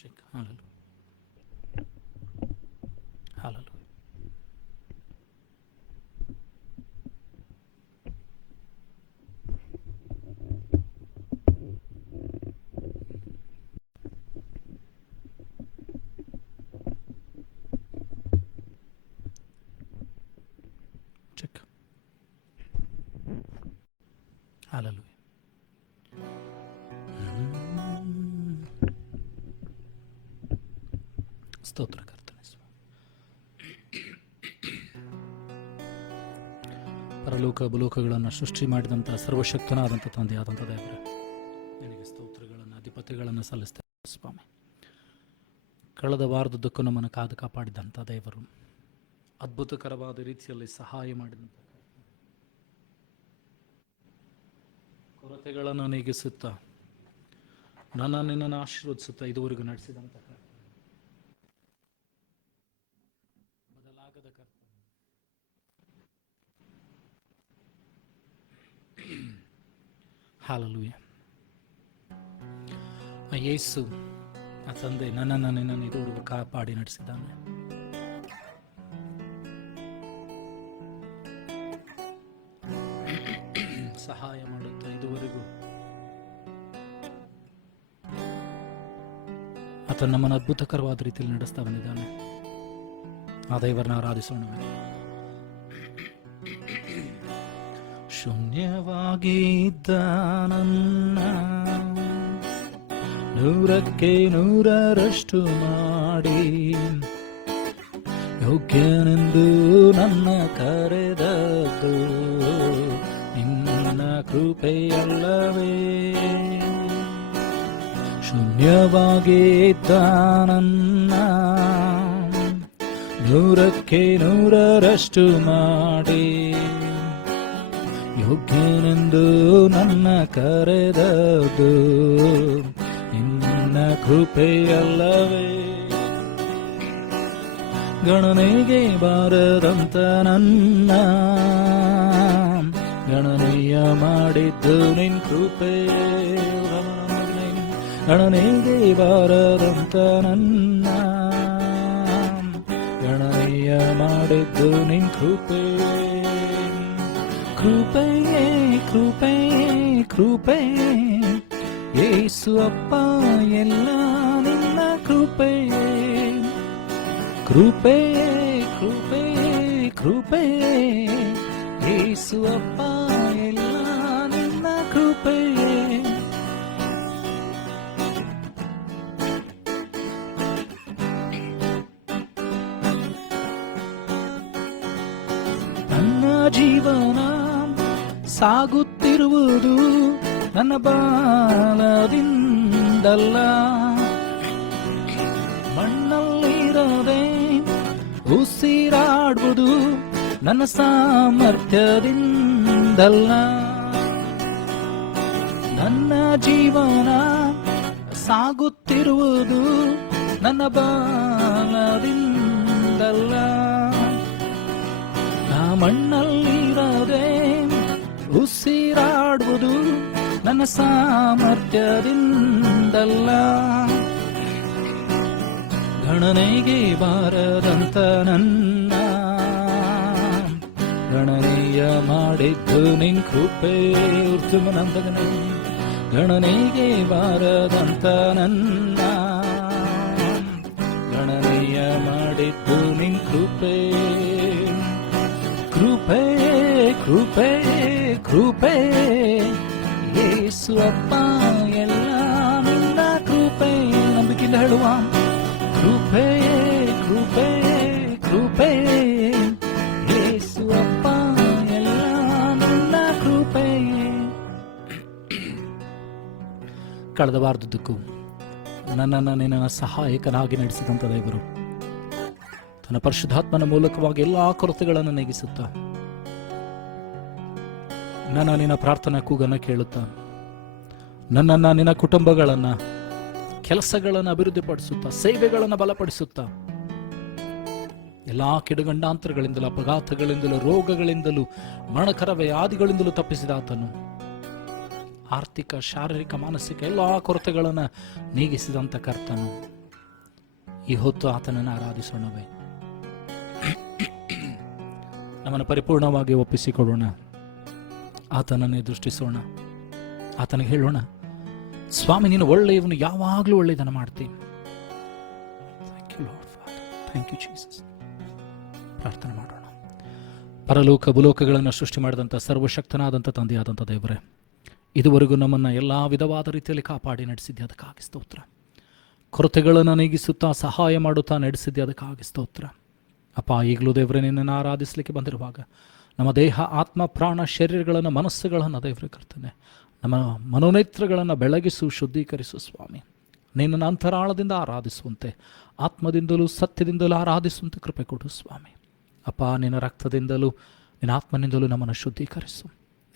Check. Hallelujah. Hallelujah. Check. Hallelujah. ಸ್ತೋತ್ರ ಕರ್ತನೆ ಸ್ವಾಮಿ. ಪರಲೋಕ ಭೂಲೋಕಗಳನ್ನು ಸೃಷ್ಟಿ ಮಾಡಿದಂಥ ಸರ್ವಶಕ್ತನಾದಂಥ ತಂದೆಯಾದಂಥ ದೇವರೇ, ನಿನಗೆ ಸ್ತೋತ್ರಗಳನ್ನು ಅಧಿಪತಿಗಳನ್ನು ಸಲ್ಲಿಸ್ತೇವೆ ಸ್ವಾಮಿ. ಕಳೆದ ವಾರದುದ್ದಕ್ಕೂ ನಮ್ಮನ್ನು ಕಾದು ಕಾಪಾಡಿದಂಥ ದೇವರು, ಅದ್ಭುತಕರವಾದ ರೀತಿಯಲ್ಲಿ ಸಹಾಯ ಮಾಡಿದಂಥ, ಕೊರತೆಗಳನ್ನು ನೀಗಿಸುತ್ತಾ ನಿನ್ನನ್ನು ಆಶೀರ್ವದಿಸುತ್ತಾ ಇದುವರೆಗೂ ನಡೆಸಿದಂಥ ಬದಲಾಗದ ಕರ್ತನೆ. ಹಲ್ಲೆಲೂಯಾ. ಯೇಸು ಆ ತಂದೆ ನಿನ್ನನ್ನು ಇದುವರೆಗೂ ಕಾಪಾಡಿ ನಡೆಸಿದ್ದಾನೆ. ಸಹಾಯ ಮಾಡುತ್ತಾ ಇದುವರೆಗೂ ಆತ ನಮ್ಮನ್ನು ಅದ್ಭುತಕರವಾದ ರೀತಿಯಲ್ಲಿ ನಡೆಸ್ತಾ ಬಂದಿದ್ದಾನೆ. ಆ ದೇವರನ್ನ ಆರಾಧಿಸೋಣ. ಶೂನ್ಯವಾಗಿ ಇದ್ದ ನನ್ನ 100ಕ್ಕೆ 100ರಷ್ಟು ಮಾಡಿ ಯೋಗ್ಯನೆಂದು ನನ್ನ ಕರೆದದ್ದು ನಿನ್ನ ಕೃಪೆಯಲ್ಲವೇ. ಶೂನ್ಯವಾಗಿ ಇದ್ದ ನನ್ನ 100ಕ್ಕೆ 100ರಷ್ಟು ಮಾಡಿ ಯೋಗ್ಯನೆಂದು ನನ್ನ ಕರೆದದ್ದು ನಿನ್ನ ಕೃಪೆಯಲ್ಲವೇ. ಗಣನೆಗೆ ಬಾರದಂತ ನನ್ನ ಗಣನೀಯ ಮಾಡಿದ್ದು ನಿನ್ ಕೃಪೆ. ಗಣನೆಗೆ ಬಾರದಂತ ನನ್ನ ಗಣನೀಯ ಮಾಡಿದ್ದು ನಿನ್ ಕೃಪೆ. ಕೃಪೆಯೇ ಕೃಪೆಯೇ ಕೃಪೆಯೇ ಯೇಸು ಅಪ್ಪ, ಎಲ್ಲ ನಿನ್ನ ಕೃಪೆಯೇ. ಕೃಪೆಯೇ ಕೃಪೆಯೇ ಕೃಪೆಯೇ ಯೇಸು ಅಪ್ಪ, ಎಲ್ಲ ನಿನ್ನ ಕೃಪೆಯೇ. ನನ್ನ ಜೀವನ ಸಾಗುತ್ತಿರುವುದು ನನ್ನ ಬಾಲದಿಂದಲ್ಲ, ಮಣ್ಣಲ್ಲಿರದೆ ಉಸಿರಾಡುವುದು ನನ್ನ ಸಾಮರ್ಥ್ಯದಿಂದಲ್ಲ. ನನ್ನ ಜೀವನ ಸಾಗುತ್ತಿರುವುದು ನನ್ನ ಬಾಲದಿಂದಲ್ಲ, ನಾ ಮಣ್ಣಲ್ಲಿರದೆ ಉಸಿರಾಡುವುದು ನನ್ನ ಸಾಮರ್ಥ್ಯದಿಂದಲ್ಲ. ಗಣನೆಗೆ ಬಾರದಂತ ನನ್ನ ಗಣನೀಯ ಮಾಡಿದ್ದು ನಿನ್ ಕೃಪೆ. ಉರ್ತಮನಂದಗನೇ, ಗಣನೆಗೆ ಬಾರದಂತ ನನ್ನ ಗಣನೀಯ ಮಾಡಿದ್ದು ನಿನ್ ಕೃಪೆ. ಕೃಪೆ ಕೃಪೆ ಕೃಪೆ ಯೇಸು ಅಪ್ಪ, ಎಲ್ಲ ನಿನ್ನ ಕೃಪೆ. ನಂಬಿಕೆಯಿಂದ ಹೇಳುವ, ಕೃಪೆ ಕೃಪೆ ಕೃಪೆ ಯೇಸು ಅಪ್ಪ, ಎಲ್ಲ ನಿನ್ನ ಕೃಪೆ. ಕಳೆದ ವಾರದುದ್ದಕ್ಕೂ ನನ್ನನ್ನು ನಿನ್ನ ಸಹಾಯಕನಾಗಿ ನಡೆಸಿದಂಥ ದೇವರು ತನ್ನ ಪರಿಶುದ್ಧಾತ್ಮನ ಮೂಲಕವಾಗಿ ಎಲ್ಲ ಕೊರತೆಗಳನ್ನು ನೀಗಿಸುತ್ತಾ ನನ್ನ ನಿನ್ನ ಪ್ರಾರ್ಥನಾ ಕೂಗನ್ನು ಕೇಳುತ್ತಾ ನನ್ನನ್ನು ನಿನ್ನ ಕುಟುಂಬಗಳನ್ನು ಕೆಲಸಗಳನ್ನು ಅಭಿವೃದ್ಧಿಪಡಿಸುತ್ತಾ ಸೇವೆಗಳನ್ನು ಬಲಪಡಿಸುತ್ತಾ ಎಲ್ಲ ಕಿಡುಗಂಡಾಂತರಗಳಿಂದಲೂ ಅಪಘಾತಗಳಿಂದಲೂ ರೋಗಗಳಿಂದಲೂ ಮರಣಕರ ವ್ಯಾಧಿಗಳಿಂದಲೂ ತಪ್ಪಿಸಿದ ಆತನು ಆರ್ಥಿಕ ಶಾರೀರಿಕ ಮಾನಸಿಕ ಎಲ್ಲ ಕೊರತೆಗಳನ್ನು ನೀಗಿಸಿದಂಥ ಕರ್ತನು ಈ ಹೊತ್ತು ಆತನನ್ನು ಆರಾಧಿಸೋಣವೇ. ನಮ್ಮನ್ನು ಪರಿಪೂರ್ಣವಾಗಿ ಒಪ್ಪಿಸಿಕೊಡೋಣ. ಆತನನ್ನೇ ದೃಷ್ಟಿಸೋಣ. ಆತನಿಗೆ ಹೇಳೋಣ, ಸ್ವಾಮಿ ನೀನು ಒಳ್ಳೆಯವನು, ಯಾವಾಗಲೂ ಒಳ್ಳೆಯದನ್ನು ಮಾಡ್ತೀನಿ. Thank you Jesus. ಪ್ರಾರ್ಥನೆ ಮಾಡೋಣ. ಪರಲೋಕ ಭೂಲೋಕಗಳನ್ನು ಸೃಷ್ಟಿ ಮಾಡಿದಂಥ ಸರ್ವಶಕ್ತನಾದಂಥ ತಂದೆಯಾದಂಥ ದೇವರೇ, ಇದುವರೆಗೂ ನಮ್ಮನ್ನು ಎಲ್ಲ ವಿಧವಾದ ರೀತಿಯಲ್ಲಿ ಕಾಪಾಡಿ ನಡೆಸಿದ್ದೆ, ಅದಕ್ಕಾಗಿ ಸ್ತೋತ್ರ. ಕೊರತೆಗಳನ್ನು ನೀಗಿಸುತ್ತಾ ಸಹಾಯ ಮಾಡುತ್ತಾ ನಡೆಸಿದ್ದೆ, ಅದಕ್ಕಾಗಿ ಸ್ತೋತ್ರ. ಅಪ್ಪ, ಈಗಲೂ ದೇವರೇ ನಿನ್ನನ್ನು ಆರಾಧಿಸಲಿಕ್ಕೆ ಬಂದಿರುವಾಗ ನಮ್ಮ ದೇಹ, ಆತ್ಮ, ಪ್ರಾಣ, ಶರೀರಗಳನ್ನು, ಮನಸ್ಸುಗಳನ್ನು ದೇವರೇ ಕರ್ತನೆ, ನಮ್ಮ ಮನೋನೇತ್ರಗಳನ್ನು ಬೆಳಗಿಸು, ಶುದ್ಧೀಕರಿಸು ಸ್ವಾಮಿ. ನಿನ್ನನ್ನು ಅಂತರಾಳದಿಂದ ಆರಾಧಿಸುವಂತೆ, ಆತ್ಮದಿಂದಲೂ ಸತ್ಯದಿಂದಲೂ ಆರಾಧಿಸುವಂತೆ ಕೃಪೆ ಕೊಡು ಸ್ವಾಮಿ. ಅಪ್ಪ, ನಿನ್ನ ರಕ್ತದಿಂದಲೂ ನಿನ್ನ ಆತ್ಮನಿಂದಲೂ ನಮ್ಮನ್ನು ಶುದ್ಧೀಕರಿಸು.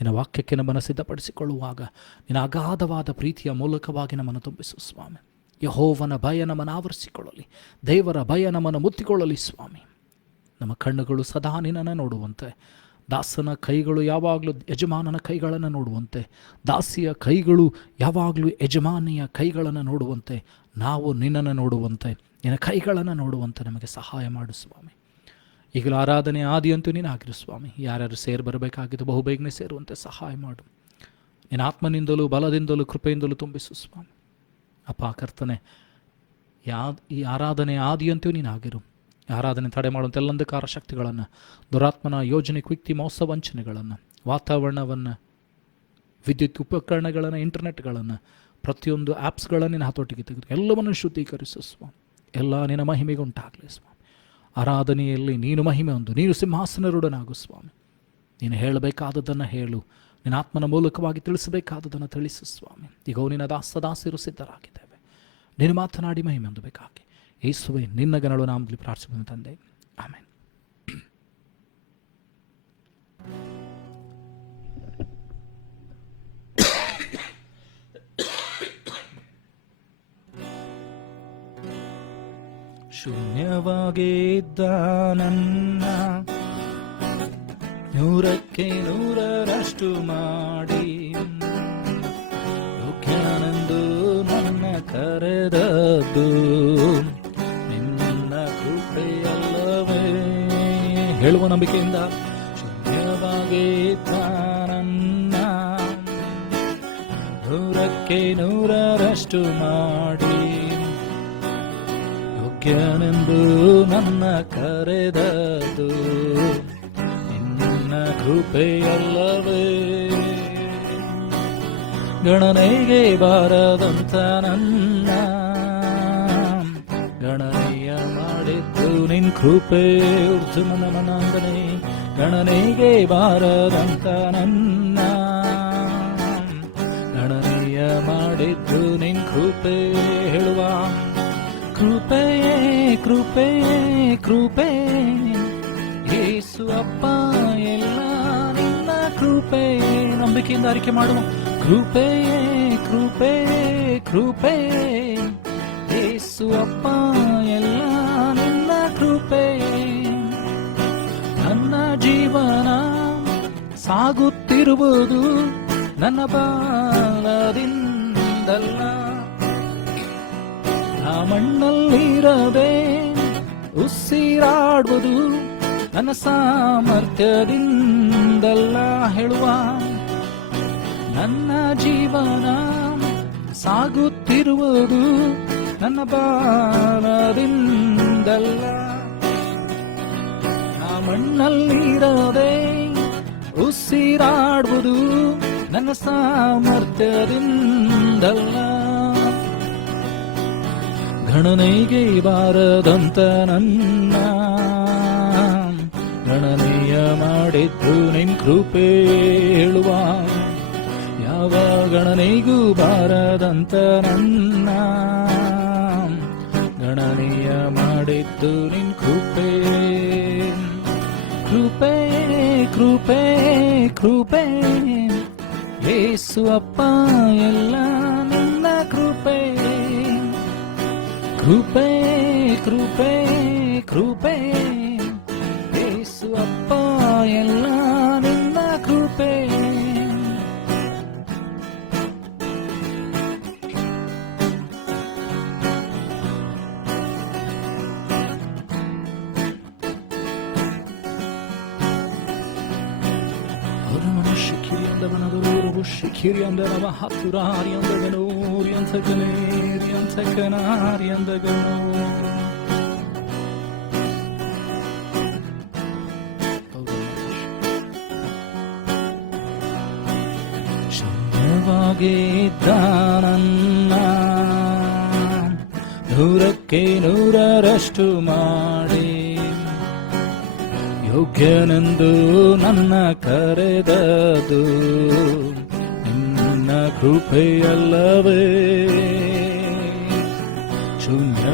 ನಿನ್ನ ವಾಕ್ಯಕ್ಕೆ ನಮ್ಮನ್ನು ಸಿದ್ಧಪಡಿಸಿಕೊಳ್ಳುವಾಗ ನಿನ್ನ ಅಗಾಧವಾದ ಪ್ರೀತಿಯ ಮೂಲಕವಾಗಿ ನಮ್ಮನ್ನು ತುಂಬಿಸು ಸ್ವಾಮಿ. ಯೆಹೋವನ ಭಯ ನಮ್ಮನ್ನು ಆವರಿಸಿಕೊಳ್ಳಲಿ, ದೇವರ ಭಯ ನಮ್ಮನ್ನು ಮುತ್ತಿಕೊಳ್ಳಲಿ ಸ್ವಾಮಿ. ನಮ್ಮ ಕಣ್ಣುಗಳು ಸದಾ ನಿನ್ನನ್ನು ನೋಡುವಂತೆ, ದಾಸನ ಕೈಗಳು ಯಾವಾಗಲೂ ಯಜಮಾನನ ಕೈಗಳನ್ನು ನೋಡುವಂತೆ, ದಾಸಿಯ ಕೈಗಳು ಯಾವಾಗಲೂ ಯಜಮಾನಿಯ ಕೈಗಳನ್ನು ನೋಡುವಂತೆ, ನಾವು ನಿನ್ನನ್ನು ನೋಡುವಂತೆ, ನಿನ್ನ ಕೈಗಳನ್ನು ನೋಡುವಂತೆ ನಮಗೆ ಸಹಾಯ ಮಾಡು ಸ್ವಾಮಿ. ಈಗಲೂ ಆರಾಧನೆ ಆದಿಯಂತೂ ನೀನಾಗಿರು ಸ್ವಾಮಿ. ಯಾರ್ಯಾರು ಸೇರಿ ಬರಬೇಕಾಗಿದ್ದು ಬಹುಬೇಗನೆ ಸೇರುವಂತೆ ಸಹಾಯ ಮಾಡು. ನಿನ್ನ ಆತ್ಮನಿಂದಲೂ ಬಲದಿಂದಲೂ ಕೃಪೆಯಿಂದಲೂ ತುಂಬಿಸು ಸ್ವಾಮಿ. ಅಪ್ಪ ಕರ್ತನೆ, ಈ ಆರಾಧನೆ ಆದಿಯಂತೂ ನೀನಾಗಿರು. ಆರಾಧನೆ ತಡೆ ಮಾಡುವಂಥ ಎಲ್ಲ ಅಂಧಕಾರ ಶಕ್ತಿಗಳನ್ನು, ದುರಾತ್ಮನ ಯೋಜನೆ, ಕುಯುಕ್ತಿ, ಮೋಸ, ವಂಚನೆಗಳನ್ನು, ವಾತಾವರಣವನ್ನು, ವಿದ್ಯುತ್ ಉಪಕರಣಗಳನ್ನು, ಇಂಟರ್ನೆಟ್ಗಳನ್ನು, ಪ್ರತಿಯೊಂದು ಆ್ಯಪ್ಸ್ಗಳನ್ನು ನಿನ್ನ ಹತೋಟಿಗೆ ತೆಗೆದು ಎಲ್ಲವನ್ನು ಶುದ್ಧೀಕರಿಸು ಸ್ವಾಮಿ. ಎಲ್ಲ ನಿನ್ನ ಮಹಿಮೆಗೆ ಉಂಟಾಗಲಿ ಸ್ವಾಮಿ. ಆರಾಧನೆಯಲ್ಲಿ ನೀನು ಮಹಿಮೆ ಹೊಂದು, ನೀನು ಸಿಂಹಾಸನರೂಢನಾಗು ಸ್ವಾಮಿ. ನೀನು ಹೇಳಬೇಕಾದದ್ದನ್ನು ಹೇಳು, ನಿನ್ನ ಆತ್ಮನ ಮೂಲಕವಾಗಿ ತಿಳಿಸಬೇಕಾದದನ್ನು ತಿಳಿಸು ಸ್ವಾಮಿ. ಈಗ ನಿನ್ನ ದಾಸರು ಸಿದ್ಧರಾಗಿದ್ದೇವೆ. ನೀನು ಮಾತನಾಡಿ ಮಹಿಮೆ ಹೊಂದಬೇಕಾಗಿ ಯೇಸುವೇ ನಿನ್ನ ಗಣಗಳು ನಾಮದಲ್ಲಿ ಪ್ರಾರ್ಥಿಸುತ್ತೇನೆ ತಂದೆ, ಆಮೆನ್. ಶೂನ್ಯವಾಗಿದ್ದ ನನ್ನ 100ಕ್ಕೆ 100ರಷ್ಟು ಮಾಡಿ ಯೋಗ್ಯನೆಂದು ನನ್ನ ಕರೆದದ್ದು ನಿನ್ನ ಕೃಪೆಯಲ್ಲವೇ. ಹೇಳುವ ನಂಬಿಕೆಯಿಂದ, ಶೂನ್ಯವಾಗಿದ್ದ ನನ್ನ 100ಕ್ಕೆ 100ರಷ್ಟು ಮಾಡಿ ಯೋಗ್ಯನೆಂದು ನನ್ನ ಕರೆದದ್ದು ನಿನ್ನ ಕೃಪೆಯಲ್ಲವೇ. ಗಣನೆಗೆ ಬಾರದಂತ ನನ್ನ ಗಣನೆಯ ಮಾಡಿದ್ದು ನಿನ್ ಕೃಪೆ. ಉರ್ಜುಮನಮನಂದನೆ ಗಣನೆಗೆ ಬಾರದಂತ ನನ್ನ ಗಣನೆಯ ಮಾಡಿದ್ದು ನಿನ್ ಕೃಪೆ. ಹೇಳುವ, ಕೃಪೆಯೇ ಕೃಪೆಯೇ ಕೃಪೆ, ಯೇಸು ಅಪ್ಪ ಎಲ್ಲ ನಿನ್ನ ಕೃಪೆ. ನಂಬಿಕೆಯಿಂದ ಅರಿಕೆ ಮಾಡುವ, ಕೃಪೆಯೇ ಕೃಪೆಯೇ ಕೃಪೆ, ಯೇಸು ಅಪ್ಪ ಎಲ್ಲ ನಿನ್ನ ಕೃಪೆ. ನನ್ನ ಜೀವನ ಸಾಗುತ್ತಿರುವುದು ನನ್ನ ಬಾಲದಿಂದಲ್ಲ, ಆ ಮಣ್ಣಲ್ಲಿರದೆ ಉಸಿರಾಡುವುದು ನನ್ನ ಸಾಮರ್ಥ್ಯದಿಂದಲ್ಲ. ಹೇಳುವ, ನನ್ನ ಜೀವನ ಸಾಗುತ್ತಿರುವುದು ನನ್ನ ಬಾಲದಿಂದಲ್ಲ, ಆ ಮಣ್ಣಲ್ಲಿರದೆ ಉಸಿರಾಡುವುದು ನನ್ನ ಸಾಮರ್ಥ್ಯದಿಂದಲ್ಲ. ಗಣನೆಗೆ ಬಾರದಂತ ನನ್ನ ಗಣನೆಯ ಮಾಡಿದ್ದು ನಿನ್ ಕೃಪೆ. ಹೇಳುವ, ಯಾವ ಗಣನೆಗೂ ಬಾರದಂತ ನನ್ನ ಗಣನೆಯ ಮಾಡಿದ್ದು ನಿನ್ ಕೃಪೆ. ಕೃಪೆ ಕೃಪೆ ಕೃಪೆ, ಯೇಸು ಅಪ್ಪ ಎಲ್ಲ ನಿನ್ನ ಕೃಪೆ. ಕೃಪೆ ಕೃಪೆ ಕೃಪೆ, ಯೇಸು ಅಪ್ಪ ಎಲ್ಲ ನಿನ್ನ ಕೃಪೆ. Banaduru Shikiri and the Haturari and the Ganori and the Ganari and the Canari and the Ganori. ಶೂನ್ಯವಾಗಿದ್ದಾನನ್ನ ನೂರಕ್ಕೆ ನೂರರಷ್ಟು ಮಾಡಿ ಯೋಗ್ಯನೆಂದು ನನ್ನ ಕರೆದದು ನಿನ್ನ ಕೃಪೆಯಲ್ಲವೇ. ಶೂನ್ಯವಾಗಿದ್ದಾನನ್ನ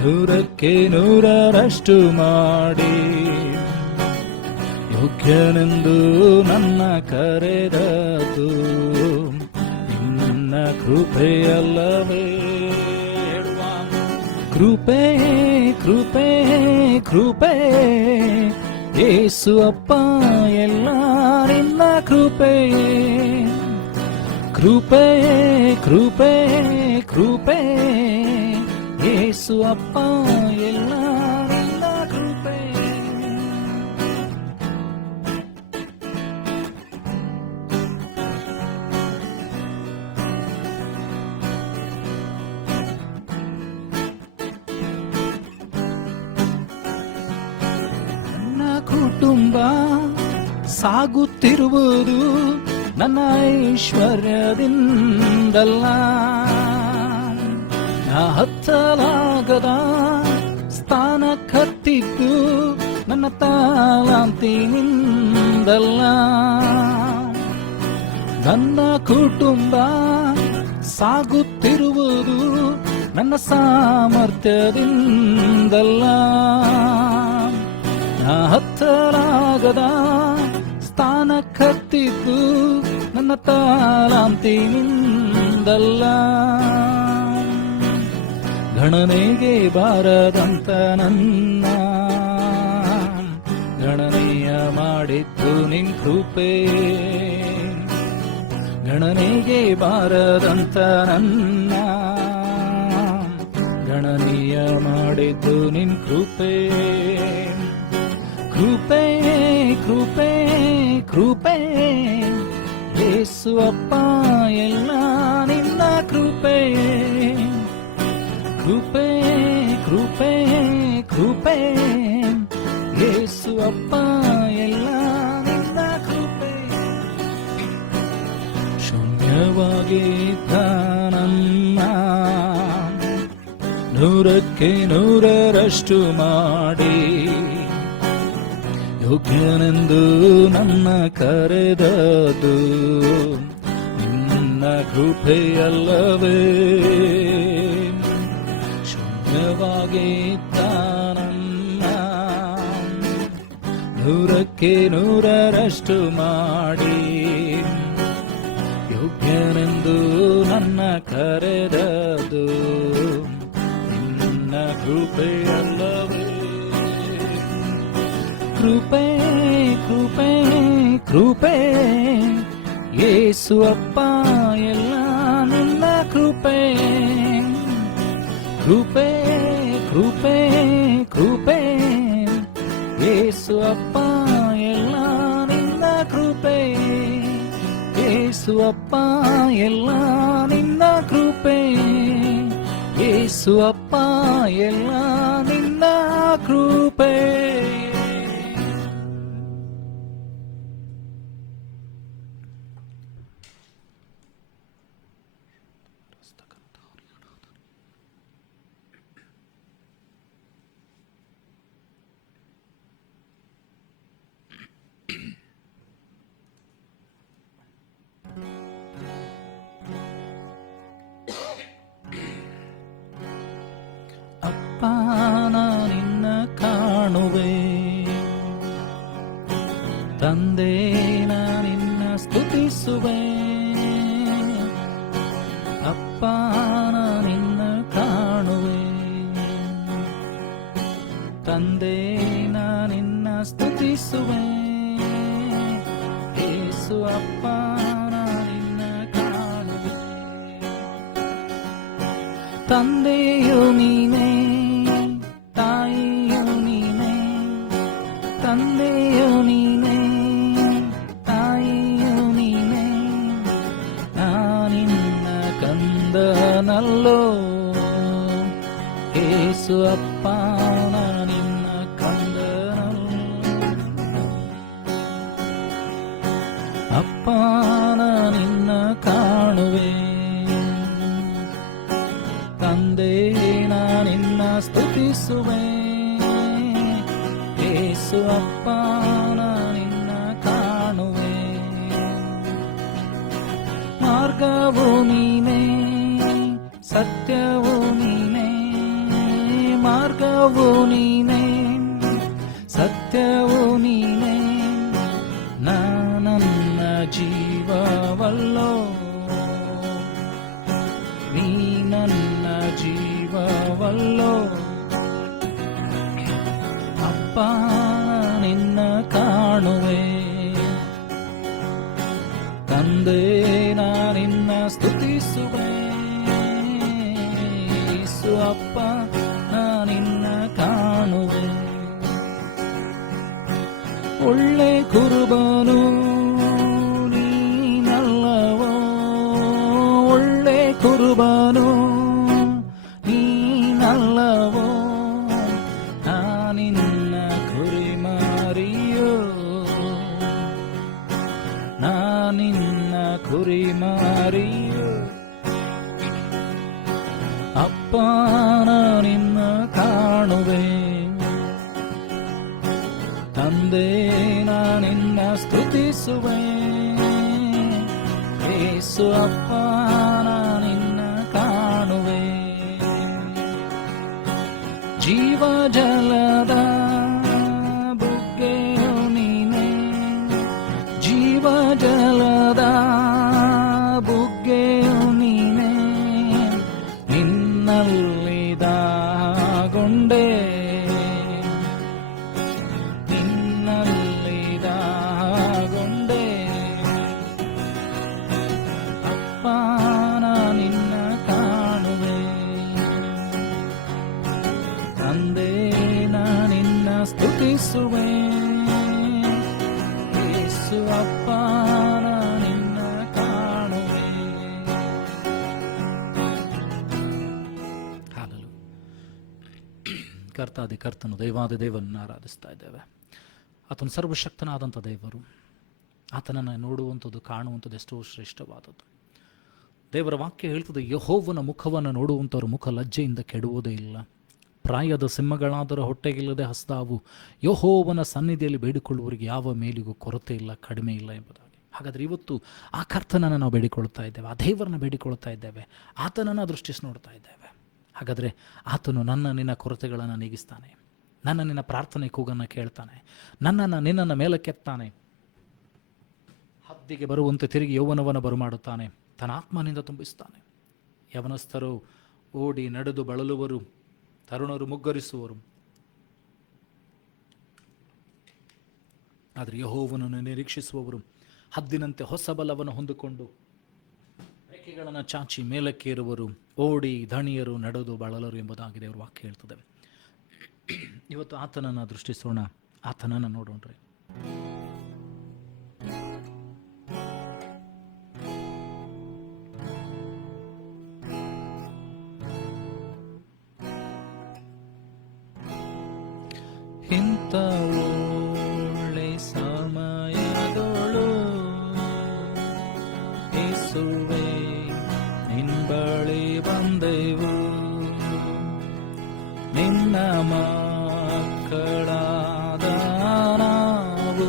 ನೂರಕ್ಕೆ ನೂರರಷ್ಟು ಮಾಡಿ ಯೋಗ್ಯನೆಂದು ನನ್ನ ಕರೆದದು ನಿನ್ನ ಕೃಪೆಯಲ್ಲವೇ. ಕೃಪೆ ಕೃಪೆ ಕೃಪೆ ಯೇಸು ಅಪ್ಪ ಎಲ್ಲ ನಿನ್ನ ಕೃಪೆ. ಕೃಪೆ ಕೃಪೆ ಕೃಪೆ ಯೇಸು ಅಪ್ಪ ಎಲ್ಲ ನಿನ್ನ ಕೃಪೆ. ಕುಟುಂಬ ಸಾಗುತ್ತಿರುವುದು ನನ್ನ ಐಶ್ವರ್ಯದಿಂದಲ್ಲ, ನಾ ಹತ್ತಲಾಗದ ಸ್ಥಾನ ಕತ್ತಿದ್ದು ನನ್ನ ತಾಳಂತಿನಿಂದಲ್ಲ. ನನ್ನ ಕುಟುಂಬ ಸಾಗುತ್ತಿರುವುದು ನನ್ನ ಸಾಮರ್ಥ್ಯದಿಂದಲ್ಲ, ನಾ ಹತ್ತಲಾಗದ ಸ್ಥಾನ ಕತ್ತಿದ್ದು ನನ್ನ ತಾಳಂತಿನಿಂದಲ್ಲ. ಗಣನೆಗೆ ಬಾರದಂತ ನನ್ನ ಗಣನೆಯ ಮಾಡಿದ್ದು ನಿನ್ ಕೃಪೆ. ಗಣನೆಗೆ ಬಾರದಂತ ನನ್ನ ಗಣನೆಯ ಮಾಡಿದ್ದು ನಿನ್ ಕೃಪೆ. ಕೃಪೆ ಕೃಪೆ ಕೃಪೆ ಯೇಸು ಅಪ್ಪ ಎಲ್ಲ ನಿನ್ನ ಕೃಪೆ. ಕೃಪೆ ಕೃಪೆ ಕೃಪೆ ಯೇಸು ಅಪ್ಪ ಎಲ್ಲ ನಿನ್ನ ಕೃಪೆ. ಶೂನ್ಯವಾಗಿದ್ದ ನನ್ನ ನೂರಕ್ಕೆ ನೂರರಷ್ಟು ಮಾಡಿ ಯೋಗ್ಯನೆಂದು ನನ್ನ ಕರೆದದು ನಿನ್ನ ಕೃಪೆಯಲ್ಲವೇ. ಶೂನ್ಯವಾಗಿದ್ದ ನನ್ನ ನೂರಕ್ಕೆ ನೂರರಷ್ಟು ಮಾಡಿ ಯೋಗ್ಯನೆಂದು ನನ್ನ ಕರೆದದು ನಿನ್ನ ಕೃಪೆಯಲ್ಲವೇ. ಕೃಪೆ ಕೃಪೆ ಕೃಪೆ ಯೇಸು ಅಪ್ಪ ಎಲ್ಲ ನಿನ್ನ ಕೃಪೆ. ಕೃಪೆ ಕೃಪೆ ಕೃಪೆ ಯೇಸು ಅಪ್ಪ ಎಲ್ಲ ನಿನ್ನ ಕೃಪೆ. ಯೇಸು ಅಪ್ಪ ಎಲ್ಲ ನಿನ್ನ ಕೃಪೆ. ಯೇಸು ಅಪ್ಪ ಎಲ್ಲ ನಿನ್ನ ಕೃಪೆ. ಅಪ್ಪ ನಿನ್ನ ಕಾಣುವೆ, ತಂದೆ ನಿನ್ನ ಸ್ತುತಿಸುವೆ. ಅಪ್ಪ ನಿನ್ನ ಕಾಣುವೆ, ತಂದೆ ನಿನ್ನ ಸ್ತುತಿಸುವೆ. ಯೇಸು ಅಪ್ಪ ನಿನ್ನ ಕಾಣುವೆ, ತಂದೆಯು ನೀನೇ, ತಾಯಿಯು ನೀನೇ. ತಂದೆ ಏಸು ಅಪ್ಪ ನಿನ್ನ ಕಂದನಲ್ಲ, ಅಪ್ಪ ನಿನ್ನ ಕಾಣುವೆ, ತಂದೆ ನಿನ್ನ ಸ್ತುತಿಸುವೆ, ಏಸು ಅಪ್ಪ ನಿನ್ನ ಕಾಣುವೆ. ಮಾರ್ಗವು ನೀನೇ, ಸತ್ಯವು ನೀನೇ, ಮಾರ್ಗವು ನೀನೇ, ಸತ್ಯವು ನೀನೇ, ನನ್ನ ಜೀವವಲ್ಲೋ, ನೀ ನನ್ನ ಜೀವವಲ್ಲೋ, ಅಪ್ಪ ನಿನ್ನ ಕಾಣುವೆ, ತಂದೆ ನಿನ್ನ ಸ್ತುತಿಸುವೆ, ಯೇಸು ಅಪ್ಪ ನಿನ್ನ ಕಾಣುವೆ. ಒಳ್ಳೆ ಕುರುಬನು ನೀನಲ್ಲವೋ, ಒಳ್ಳೆ ಕುರುಬನು ನೀನಲ್ಲವೋ, ನಾನಿನ್ನ ಕುರಿಮರಿಯೋ, ನಾನಿನ್ನ ಕುರಿಮರಿಯೋ, ಅಪ್ಪ ನಿನ್ನ ಕಾಣುವೆ, ತಂದೆ ನಿನ್ನ ಸ್ತುತಿಸುವೆ, ಯೇಸು ಅಪ್ಪ ನಿನ್ನ ಕಾಣುವೆ. ಜೀವ ಜಲದ ಬುಗ್ಗೆಯು ನೀನೇ, ಜೀವ ಜಲದ ಬುಗ್ಗೆಯು ನೀನೇ, ನಿನ್ನಲ್ಲಿದಾಗೊಂಡೆ, ನಿನ್ನಲ್ಲಿದಾಗೊಂಡೆ, ಅಪ್ಪ ನಿನ್ನ ಕಾಣುವೆ, ತಂದೆ ನಿನ್ನ ಸ್ತುತಿಸುವೆ, ಯೇಸು ಅಪ್ಪ ನಿನ್ನ ಕಾಣುವೆ. ಕರ್ತಾದಿ ಕರ್ತನು ದೈವಾದಿ ದೇವರನ್ನು ಆರಾಧಿಸ್ತಾ ಇದ್ದೇವೆ. ಆತನು ಸರ್ವಶಕ್ತನಾದಂಥ ದೇವರು. ಆತನನ್ನು ನೋಡುವಂಥದ್ದು, ಕಾಣುವಂಥದ್ದು ಎಷ್ಟೋ ಶ್ರೇಷ್ಠವಾದದ್ದು. ದೇವರ ವಾಕ್ಯ ಹೇಳ್ತದೆ, ಯೆಹೋವನ ಮುಖವನ್ನು ನೋಡುವಂಥವ್ರ ಮುಖ ಲಜ್ಜೆಯಿಂದ ಕೆಡುವುದೇ ಇಲ್ಲ. ಪ್ರಾಯದ ಸಿಂಹಗಳಾದರೂ ಹೊಟ್ಟೆಗಿಲ್ಲದೆ ಹಸ್ದಾವು, ಯೆಹೋವನ ಸನ್ನಿಧಿಯಲ್ಲಿ ಬೇಡಿಕೊಳ್ಳುವವರಿಗೆ ಯಾವ ಮೇಲಿಗೂ ಕೊರತೆ ಇಲ್ಲ, ಕಡಿಮೆ ಇಲ್ಲ ಎಂಬುದಾಗಿ. ಹಾಗಾದರೆ ಇವತ್ತು ಆ ಕರ್ತನನ್ನು ನಾವು ಬೇಡಿಕೊಳ್ತಾ ಇದ್ದೇವೆ, ಆ ದೇವರನ್ನ ಬೇಡಿಕೊಳ್ತಾ ಇದ್ದೇವೆ, ಆತನನ್ನು ದೃಷ್ಟಿಸಿ ನೋಡ್ತಾ ಇದ್ದೇವೆ. ಹಾಗಾದರೆ ಆತನು ನಿನ್ನ ಕೊರತೆಗಳನ್ನು ನೀಗಿಸ್ತಾನೆ, ನಿನ್ನ ಪ್ರಾರ್ಥನೆ ಕೂಗನ್ನು ಕೇಳ್ತಾನೆ, ನಿನ್ನನ್ನು ಮೇಲಕ್ಕೆತ್ತಾನೆ, ಹದ್ದಿಗೆ ಬರುವಂತೆ ತಿರುಗಿ ಯೌವನವನ್ನು ಬರುಮಾಡುತ್ತಾನೆ, ತನ್ನ ಆತ್ಮನಿಂದ ತುಂಬಿಸ್ತಾನೆ. ಯವನಸ್ಥರು ಓಡಿ ನಡೆದು ಬಳಲುವರು, ತರುಣರು ಮುಗ್ಗರಿಸುವರು. ಆದರೆ ಯೆಹೋವನನ್ನು ನಿರೀಕ್ಷಿಸುವವರು ಹದ್ದಿನಂತೆ ಹೊಸ ಬಲವನ್ನು ಹೊಂದಿಕೊಂಡು ರೆಕ್ಕೆಗಳನ್ನು ಚಾಚಿ ಮೇಲಕ್ಕೇರುವರು, ಓಡಿ ಧಣಿಯರು, ನಡೆದು ಬಳಲರು ಎಂಬುದಾಗಿದೆ ಅವರು ವಾಕ್ಯ ಹೇಳ್ತದೆ. ಇವತ್ತು ಆತನನ್ನು ದೃಷ್ಟಿಸೋಣ, ಆತನನ್ನು ನೋಡೋಣ್ರಿ. ಇಂಥ ಒಳ್ಳೆ ಸಮಯದೊಳು ಯೇಸುವೇ ನಿನ್ನ ಬಳಿ ಬಂದೆವು, ನಿನ್ನ ಮಕ್ಕಳಾದ ನಾವು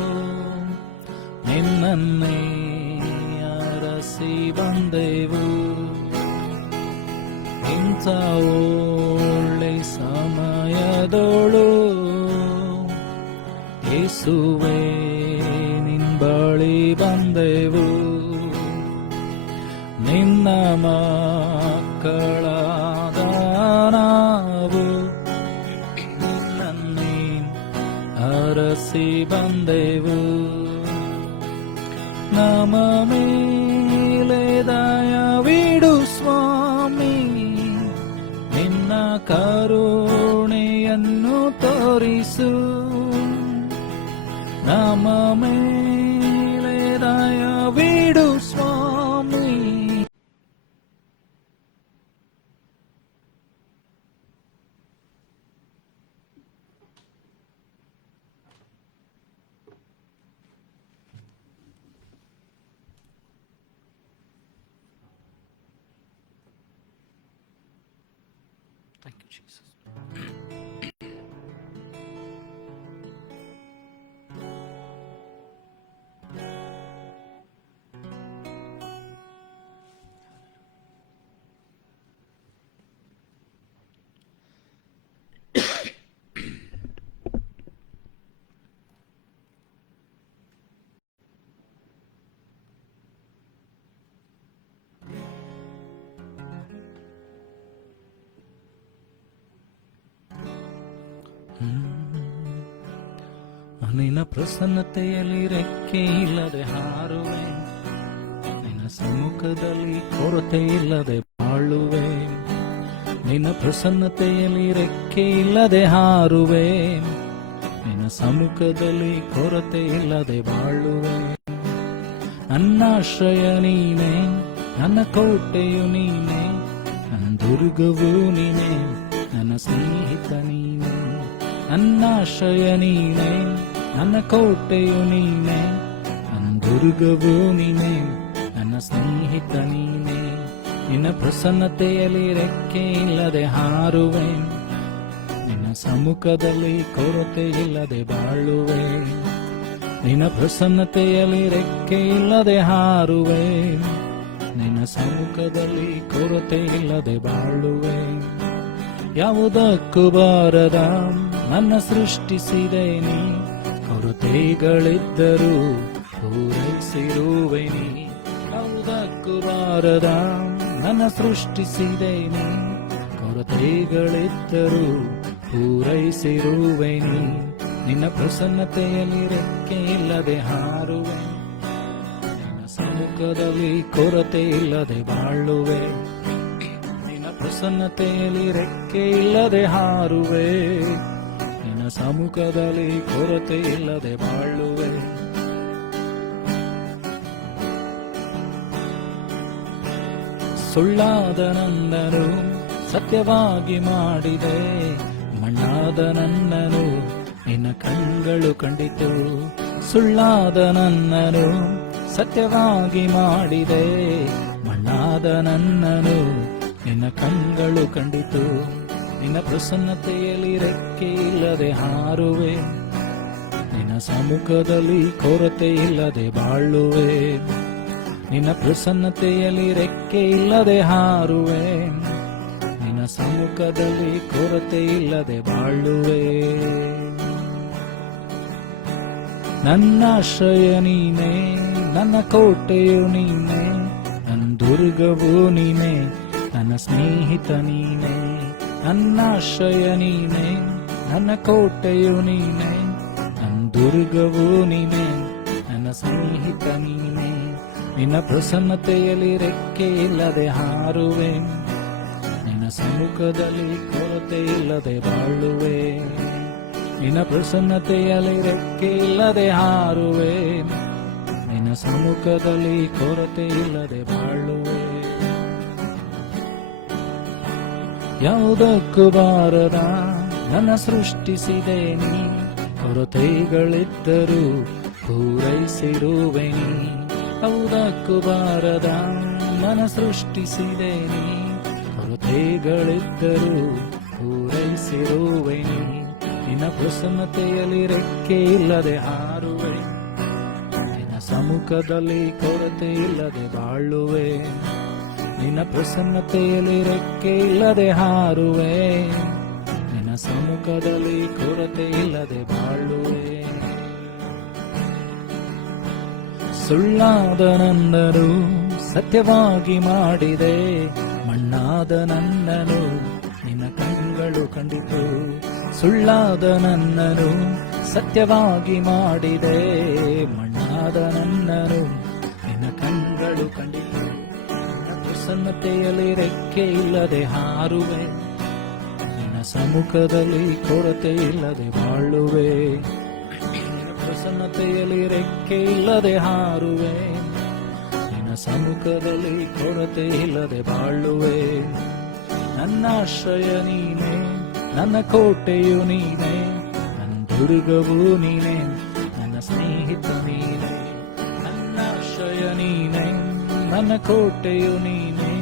ನಿನ್ನನ್ನೇ ಅರಸಿ ಬಂದೆವು. ಇಂಥ ಒಳ್ಳೆ ಸಮಯದೊಳು ಯೇಸುವೇ ನಿನ್ನ ಬಳಿ ಬಂದೆವು, ನಿನ್ನ ಮಕ್ಕಳಾದ ನಾವು ನಿನ್ನನ್ನೇ ಅರಸಿ ಬಂದೆವು. ನಮ್ಮ ಮೇಲೆ ದಯವಿಡು ಸ್ವಾಮಿ, ನಿನ್ನ ಕರುಣೆಯನ್ನು ತೋರಿಸು, ನಮ್ಮ ಮೇಲೆ ದಯವಿಡು ಸ್ವಾಮಿ. ನಿನ್ನ ಪ್ರಸನ್ನತೆಯಲ್ಲಿ ರೆಕ್ಕೆ ಇಲ್ಲದೆ ಹಾರುವೆ, ನಿನ್ನ ಸಮ್ಮುಖದಲ್ಲಿ ಕೊರತೆ ಇಲ್ಲದೆ ಬಾಳುವೆ. ನಿನ್ನ ಪ್ರಸನ್ನತೆಯಲ್ಲಿ ರೆಕ್ಕೆ ಇಲ್ಲದೆ ಹಾರುವೆ, ನಿನ್ನ ಸಮ್ಮುಖದಲ್ಲಿ ಕೊರತೆ ಇಲ್ಲದೆ ಬಾಳುವೆ. ನನ್ನಾಶ್ರಯ ನೀನೆ, ನನ್ನ ಕೋಟೆಯು ನೀನೆ, ನನ್ನ ದುರ್ಗವು ನೀನೆ, ನನ್ನ ಸ್ನೇಹಿತ ನೀನೆ. ನನ್ನಾಶ್ರಯ ನೀನೆ, ನನ್ನ ಕೋಟೆಯು ನೀನೆ, ನನ್ನ ದುರ್ಗವು ನೀನೆ, ನನ್ನ ಸ್ನೇಹಿತ ನೀನೆ. ನಿನ್ನ ಪ್ರಸನ್ನತೆಯಲ್ಲಿ ರೆಕ್ಕೆ ಇಲ್ಲದೆ ಹಾರುವೆ, ನಿನ್ನ ಸಮ್ಮುಖದಲ್ಲಿ ಕೊರತೆ ಇಲ್ಲದೆ ಬಾಳುವೆ. ನಿನ್ನ ಪ್ರಸನ್ನತೆಯಲ್ಲಿ ರೆಕ್ಕೆ ಇಲ್ಲದೆ ಹಾರುವೆ, ನಿನ್ನ ಸಮ್ಮುಖದಲ್ಲಿ ಕೊರತೆ ಇಲ್ಲದೆ ಬಾಳುವೆ. ಯಾವುದಕ್ಕೂ ಬಾರದ ನನ್ನ ಸೃಷ್ಟಿಸಿದೆ ನೀ, ಕೊರತೆಗಳಿದ್ದರೂ ಪೂರೈಸಿರುವೆ ನೀ. ಯಾವುದಕ್ಕೂ ಬಾರದ ನನ್ನ ಸೃಷ್ಟಿಸಿದೆ ನೀ, ಕೊರತೆಗಳಿದ್ದರೂ ಪೂರೈಸಿರುವೆ ನೀ. ನಿನ್ನ ಪ್ರಸನ್ನತೆಯಲ್ಲಿ ರೆಕ್ಕೆ ಇಲ್ಲದೆ ಹಾರುವೆ, ನಿನ್ನ ಸಮ್ಮುಖದಲ್ಲಿ ಕೊರತೆ ಇಲ್ಲದೆ ಬಾಳುವೆ. ನಿನ್ನ ಪ್ರಸನ್ನತೆಯಲ್ಲಿ ರೆಕ್ಕೆ ಇಲ್ಲದೆ ಹಾರುವೆ, ನಿನ್ನ ಸಮ್ಮುಖದಲ್ಲಿ ಕೊರತೆ ಇಲ್ಲದೆ ಬಾಳುವೆ. ಸುಳ್ಳಾದ ನನ್ನನು ಸತ್ಯವಾಗಿ ಮಾಡಿದೆ, ಮಣ್ಣಾದ ನನ್ನನು ನಿನ್ನ ಕಣ್ಗಳು ಕಂಡಿತು. ಸುಳ್ಳಾದ ನನ್ನನು ಸತ್ಯವಾಗಿ ಮಾಡಿದೆ, ಮಣ್ಣಾದ ನನ್ನನು ನಿನ್ನ ಕಣ್ಗಳು ಕಂಡಿತು. ನಿನ್ನ ಪ್ರಸನ್ನತೆಯಲ್ಲಿ ರೆಕ್ಕೆ ಇಲ್ಲದೆ ಹಾರುವೆ, ನಿನ್ನ ಸಮ್ಮುಖದಲ್ಲಿ ಕೊರತೆ ಇಲ್ಲದೆ ಬಾಳುವೆ. ನಿನ್ನ ಪ್ರಸನ್ನತೆಯಲ್ಲಿ ರೆಕ್ಕೆ ಇಲ್ಲದೆ ಹಾರುವೆ, ನಿನ್ನ ಸಮ್ಮುಖದಲ್ಲಿ ಕೊರತೆ ಇಲ್ಲದೆ ಬಾಳುವೆ. ನನ್ನಾಶ್ರಯ ನೀನೆ, ನನ್ನ ಕೋಟೆಯು ನೀನೆ, ನನ್ನ ದುರ್ಗವು ನೀನೆ, ನನ್ನ ಸ್ನೇಹಿತ ನೀನೆ. ನನ್ನಾಶ್ರಯ ನೀನೆ, ನನ್ನ ಕೋಟೆಯು ನೀನೆ, ನನ್ನ ದುರ್ಗವು ನೀನೆ, ನನ್ನ ಸ್ನೇಹಿತ ನೀನೆ. ನಿನ್ನ ಪ್ರಸನ್ನತೆಯಲ್ಲಿ ರೆಕ್ಕೆ ಇಲ್ಲದೆ ಹಾರುವೆ, ನಿನ್ನ ಸಮ್ಮುಖದಲ್ಲಿ ಕೊರತೆ ಇಲ್ಲದೆ ಬಾಳುವೆ. ನಿನ್ನ ಪ್ರಸನ್ನತೆಯಲ್ಲಿ ರೆಕ್ಕೆ ಇಲ್ಲದೆ ಹಾರುವೆ, ನಿನ್ನ ಸಮ್ಮುಖದಲ್ಲಿ ಕೊರತೆ ಇಲ್ಲದೆ ಬಾಳುವೆ. ಯಾವುದಕ್ಕೂ ಬಾರದ ನನ್ನ ಸೃಷ್ಟಿಸಿದೆ ನೀ, ಕೊರತೆಗಳಿದ್ದರೂ ಪೂರೈಸಿರುವೆ ನೀ. ಯಾವುದಕ್ಕೂ ಬಾರದ ನನ್ನ ಸೃಷ್ಟಿಸಿದೆ ನೀ, ಕೊರತೆಗಳಿದ್ದರೂ ಪೂರೈಸಿರುವೆ ನೀ. ನಿನ್ನ ಪ್ರಸನ್ನತೆಯಲ್ಲಿ ರೆಕ್ಕೆ ಇಲ್ಲದೆ ಹಾರುವೆ, ನಿನ್ನ ಸಮ್ಮುಖದಲ್ಲಿ ಕೊರತೆ ಇಲ್ಲದೆ ಬಾಳುವೆ. ನಿನ್ನ ಪ್ರಸನ್ನತೆಯಲ್ಲಿ ರೆಕ್ಕೆ ಇಲ್ಲದೆ ಹಾರುವೆ, ನಿನ್ನ ಸಮ್ಮುಖದಲ್ಲಿ ಕೊರತೆ ಇಲ್ಲದೆ ಬಾಳುವೆ. ಸುಳ್ಳಾದ ನನ್ನನು ಸತ್ಯವಾಗಿ ಮಾಡಿದೆ, ಮಣ್ಣಾದ ನನ್ನನು ನಿನ್ನ ಕಣ್ಗಳು ಕಂಡಿತು. ಸುಳ್ಳಾದ ನನ್ನನು ಸತ್ಯವಾಗಿ ಮಾಡಿದೆ, ಮಣ್ಣಾದ ನನ್ನನು ನಿನ್ನ ಕಣ್ಗಳು ಕಂಡಿತು. ನಿನ್ನ ಪ್ರಸನ್ನತೆಯಲ್ಲಿ ರೆಕ್ಕೆ ಇಲ್ಲದೆ ಹಾರುವೆ, ನಿನ್ನ ಸಮ್ಮುಖದಲ್ಲಿ ಕೊರತೆ ಇಲ್ಲದೆ ಬಾಳುವೆ. ನಿನ್ನ ಪ್ರಸನ್ನತೆಯಲ್ಲಿ ರೆಕ್ಕೆ ಇಲ್ಲದೆ ಹಾರುವೆ, ನಿನ್ನ ಸಮ್ಮುಖದಲ್ಲಿ ಕೊರತೆ ಇಲ್ಲದೆ ಬಾಳುವೆ. ನನ್ನಾಶ್ರಯ ನೀನೆ, ನನ್ನ ಕೋಟೆಯು ನೀನೆ, ನನ್ನ ದುರ್ಗವು ನೀನೆ, ನನ್ನ ಸ್ನೇಹಿತ ನೀನೆ. ನನ್ನಾಶ್ರಯ ನೀನೆ, ನನ್ನ ಕೋಟೆಯು ನೀನೆ,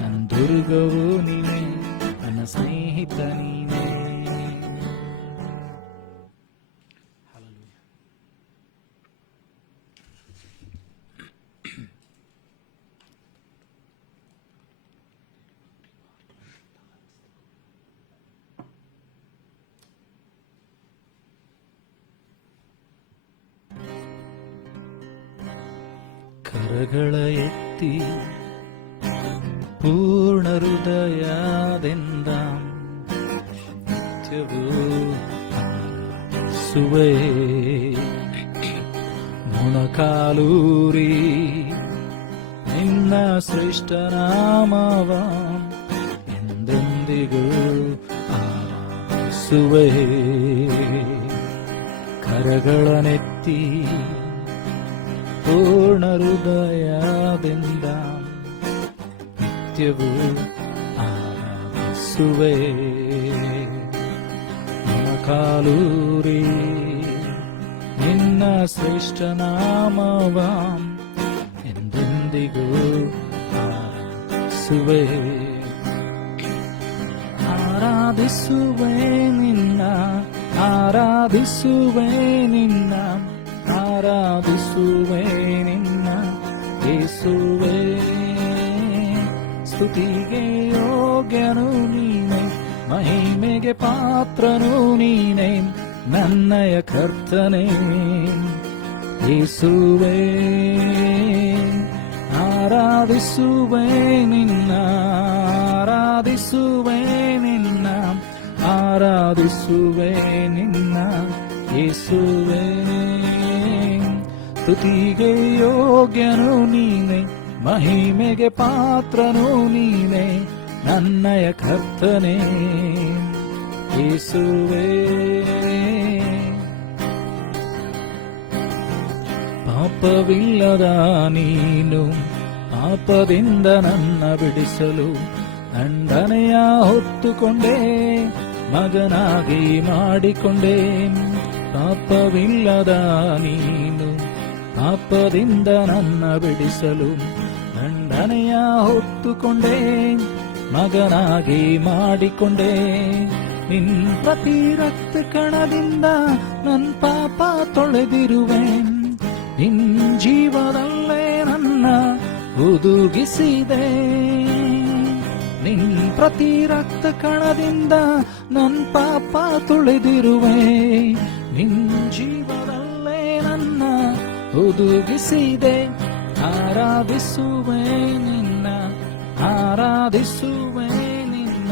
ನನ್ನ ದುರ್ಗವು ನೀನೆ, ನನ್ನ ಸ್ನೇಹಿತ ಸ್ನೇಹಿತ ನೀನೇ. ಕರಗಳ ಎತ್ತಿ ಪೂರ್ಣ ಹೃದಯದಿಂದ ನಿತ್ಯವೂ ಸುವೆ ಮೊಣಕಾಲೂರಿ ನಿನ್ನ ಶ್ರೇಷ್ಠ ನಾಮವ ಎಂದೆಂದಿಗೂ ಆರಾಧಿಸುವೆ. ಕರಗಳನೆತ್ತಿ ಪೂರ್ಣ ಹೃದಯದಿಂದ ನಿತ್ಯವೂ ಆರಾಧಿಸುವೆ. ಮೊಣಕಾಲೂರಿ ನಿನ್ನ ಶ್ರೇಷ್ಠ ನಾಮವ ಎಂದೆಂದಿಗೂ ಆರಾಧಿಸುವೆ. ಆರಾಧಿಸುವೆ ನಿನ್ನ, ಆರಾಧಿಸುವೆ ನಿನ್ನ, ಆರಾಧಿಸುವೆ ನಿನ್ನ ಯೇಸುವೇ. ಸ್ತುತಿಗೆ ಯೋಗ್ಯನು ನೀನೆ, ಮಹಿಮೆಗೆ ಪಾತ್ರನು ನೀನೆ, ನನ್ನಯ ಕರ್ತನೇ ಯೇಸುವೇ. ಆರಾಧಿಸುವೆ ನಿನ್ನ, ಆರಾಧಿಸುವೆ ನಿನ್ನ, ಆರಾಧಿಸುವೆ ನಿನ್ನ ಯೇಸುವೇ. ಸ್ತುತಿಗೆ ಯೋಗ್ಯನು ನೀನೆ, ಮಹಿಮೆಗೆ ಪಾತ್ರನು ನೀನೆ, ನನ್ನಯ ಕರ್ತನೇ ಯೇಸುವೇ. ಪಾಪವಿಲ್ಲದ ನೀನು ಪಾಪದಿಂದ ನನ್ನ ಬಿಡಿಸಲು ದಂಡನೆಯ ಹೊತ್ತುಕೊಂಡೆ, ಮಗನಾಗಿ ಮಾಡಿಕೊಂಡೆ. ಪಾಪವಿಲ್ಲದ ನೀನು ಪಾಪದಿಂದ ನನ್ನ ಬಿಡಿಸಲು ದಂಡನೆಯ ಹೊತ್ತುಕೊಂಡೆ, ಮಗನಾಗಿ ಮಾಡಿಕೊಂಡೆ. ನಿನ್ ಪ್ರತಿ ರಕ್ತ ಕಣದಿಂದ ನನ್ನ ಪಾಪ ತೊಳೆದಿರುವೆ, ನಿನ್ ಜೀವದಲ್ಲೇ ನನ್ನ ಹುದುಗಿಸಿದೆ. ನಿನ್ ಪ್ರತಿ ರಕ್ತ ಕಣದಿಂದ ನನ್ನ ಪಾಪ ತೊಳೆದಿರುವೆ, ನಿನ್ ಜೀವದಲ್ಲೇ ನನ್ನ ಹುದುಗಿಸಿದೆ. ಆರಾಧಿಸುವೆ ನಿನ್ನ, ಆರಾಧಿಸುವೆ ನಿನ್ನ,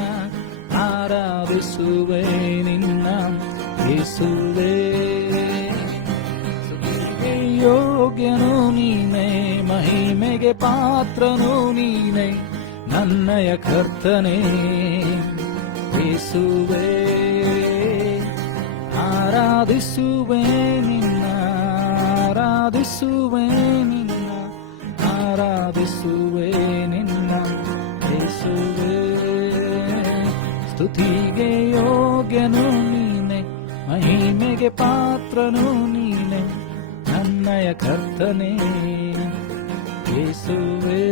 ಆರಾಧಿಸುವೆ ನಿನ್ನ ಯೇಸುವೇ. ಸ್ತುತಿಗೆ ಯೋಗ್ಯನು ನೀನೆ, ಮಹಿಮೆಗೆ ಪಾತ್ರನು ನೀನೆ, ನನ್ನಯ ಕರ್ತನೇ ಯೇಸುವೇ. ಆರಾಧಿಸುವೆ ನಿನ್ನ, ಆರಾಧಿಸುವೆ ನಿನ್ನ, ಆರಾಧಿಸುವೆ ನಿನ್ನ ಯೇಸುವೇ. ಸ್ತುತಿಗೆ ಯೋಗ್ಯನು ನೀನೆ, ಮಹಿಮೆಗೆ ಪಾತ್ರನು ನೀನೆ, ನನ್ನಯ ಕರ್ತನೇ ಯೇಸುವೇ.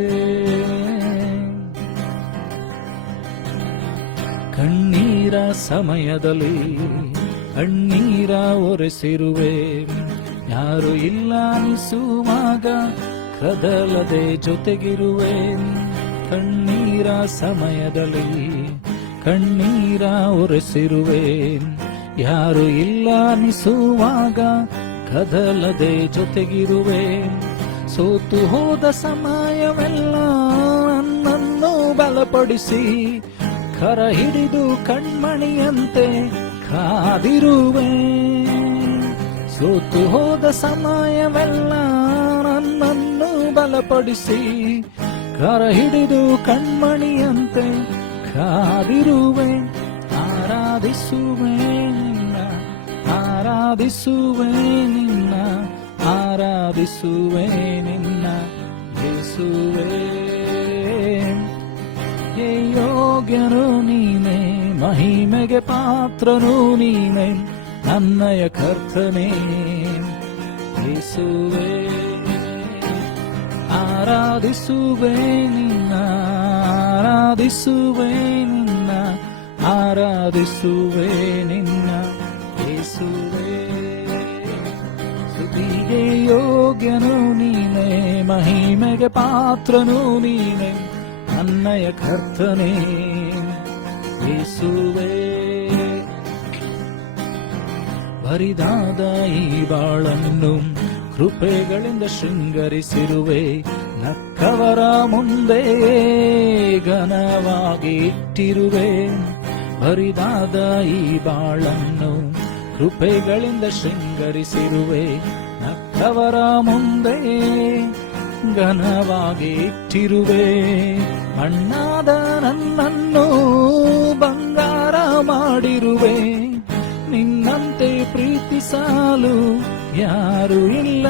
ಕಣ್ಣೀರ ಸಮಯದಲ್ಲಿ ಕಣ್ಣೀರ ಒರೆಸಿರುವೆ, ಯಾರು ಇಲ್ಲ ಅನಿಸುವಾಗ ಕದಲದೆ ಜೊತೆಗಿರುವೆ. ಕಣ್ಣೀರ ಸಮಯದಲ್ಲಿ ಕಣ್ಣೀರ ಒರೆಸಿರುವೆ, ಯಾರು ಇಲ್ಲ ಅನಿಸುವಾಗ ಕದಲದೆ ಜೊತೆಗಿರುವೆ. ಸೋತು ಹೋದ ಸಮಯವೆಲ್ಲ ನನ್ನನ್ನು ಬಲಪಡಿಸಿ, ಕರ ಹಿಡಿದು ಕಣ್ಮಣಿಯಂತೆ ಕಾದಿರುವೆ. ಸೋತು ಹೋದ ಸಮಯವೆಲ್ಲ ನನ್ನನ್ನು ಬಲಪಡಿಸಿ, ಕರ ಹಿಡಿದು ಕಣ್ಮಣಿಯಂತೆ ಕಾದಿರುವೆ. ಆರಾಧಿಸುವೆ ನಿನ್ನ, ಆರಾಧಿಸುವೆ ನಿನ್ನ, ಆರಾಧಿಸುವೆ ನಿನ್ನ ಯೇಸುವೇ. ಯೋಗ್ಯನು ನೀನೆ, ಮಹಿಮೆಗೆ ಪಾತ್ರನು ನೀನೆ, ನನ್ನಯ ಕರ್ತನೇ ಯೇಸುವೇ. ಆರಾಧಿಸುವೆ ನಿನ್ನ, ಆರಾಧಿಸುವೆ ನಿನ್ನ, ಆರಾಧಿಸುವೆ ನಿನ್ನ ಯೇಸುವೇ. ಸ್ತುತಿಗೆ ಯೋಗ್ಯನು ನೀನೇ, ಮಹಿಮೆಗೆ ಪಾತ್ರನು ನೀನೇ, ನನ್ನಯ ಕರ್ತನೇ ಯೇಸುವೇ. ಬರಿದಾದ ಈ ಬಾಳನ್ನು ಕೃಪೆಗಳಿಂದ ಶೃಂಗರಿಸಿರುವೆ, ನಕ್ಕವರ ಮುಂದೆ ಘನವಾಗಿ ಇಟ್ಟಿರುವೆ. ಬರಿದಾದ ಈ ಬಾಳನ್ನು ಕೃಪೆಗಳಿಂದ ಶೃಂಗರಿಸಿರುವೆ, ನಕ್ಕವರ ಮುಂದೆ ಘನವಾಗಿ ಇಟ್ಟಿರುವೆ. ಮಣ್ಣಾದ ನನ್ನನ್ನು ಬಂಗಾರ ಮಾಡಿರುವೆ, ನಿನ್ನಂತೆ ಪ್ರೀತಿಸಲು ಯಾರು ಇಲ್ಲ.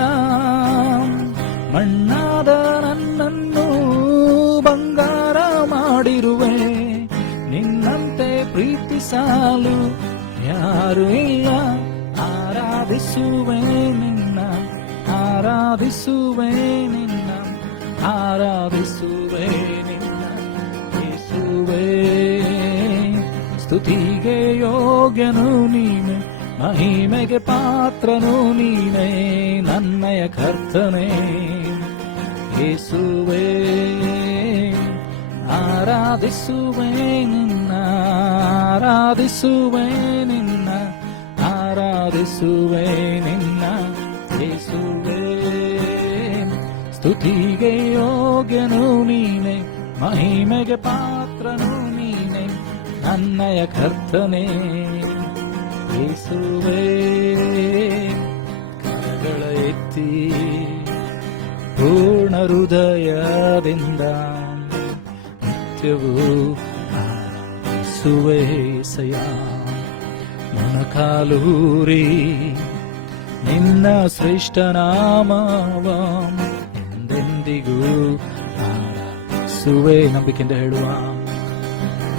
ಮಣ್ಣಾದ ನನ್ನನ್ನು ಬಂಗಾರ ಮಾಡಿರುವೆ, ನಿನ್ನಂತೆ ಪ್ರೀತಿಸಲು ಯಾರು ಇಲ್ಲ. ಆರಾಧಿಸುವೆ ನಿನ್ನ, ಆರಾಧಿಸುವೆ ನಿನ್ನ, ಆರಾಧಿಸುವೆ ನಿನ್ನ ಯೇಸುವೇ. ಸ್ತುತಿಗೆ ಯೋಗ್ಯನು ನೀನೆ, ಮಹಿಮೆಗೆ ಪಾತ್ರನು ನೀನೇ, ನನ್ನಯ ಕರ್ತನೇ ಯೇಸುವೇ. ಆರಾಧಿಸುವೆ ನಿನ್ನ, ಆರಾಧಿಸುವೆ ನಿನ್ನ, ಆರಾಧಿಸುವೆ ನಿನ್ನ ಯೇಸುವೇ. ಸ್ತುತಿಗೆ ಯೋಗ್ಯನು ನೀನೆ, ಮಹಿಮೆಗೆ ಪಾತ್ರನು ನೀನೆ, ನನ್ನಯ ಕರ್ತನೇ ಯೇಸುವೇ. ಕರಗಳ ಎತ್ತಿ ಪೂರ್ಣ ಹೃದಯದಿಂದ ನಿತ್ಯವೂ ಆರಾಧಿಸುವೆ ಏಸಯ್ಯ. ಮೊಣಕಾಲೂರಿ ನಿನ್ನ ಶ್ರೇಷ್ಠ ನಾಮವ ಎಂದೆಂದಿಗೂ ಆರಾಧಿಸುವೆ. ನಂಬಿಕೆಯಿಂದ ಹೇಳುವ,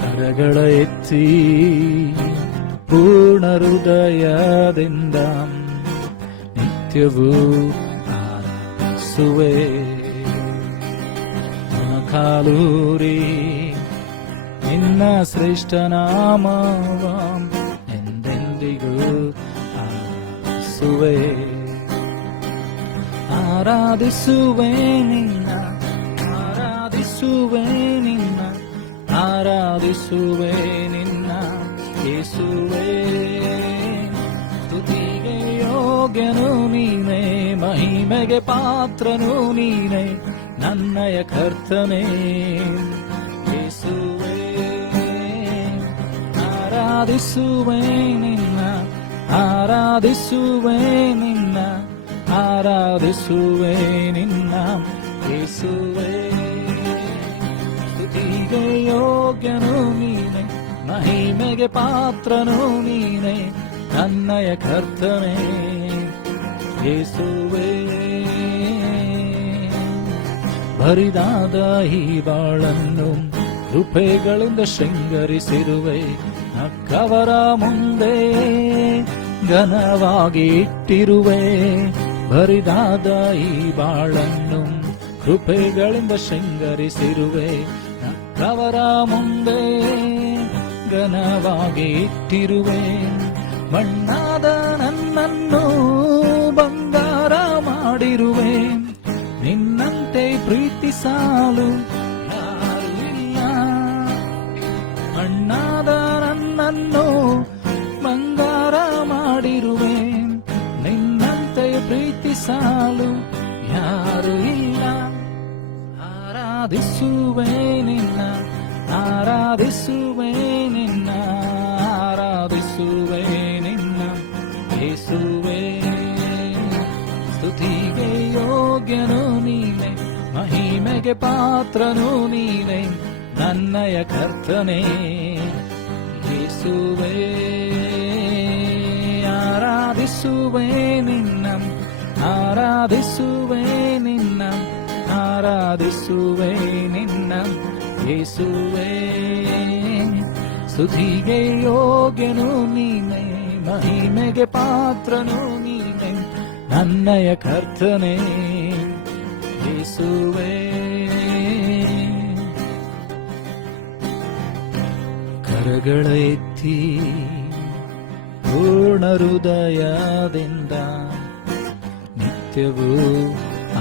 ಕರಗಳ ಎತ್ತಿ ಪೂರ್ಣ ಹೃದಯದಿಂದ ನಿತ್ಯವೂ ಆರಾಧಿಸುವೆ. ಮೊಣಕಾಲೂರಿ ನಿನ್ನ ಶ್ರೇಷ್ಠ ನಾಮವ ಎಂದೆಂದಿಗೂ ಆರಾಧಿಸುವೆ. ಆರಾಧಿಸುವೆ ನಿನ್ನ, ಆರಾಧಿಸುವೆ ನಿನ್ನ, ಆರಾಧಿಸುವೆ ನಿನ್ನ ಯೇಸುವೇ. ಸ್ತುತಿಗೆ ಯೋಗ್ಯನು ನೀನೇ, ಮಹಿಮೆಗೆ ಪಾತ್ರನು ನೀನೇ, ನನ್ನಯ ಕರ್ತನೇ ಯೇಸುವೇ. ಆರಾಧಿಸುವೆ ನಿನ್ನ, ಆರಾಧಿಸುವೆ ನಿನ್ನ, ಆರಾಧಿಸುವೆ ನಿನ್ನ ಯೇಸುವೇ. ಸ್ತುತಿಗೆ ಯೋಗ್ಯನು ನೀನೆ, ಮಹಿಮೆಗೆ ಪಾತ್ರನು ನೀನೆ, ನನ್ನಯ ಕರ್ತನೇ ಯೇಸುವೇ. ಬರಿದಾದ ಈ ಬಾಳನ್ನು ಕೃಪೆಗಳಿಂದ ಶೃಂಗರಿಸಿರುವೆ, ನಕ್ಕವರ ಮುಂದೆ ಘನವಾಗಿ ಇಟ್ಟಿರುವೆ. ಬರಿದಾದ ಈ ಬಾಳನ್ನು ಕೃಪೆಗಳಿಂದ ಶೃಂಗರಿಸಿರುವೆ, ನಕ್ಕವರ ಮುಂದೆ ಘನವಾಗಿ ಇಟ್ಟಿರುವೆ. ಮಣ್ಣಾದ ನನ್ನನ್ನು ಬಂಗಾರ ಮಾಡಿರುವೆ, ನಿನ್ನಂತೆ ಪ್ರೀತಿಸಲು ಯಾರು ಇಲ್ಲ. ಮಣ್ಣಾದ ನನ್ನನ್ನು ಬಂಗಾರ ಮಾಡಿರುವೆ, ನಿನ್ನಂತೆ ಪ್ರೀತಿಸಲು ಯಾರು ಇಲ್ಲ. ಆರಾಧಿಸುವೆ ನಿನ್ನ, ಆರಾಧಿಸುವೆ ನಿನ್ನ, ಆರಾಧಿಸುವೆ ನಿನ್ನ ಯೇಸುವೇ. ಸ್ತುತಿಗೆ ಯೋಗ್ಯನು ನೀನೆ, ಮಹಿಮೆಗೆ ಪಾತ್ರನು ನೀನೆ, ನನ್ನಯ ಕರ್ತನೇ ಯೇಸುವೇ. ಆರಾಧಿಸುವೆ ನಿನ್ನ, ಆರಾಧಿಸುವೆ ನಿನ್ನ, ಆರಾಧಿಸುವೆ ನಿನ್ನ ಯೇಸುವೇ. ಸ್ತುತಿಗೆ ಯೋಗ್ಯನು ನೀನೆ, ಮಹಿಮೆಗೆ ಪಾತ್ರನು ನೀನೆ, ನನ್ನಯ ಕರ್ತನೇ ಯೇಸುವೇ. ಕರಗಳ ಎತ್ತಿ ಪೂರ್ಣ ಹೃದಯದಿಂದ ನಿತ್ಯವೂ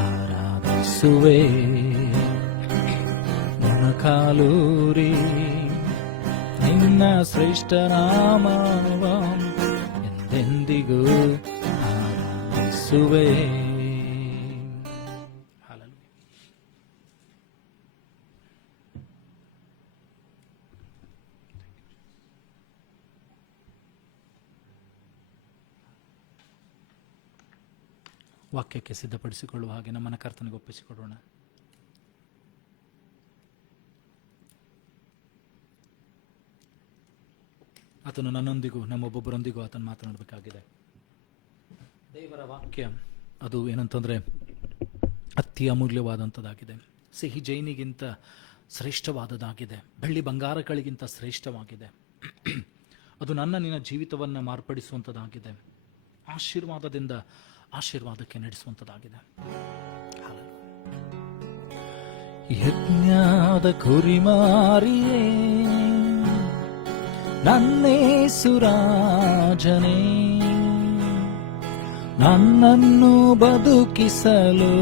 ಆರಾಧಿಸುವೆ. ಮೊಣಕಾಲೂರಿ ನಿನ್ನ ಶ್ರೇಷ್ಠ ನಾಮವ ಎಂದೆಂದಿಗೂ ಆರಾಧಿಸುವೆ. ವಾಕ್ಯಕ್ಕೆ ಸಿದ್ಧಪಡಿಸಿಕೊಳ್ಳುವ ಹಾಗೆ ನಮ್ಮನ್ನು ಕರ್ತನಿಗೆ ಒಪ್ಪಿಸಿಕೊಡೋಣ. ಆತನು ನನ್ನೊಂದಿಗೂ ನಮ್ಮೊಬ್ಬೊಬ್ಬರೊಂದಿಗೂ ಆತನು ಮಾತನಾಡಬೇಕಾಗಿದೆ. ದೇವರ ವಾಕ್ಯ ಅದು ಏನಂತಂದರೆ ಅತಿ ಅಮೂಲ್ಯವಾದಂಥದ್ದಾಗಿದೆ. ಸಿಹಿ ಜೈನಿಗಿಂತ ಶ್ರೇಷ್ಠವಾದದ್ದಾಗಿದೆ. ಬೆಳ್ಳಿ ಬಂಗಾರಗಳಿಗಿಂತ ಶ್ರೇಷ್ಠವಾಗಿದೆ. ಅದು ನಿನ್ನ ಜೀವಿತವನ್ನು ಮಾರ್ಪಡಿಸುವಂಥದ್ದಾಗಿದೆ. ಆಶೀರ್ವಾದದಿಂದ ಆಶೀರ್ವಾದಕ್ಕೆ ನಡೆಸುವಂಥದ್ದಾಗಿದೆ. ಯಜ್ಞದ ಕುರಿಮಾರಿಯೇ ನನ್ನೇಸುರಾಜನೇ, ನನ್ನನ್ನು ಬದುಕಿಸಲು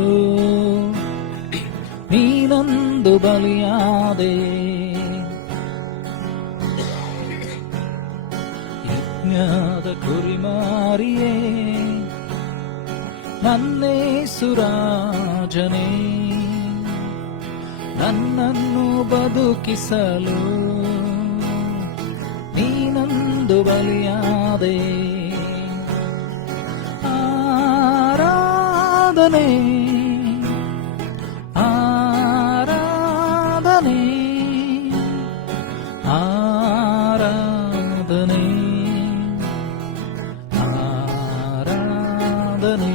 ನೀನೊಂದು ಬಲಿಯಾದೆ. ಯಜ್ಞದ ಕುರಿಮಾರಿಯೇ ನನ್ನೇಸುರಾಜನೇ, ನನ್ನನ್ನು ಬದುಕಿಸಲು ನೀನೊಂದು ಬಲಿಯಾದೆ. ಆರಾಧನೆ ಆರಾಧನೆ ಆರಾಧನೆ ಆರಾಧನೆ.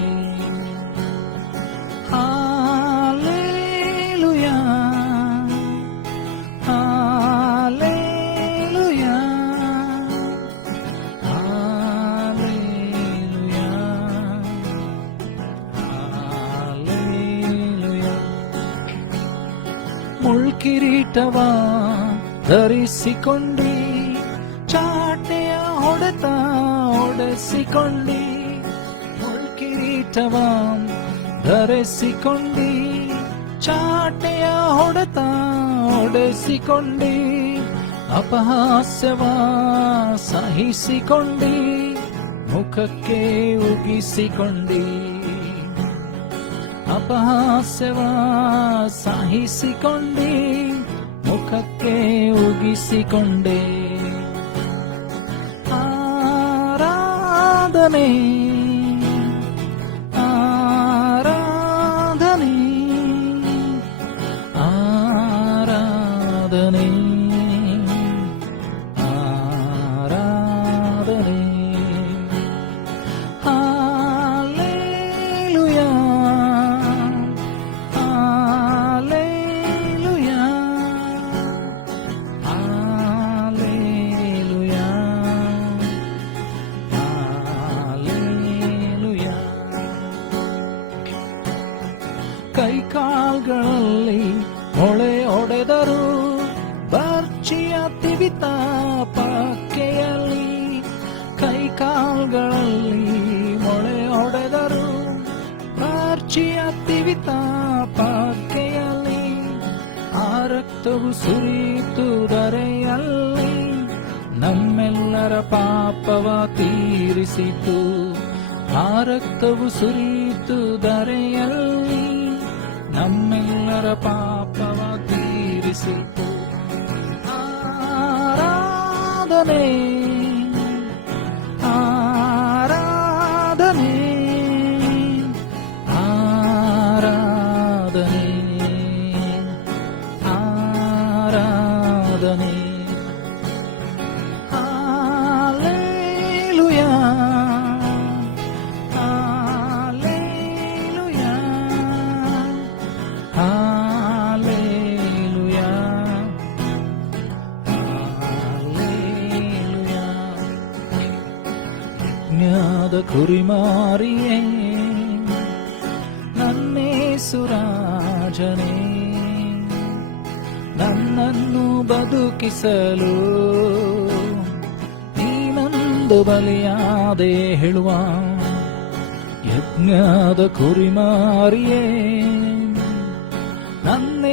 Hallelujah, Hallelujah, Hallelujah, Hallelujah. ಮುಳ್ಕಿರೀಟವ ಧರಿಸಿಕೊಂಡಿ, ಚಾಟೆಯ ಹೊಡೆತ ಹೊಡೆಸಿಕೊಂಡಿ. ಮುಳ್ಕಿರೀಟವ ಧರಿಸಿಕೊಂಡಿ, ಚಾಟೆಯ ಹೊಡೆತ ಹೊಡೆಸಿಕೊಂಡಿ. ಅಪಹಾಸ್ಯವ ಸಹಿಸಿಕೊಂಡಿ, ಮುಖಕ್ಕೆ ಉಗಿಸಿಕೊಂಡಿ. ಅಪಹಾಸ್ಯವ ಸಹಿಸಿಕೊಂಡಿ, ಮುಖಕ್ಕೆ ಉಗಿಸಿಕೊಂಡೆ. ಆರಾಧನೆ ಆರಾಧನೆ ಆರಾಧನೆ ಆರಾಧನೆ. Hallelujah, Hallelujah, Hallelujah, Hallelujah. ಕೈಕಾಲ್ಗಳಲ್ಲಿ ಮೊಳೆ ಹೊಡೆದರು, ಬರ್ಚಿಯ ತಿವಿತ ಪಕ್ಕೆಯಲ್ಲಿ. ಕೈಕಾಲ್ಗಳಲ್ಲಿ ಮೊಳೆ ಹೊಡೆದರು, ಬರ್ಚಿಯ ತಿವಿತ ಪಕ್ಕೆಯಲ್ಲಿ. ಆ ರಕ್ತವು ಸುರಿಯಿತು ಧರೆಯಲ್ಲಿ, ನಮ್ಮೆಲ್ಲರ ಪಾಪವ ತೀರಿಸಿತು. ಆ ರಕ್ತವು ಸುರಿಯಿತು ಧರೆಯಲ್ಲಿ, ನಮ್ಮೆಲ್ಲರ ಪಾಪವ ತೀರಿಸಿತು. ಆರಾಧನೆ ಆರಾಧನೆ ಆರಾಧನೆ ಆರಾಧನೆ. Hallelujah, Hallelujah, Hallelujah, Hallelujah. ಯಜ್ಞದ ಕುರಿಮಾರಿಯೇ ನನ್ನೇಸುರಾಜನೇ, ನನ್ನನ್ನು ಬದುಕಿಸಲು ನೀನೊಂದು ಬಲಿಯಾದೆ ಹೇಳುವ ಯಜ್ಞದ ಕುರಿಮಾರಿಯೇ, ನನ್ನೇಸುರಾಜನೇ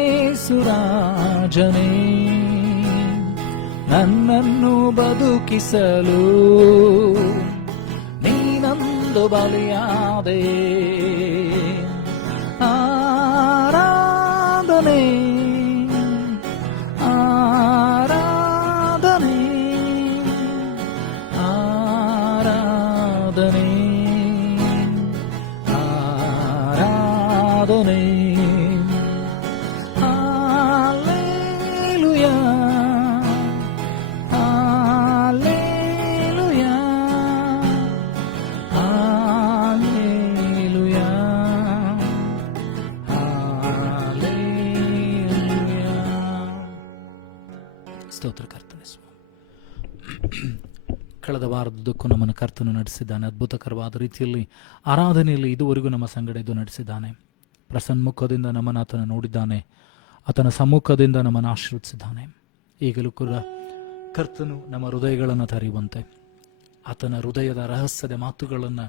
ನನ್ನನ್ನು ಬದುಕಿಸಲು ನೀನೊಂದು ಬಲಿಯಾದೆ. ಆರಾಧನೆ ಆರಾಧನೆ ಆರಾಧನೆ ಆರಾಧನೆ. Hallelujah hallelujah hallelujah hallelujah. ಸ್ತೋತ್ರ ಕರ್ತನೇ ಸ್ವಾಮಿ. ಕಳೆದ ವಾರದಕ್ಕೂ ನಮ್ಮನ್ನು ಕರ್ತನು ನಡೆಸಿದ್ದಾನೆ. ಅದ್ಭುತಕರವಾದ ರೀತಿಯಲ್ಲಿ ಆರಾಧನೆಯಲ್ಲಿ ಇದುವರೆಗೂ ನಮ್ಮ ಸಂಗಡ ಇದು ನಡೆಸಿದ್ದಾನೆ. ಪ್ರಸನ್ಮುಖದಿಂದ ನಮ್ಮನ್ನು ಆತನ ನೋಡಿದ್ದಾನೆ, ಆತನ ಸಮ್ಮುಖದಿಂದ ನಮ್ಮನ್ನು ಆಶೀರ್ವದಿಸಿದ್ದಾನೆ. ಈಗಲೂ ಕೂಡ ಕರ್ತನು ನಮ್ಮ ಹೃದಯಗಳನ್ನು ತೆರೆಯುವಂತೆ, ಆತನ ಹೃದಯದ ರಹಸ್ಯದ ಮಾತುಗಳನ್ನು,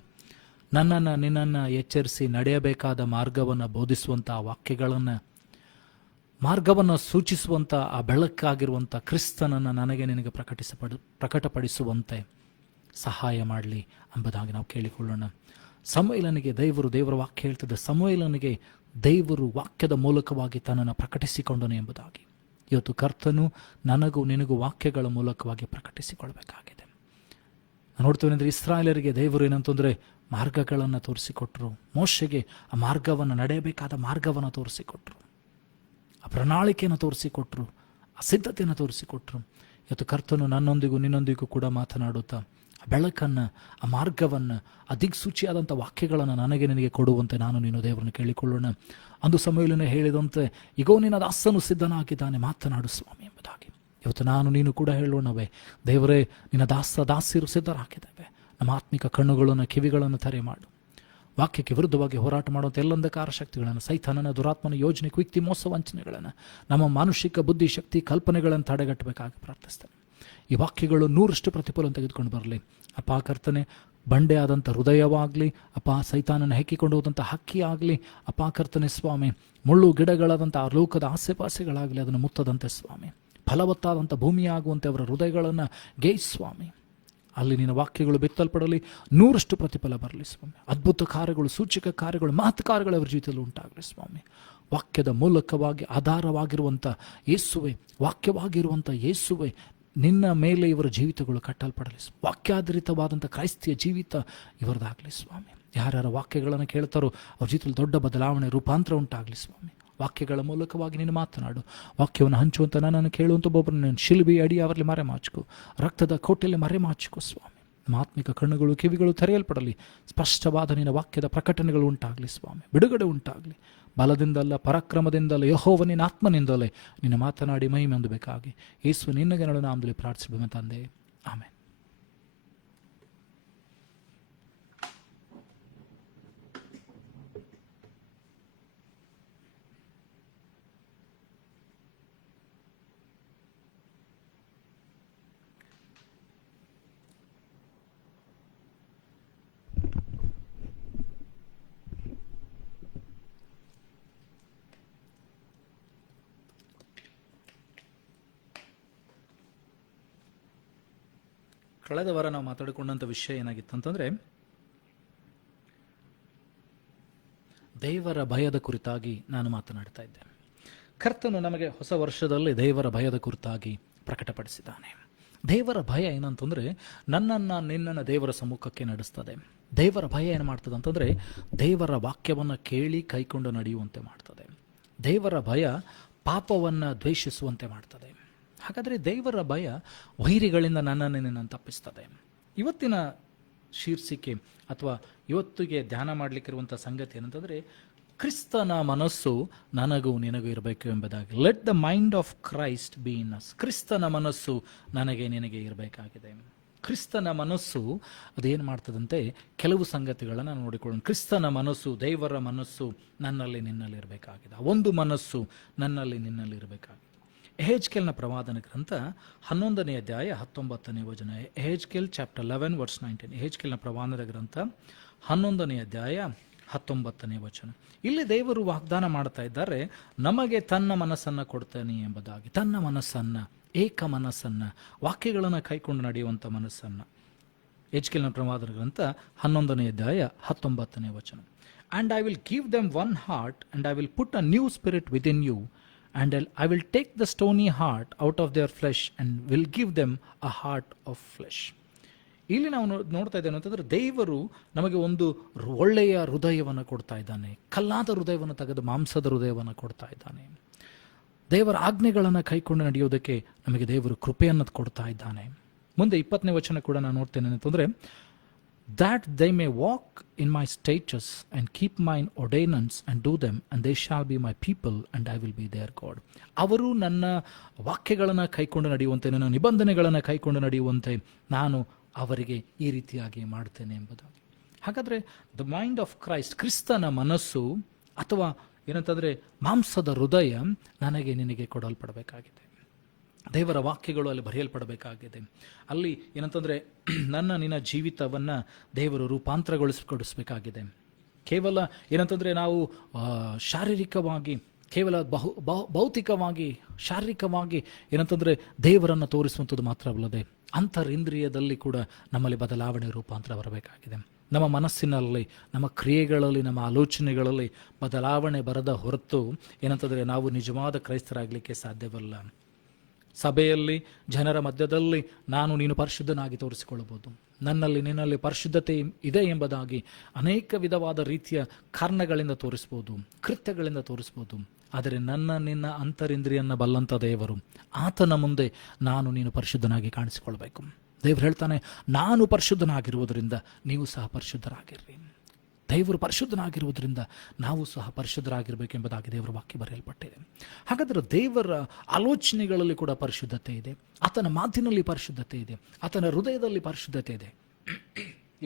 ನನ್ನನ್ನು ನಿನ್ನನ್ನು ಎಚ್ಚರಿಸಿ ನಡೆಯಬೇಕಾದ ಮಾರ್ಗವನ್ನು ಬೋಧಿಸುವಂಥ ವಾಕ್ಯಗಳನ್ನು, ಮಾರ್ಗವನ್ನು ಸೂಚಿಸುವಂಥ ಆ ಬೆಳಕಾಗಿರುವಂಥ ಕ್ರಿಸ್ತನನ್ನು ನನಗೆ ನಿನಗೆ ಪ್ರಕಟಪಡಿಸುವಂತೆ ಸಹಾಯ ಮಾಡಲಿ ಎಂಬುದಾಗಿ ನಾವು ಕೇಳಿಕೊಳ್ಳೋಣ. ಸಮುವೇಲನಿಗೆ ದೇವರ ವಾಕ್ಯ ಹೇಳ್ತದೆ, ಸಮುವೇಲನಿಗೆ ದೇವರು ವಾಕ್ಯದ ಮೂಲಕವಾಗಿ ತನ್ನನ್ನು ಪ್ರಕಟಿಸಿಕೊಂಡನು ಎಂಬುದಾಗಿ. ಇವತ್ತು ಕರ್ತನು ನನಗೂ ನಿನಗೂ ವಾಕ್ಯಗಳ ಮೂಲಕವಾಗಿ ಪ್ರಕಟಿಸಿಕೊಳ್ಬೇಕಾಗಿದೆ. ನೋಡ್ತೀವಿ ಅಂದರೆ ಇಸ್ರಾಯೇಲರಿಗೆ ದೇವರು ಏನಂತಂದರೆ ಮಾರ್ಗಗಳನ್ನು ತೋರಿಸಿಕೊಟ್ರು. ಮೋಶೆಗೆ ಆ ಮಾರ್ಗವನ್ನು, ನಡೆಯಬೇಕಾದ ಮಾರ್ಗವನ್ನು ತೋರಿಸಿಕೊಟ್ರು, ಆ ಪ್ರಣಾಳಿಕೆಯನ್ನು ತೋರಿಸಿಕೊಟ್ರು, ಆ ಸಿದ್ಧತೆಯನ್ನು ತೋರಿಸಿಕೊಟ್ರು. ಇವತ್ತು ಕರ್ತನು ನನ್ನೊಂದಿಗೂ ನಿನ್ನೊಂದಿಗೂ ಕೂಡ ಮಾತನಾಡುತ್ತಾ ಆ ಬೆಳಕನ್ನು, ಆ ಮಾರ್ಗವನ್ನು, ಆ ದಿಕ್ಸೂಚಿಯಾದಂಥ ವಾಕ್ಯಗಳನ್ನು ನನಗೆ ನಿನಗೆ ಕೊಡುವಂತೆ ನಾನು ನೀನು ದೇವರನ್ನು ಕೇಳಿಕೊಳ್ಳೋಣ. ಅಂದು ಸಮುವೇಲನು ಹೇಳಿದಂತೆ, ಇಗೋ ನಿನ್ನ ದಾಸನು ಸಿದ್ಧನಾಗಿದ್ದಾನೆ, ಮಾತನಾಡು ಸ್ವಾಮಿ ಎಂಬುದಾಗಿ. ಇವತ್ತು ನಾನು ನೀನು ಕೂಡ ಹೇಳೋಣವೇ, ದೇವರೇ ನಿನ್ನ ದಾಸಿಯರು ಸಿದ್ಧರಾಗಿದ್ದೇವೆ. ನಮ್ಮ ಆತ್ಮಿಕ ಕಣ್ಣುಗಳನ್ನು, ಕಿವಿಗಳನ್ನು ತೆರೆ ಮಾಡು. ವಾಕ್ಯಕ್ಕೆ ವಿರುದ್ಧವಾಗಿ ಹೋರಾಟ ಮಾಡುವಂಥ ಎಲ್ಲ ಅಂಧಕಾರ ಶಕ್ತಿಗಳನ್ನು, ಸೈತಾನನ ದುರಾತ್ಮನ ಯೋಜನೆ, ಕುಯುಕ್ತಿ, ಮೋಸ, ವಂಚನೆಗಳನ್ನು, ನಮ್ಮ ಮಾನುಷಿಕ ಬುದ್ಧಿ ಶಕ್ತಿ ಕಲ್ಪನೆಗಳನ್ನು ತಡೆಗಟ್ಟಬೇಕಾಗಿ ಪ್ರಾರ್ಥಿಸ್ತೇನೆ. ಈ ವಾಕ್ಯಗಳು 100% ಪ್ರತಿಫಲವನ್ನು ತೆಗೆದುಕೊಂಡು ಬರಲಿ. ಅಪ್ಪ ಕರ್ತನೆ, ಬಂಡೆ ಆದಂಥ ಹೃದಯವಾಗಲಿ, ಅಪ್ಪ ಸೈತಾನನ ಹೆಕ್ಕಿಕೊಂಡು ಹೋದಂಥ ಹಕ್ಕಿ ಆಗಲಿ, ಅಪ್ಪ ಕರ್ತನೆ ಸ್ವಾಮಿ, ಮುಳ್ಳು ಗಿಡಗಳಾದಂಥ ಆ ಲೋಕದ ಆಸೆಪಾಸೆಗಳಾಗಲಿ ಅದನ್ನು ಮುತ್ತದಂತೆ ಸ್ವಾಮಿ, ಫಲವತ್ತಾದಂಥ ಭೂಮಿಯಾಗುವಂತೆ ಅವರ ಹೃದಯಗಳನ್ನು ಗೇಯ್ಸ್ ಸ್ವಾಮಿ. ಅಲ್ಲಿ ನಿನ್ನ ವಾಕ್ಯಗಳು ಬಿತ್ತಲ್ಪಡಲಿ, 100% ಪ್ರತಿಫಲ ಬರಲಿ ಸ್ವಾಮಿ. ಅದ್ಭುತ ಕಾರ್ಯಗಳು, ಸೂಚಕ ಕಾರ್ಯಗಳು, ಮಹತ್ ಕಾರ್ಯಗಳು ಅವರ ಜೀವಿತದಲ್ಲಿ ಉಂಟಾಗಲಿ ಸ್ವಾಮಿ. ವಾಕ್ಯದ ಮೂಲಕವಾಗಿ ಆಧಾರವಾಗಿರುವಂಥ ಯೇಸುವೆ, ವಾಕ್ಯವಾಗಿರುವಂಥ ಯೇಸುವೆ, ನಿನ್ನ ಮೇಲೆ ಇವರ ಜೀವಿತಗಳು ಕಟ್ಟಲ್ಪಡಲಿ. ವಾಕ್ಯಾಧಾರಿತವಾದಂಥ ಕ್ರೈಸ್ತಿಯ ಜೀವಿತ ಇವರದಾಗಲಿ ಸ್ವಾಮಿ. ಯಾರ್ಯಾರ ವಾಕ್ಯಗಳನ್ನು ಕೇಳ್ತಾರೋ ಅವ್ರ ಜೀವಿತದಲ್ಲಿ ದೊಡ್ಡ ಬದಲಾವಣೆ, ರೂಪಾಂತರ ಉಂಟಾಗಲಿ ಸ್ವಾಮಿ. ವಾಕ್ಯಗಳ ಮೂಲಕವಾಗಿ ನೀನು ಮಾತನಾಡು. ವಾಕ್ಯವನ್ನು ಹಂಚುವಂಥ ನನ್ನನ್ನು ಕೇಳುವಂಥ ಒಬ್ಬೊಬ್ಬರನ್ನು ಶಿಲ್ಬಿ ಅಡಿ ಅವರಲ್ಲಿ ಮರೆಮಾಚಿಕೊ, ರಕ್ತದ ಕೋಟೆಯಲ್ಲಿ ಮರೆಮಾಚಿಕೊ ಸ್ವಾಮಿ. ಆತ್ಮಿಕ ಕಣ್ಣುಗಳು, ಕಿವಿಗಳು ತೆರೆಯಲ್ಪಡಲಿ. ಸ್ಪಷ್ಟವಾದ ನಿನ್ನ ವಾಕ್ಯದ ಪ್ರಕಟಣೆಗಳು ಉಂಟಾಗಲಿ ಸ್ವಾಮಿ. ಬಿಡುಗಡೆ ಉಂಟಾಗಲಿ. ಬಲದಿಂದಲ್ಲ, ಪರಾಕ್ರಮದಿಂದಲ್ಲ, ಯೆಹೋವನಿನ ಆತ್ಮನಿಂದಲೇ ನಿನ್ನ ಮಾತನಾಡಿ ಮಹಿಮೆ ಹೊಂದಬೇಕಾಗಿ ಯೇಸು ನಿನ್ನಗೆ ನಡು ನಾಮದಲ್ಲಿ ಪ್ರಾರ್ಥಿಸಬೇಕು ತಂದೆ, ಆಮೆನ್. ಕಳೆದ ವಾರ ನಾವು ಮಾತಾಡಿಕೊಂಡಂಥ ವಿಷಯ ಏನಾಗಿತ್ತು ಅಂತಂದರೆ, ದೇವರ ಭಯದ ಕುರಿತಾಗಿ ನಾನು ಮಾತನಾಡ್ತಾ ಇದ್ದೆ. ಕರ್ತನು ನಮಗೆ ಹೊಸ ವರ್ಷದಲ್ಲಿ ದೇವರ ಭಯದ ಕುರಿತಾಗಿ ಪ್ರಕಟಪಡಿಸಿದ್ದಾನೆ. ದೇವರ ಭಯ ಏನಂತಂದರೆ ನನ್ನನ್ನು ನಿನ್ನನ್ನು ದೇವರ ಸಮ್ಮುಖಕ್ಕೆ ನಡೆಸ್ತದೆ. ದೇವರ ಭಯ ಏನು ಮಾಡ್ತದೆ ಅಂತಂದರೆ ದೇವರ ವಾಕ್ಯವನ್ನು ಕೇಳಿ ಕೈಕೊಂಡು ನಡೆಯುವಂತೆ ಮಾಡ್ತದೆ. ದೇವರ ಭಯ ಪಾಪವನ್ನು ದ್ವೇಷಿಸುವಂತೆ ಮಾಡ್ತದೆ. ಹಾಗಾದರೆ ದೇವರ ಭಯ ವೈರಿಗಳಿಂದ ನನ್ನನ್ನು ತಪ್ಪಿಸ್ತದೆ. ಇವತ್ತಿನ ಶೀರ್ಷಿಕೆ ಅಥವಾ ಇವತ್ತಿಗೆ ಧ್ಯಾನ ಮಾಡಲಿಕ್ಕಿರುವಂಥ ಸಂಗತಿ ಏನಂತಂದರೆ, ಕ್ರಿಸ್ತನ ಮನಸ್ಸು ನನಗೂ ನಿನಗೂ ಇರಬೇಕು ಎಂಬುದಾಗಿ. Let the mind of Christ B in us. ಕ್ರಿಸ್ತನ ಮನಸ್ಸು ನನಗೆ ನಿನಗೆ ಇರಬೇಕಾಗಿದೆ. ಕ್ರಿಸ್ತನ ಮನಸ್ಸು ಅದೇನು ಮಾಡ್ತದಂತೆ, ಕೆಲವು ಸಂಗತಿಗಳನ್ನು ನೋಡಿಕೊಳ್ಳೋಣ. ಕ್ರಿಸ್ತನ ಮನಸ್ಸು, ದೇವರ ಮನಸ್ಸು ನನ್ನಲ್ಲಿ ನಿನ್ನಲ್ಲಿ ಇರಬೇಕಾಗಿದೆ. ಒಂದು ಮನಸ್ಸು ನನ್ನಲ್ಲಿ ನಿನ್ನಲ್ಲಿ ಇರಬೇಕಾಗಿದೆ. ಎಹೆಜ್ಕೇಲ್ನ ಪ್ರವಾದನ ಗ್ರಂಥ 11ನೇ ಅಧ್ಯಾಯ 19ನೇ ವಚನ. ಎಹೆಜ್ಕೇಲ್ ಚಾಪ್ಟರ್ 11 ವರ್ಸ್ 19. ಎಹೆಜ್ಕೇಲ್ನ ಪ್ರವಾದನ ಗ್ರಂಥ 11ನೇ ಅಧ್ಯಾಯ 19ನೇ ವಚನ. ಇಲ್ಲಿ ದೇವರು ವಾಗ್ದಾನ ಮಾಡ್ತಾ ಇದ್ದಾರೆ, ನಮಗೆ ತನ್ನ ಮನಸ್ಸನ್ನು ಕೊಡ್ತಾನೆ ಎಂಬುದಾಗಿ. ತನ್ನ ಮನಸ್ಸನ್ನು, ಏಕ ಮನಸ್ಸನ್ನು, ವಾಕ್ಯಗಳನ್ನು ಕೈಕೊಂಡು ನಡೆಯುವಂಥ ಮನಸ್ಸನ್ನು. ಎಹೆಜ್ಕೇಲ್ನ ಪ್ರವಾದನ ಗ್ರಂಥ 11ನೇ ಅಧ್ಯಾಯ 19ನೇ ವಚನ. And I will give them one heart, and I will put a new spirit within you, and I will take the stony heart out of their flesh, and will give them a heart of flesh. ಇಲ್ಲಿ ನಾವು ನೋಡ್ತಾ ಇದ್ದೇವೆ ಅಂತಂದರೆ, ದೇವರು ನಮಗೆ ಒಂದು ಒಳ್ಳೆಯ ಹೃದಯವನ್ನು ಕೊಡ್ತಾ ಇದ್ದಾನೆ. ಕಲ್ಲಾದ ಹೃದಯವನ್ನು ತೆಗೆದು ಮಾಂಸದ ಹೃದಯವನ್ನು ಕೊಡ್ತಾ ಇದ್ದಾನೆ. ದೇವರ ಆಜ್ಞೆಗಳನ್ನು ಕೈಕೊಂಡು ನಡೆಯೋದಕ್ಕೆ ನಮಗೆ ದೇವರು ಕೃಪೆಯನ್ನು ಕೊಡ್ತಾ ಇದ್ದಾನೆ. ಮುಂದೆ 20ನೇ ವಚನ ಕೂಡ ನಾನು ನೋಡ್ತೇನೆ ಅಂತಂದರೆ, that they may walk in my statutes and keep mine ordinances and do them, and they shall be my people and I will be their God. ಅವರು ನನ್ನ ವಾಕ್ಯಗಳನ್ನು ಕೈಕೊಂಡು ನಡೆಯುವಂತೆ, ನನ್ನ ನಿಬಂಧನೆಗಳನ್ನು ಕೈಕೊಂಡು ನಡೆಯುವಂತೆ ನಾನು ಅವರಿಗೆ ಈ ರೀತಿಯಾಗಿ ಮಾಡ್ತೇನೆ ಎಂಬುದಾಗಿ. ಹಾಗಾದರೆ ದ ಮೈಂಡ್ ಆಫ್ ಕ್ರೈಸ್ಟ್, ಕ್ರಿಸ್ತನ ಮನಸ್ಸು ಅಥವಾ ಏನಂತಂದರೆ ಮಾಂಸದ ಹೃದಯ ನನಗೆ ನಿನಗೆ ಕೊಡಲ್ಪಡಬೇಕಾಗಿದೆ. ದೇವರ ವಾಕ್ಯಗಳು ಅಲ್ಲಿ ಬರೆಯಲ್ಪಡಬೇಕಾಗಿದೆ. ಅಲ್ಲಿ ಏನಂತಂದರೆ ನಿನ್ನ ಜೀವಿತವನ್ನು ದೇವರು ರೂಪಾಂತರಗೊಳಿಸಿಕೊಡಿಸಬೇಕಾಗಿದೆ. ಕೇವಲ ಏನಂತಂದರೆ ನಾವು ಶಾರೀರಿಕವಾಗಿ, ಕೇವಲ ಭೌತಿಕವಾಗಿ, ಶಾರೀರಿಕವಾಗಿ ಏನಂತಂದರೆ ದೇವರನ್ನು ತೋರಿಸುವಂಥದ್ದು ಮಾತ್ರವಲ್ಲದೆ ಅಂತರಿಂದ್ರಿಯದಲ್ಲಿ ಕೂಡ ನಮ್ಮಲ್ಲಿ ಬದಲಾವಣೆ, ರೂಪಾಂತರ ಬರಬೇಕಾಗಿದೆ. ನಮ್ಮ ಮನಸ್ಸಿನಲ್ಲಿ, ನಮ್ಮ ಕ್ರಿಯೆಗಳಲ್ಲಿ, ನಮ್ಮ ಆಲೋಚನೆಗಳಲ್ಲಿ ಬದಲಾವಣೆ ಬರದ ಹೊರತು ಏನಂತಂದರೆ ನಾವು ನಿಜವಾದ ಕ್ರೈಸ್ತರಾಗಲಿಕ್ಕೆ ಸಾಧ್ಯವಲ್ಲ. ಸಭೆಯಲ್ಲಿ, ಜನರ ಮಧ್ಯದಲ್ಲಿ ನೀನು ಪರಿಶುದ್ಧನಾಗಿ ತೋರಿಸಿಕೊಳ್ಳಬಹುದು, ನನ್ನಲ್ಲಿ ನಿನ್ನಲ್ಲಿ ಪರಿಶುದ್ಧತೆ ಇದೆ ಎಂಬುದಾಗಿ ಅನೇಕ ವಿಧವಾದ ರೀತಿಯ ಕಾರಣಗಳಿಂದ ತೋರಿಸ್ಬೋದು, ಕೃತ್ಯಗಳಿಂದ ತೋರಿಸ್ಬೋದು. ಆದರೆ ನಿನ್ನ ಅಂತರಿಂದ್ರಿಯನ್ನ ಬಲ್ಲಂಥ ದೇವರು, ಆತನ ಮುಂದೆ ನೀನು ಪರಿಶುದ್ಧನಾಗಿ ಕಾಣಿಸಿಕೊಳ್ಬೇಕು. ದೇವರು ಹೇಳ್ತಾನೆ, ನಾನು ಪರಿಶುದ್ಧನಾಗಿರುವುದರಿಂದ ನೀವು ಸಹ ಪರಿಶುದ್ಧರಾಗಿರ್ರಿ. ದೇವರು ಪರಿಶುದ್ಧನಾಗಿರುವುದರಿಂದ ನಾವು ಸಹ ಪರಿಶುದ್ಧರಾಗಿರಬೇಕೆಂಬುದಾಗಿ ದೇವರ ವಾಕ್ಯ ಬರೆಯಲ್ಪಟ್ಟಿದೆ. ಹಾಗಾದರೆ ದೇವರ ಆಲೋಚನೆಗಳಲ್ಲಿ ಕೂಡ ಪರಿಶುದ್ಧತೆ ಇದೆ, ಆತನ ಮಾತಿನಲ್ಲಿ ಪರಿಶುದ್ಧತೆ ಇದೆ, ಆತನ ಹೃದಯದಲ್ಲಿ ಪರಿಶುದ್ಧತೆ ಇದೆ.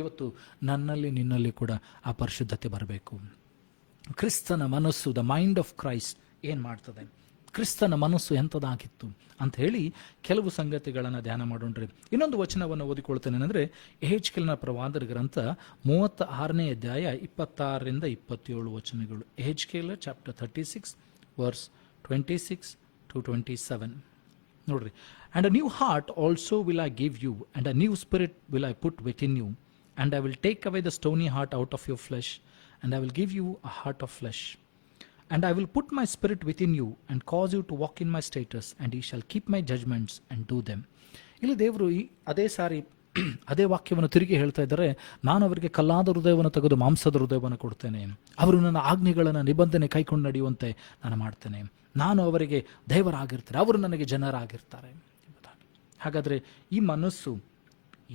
ಇವತ್ತು ನನ್ನಲ್ಲಿ ನಿನ್ನಲ್ಲಿ ಕೂಡ ಆ ಪರಿಶುದ್ಧತೆ ಬರಬೇಕು. ಕ್ರಿಸ್ತನ ಮನಸ್ಸು, ದ ಮೈಂಡ್ ಆಫ್ ಕ್ರೈಸ್ಟ್ ಏನು ಮಾಡ್ತದೆ, ಕ್ರಿಸ್ತನ ಮನಸ್ಸು ಎಂಥದಾಗಿತ್ತು ಅಂತ ಹೇಳಿ ಕೆಲವು ಸಂಗತಿಗಳನ್ನು ಧ್ಯಾನ ಮಾಡೋಣ್ರಿ. ಇನ್ನೊಂದು ವಚನವನ್ನು ಓದಿಕೊಳ್ತೇನೆ. ಅಂದರೆ ಎಹೆಜ್ಕೇಲ್ನ ಪ್ರವಾದನ ಗ್ರಂಥ 36ನೇ ಅಧ್ಯಾಯ 26ರಿಂದ 27 ವಚನಗಳು. ಎಹೆಜ್ಕೇಲ್ ಚಾಪ್ಟರ್ 36 ವರ್ಸ್ 26 to 27 ನೋಡ್ರಿ. And a new heart also will I give you, and a new spirit will I put within you, and I will take away the stony heart out of your flesh, and I will give you a heart of flesh. And I will put my spirit within you and cause you to walk in my statutes, and ye shall keep my judgments and do them. ಇಲ್ಲಿ ದೇವರು ಅದೇ ವಾಕ್ಯವನ್ನು ತಿರುಗಿ ಹೇಳ್ತಾ ಇದ್ದಾರೆ. ನಾನು ಅವರಿಗೆ ಕಲ್ಲಾದ ಹೃದಯವನ್ನು ತೆಗೆದು ಮಾಂಸದ ಹೃದಯವನ್ನು ಕೊಡ್ತೇನೆ. ಅವರು ನನ್ನ ಆಜ್ಞೆಗಳನ್ನು, ನಿಬಂಧನೆ ಕೈಕೊಂಡು ನಡೆಯುವಂತೆ ನಾನು ಮಾಡ್ತೇನೆ. ನಾನು ಅವರಿಗೆ ದೇವರಾಗಿರ್ತೇನೆ, ಅವರು ನನಗೆ ಜನರಾಗಿರ್ತಾರೆ ಎಂಬುದಾಗಿ. ಹಾಗಾದರೆ ಈ ಮನಸ್ಸು,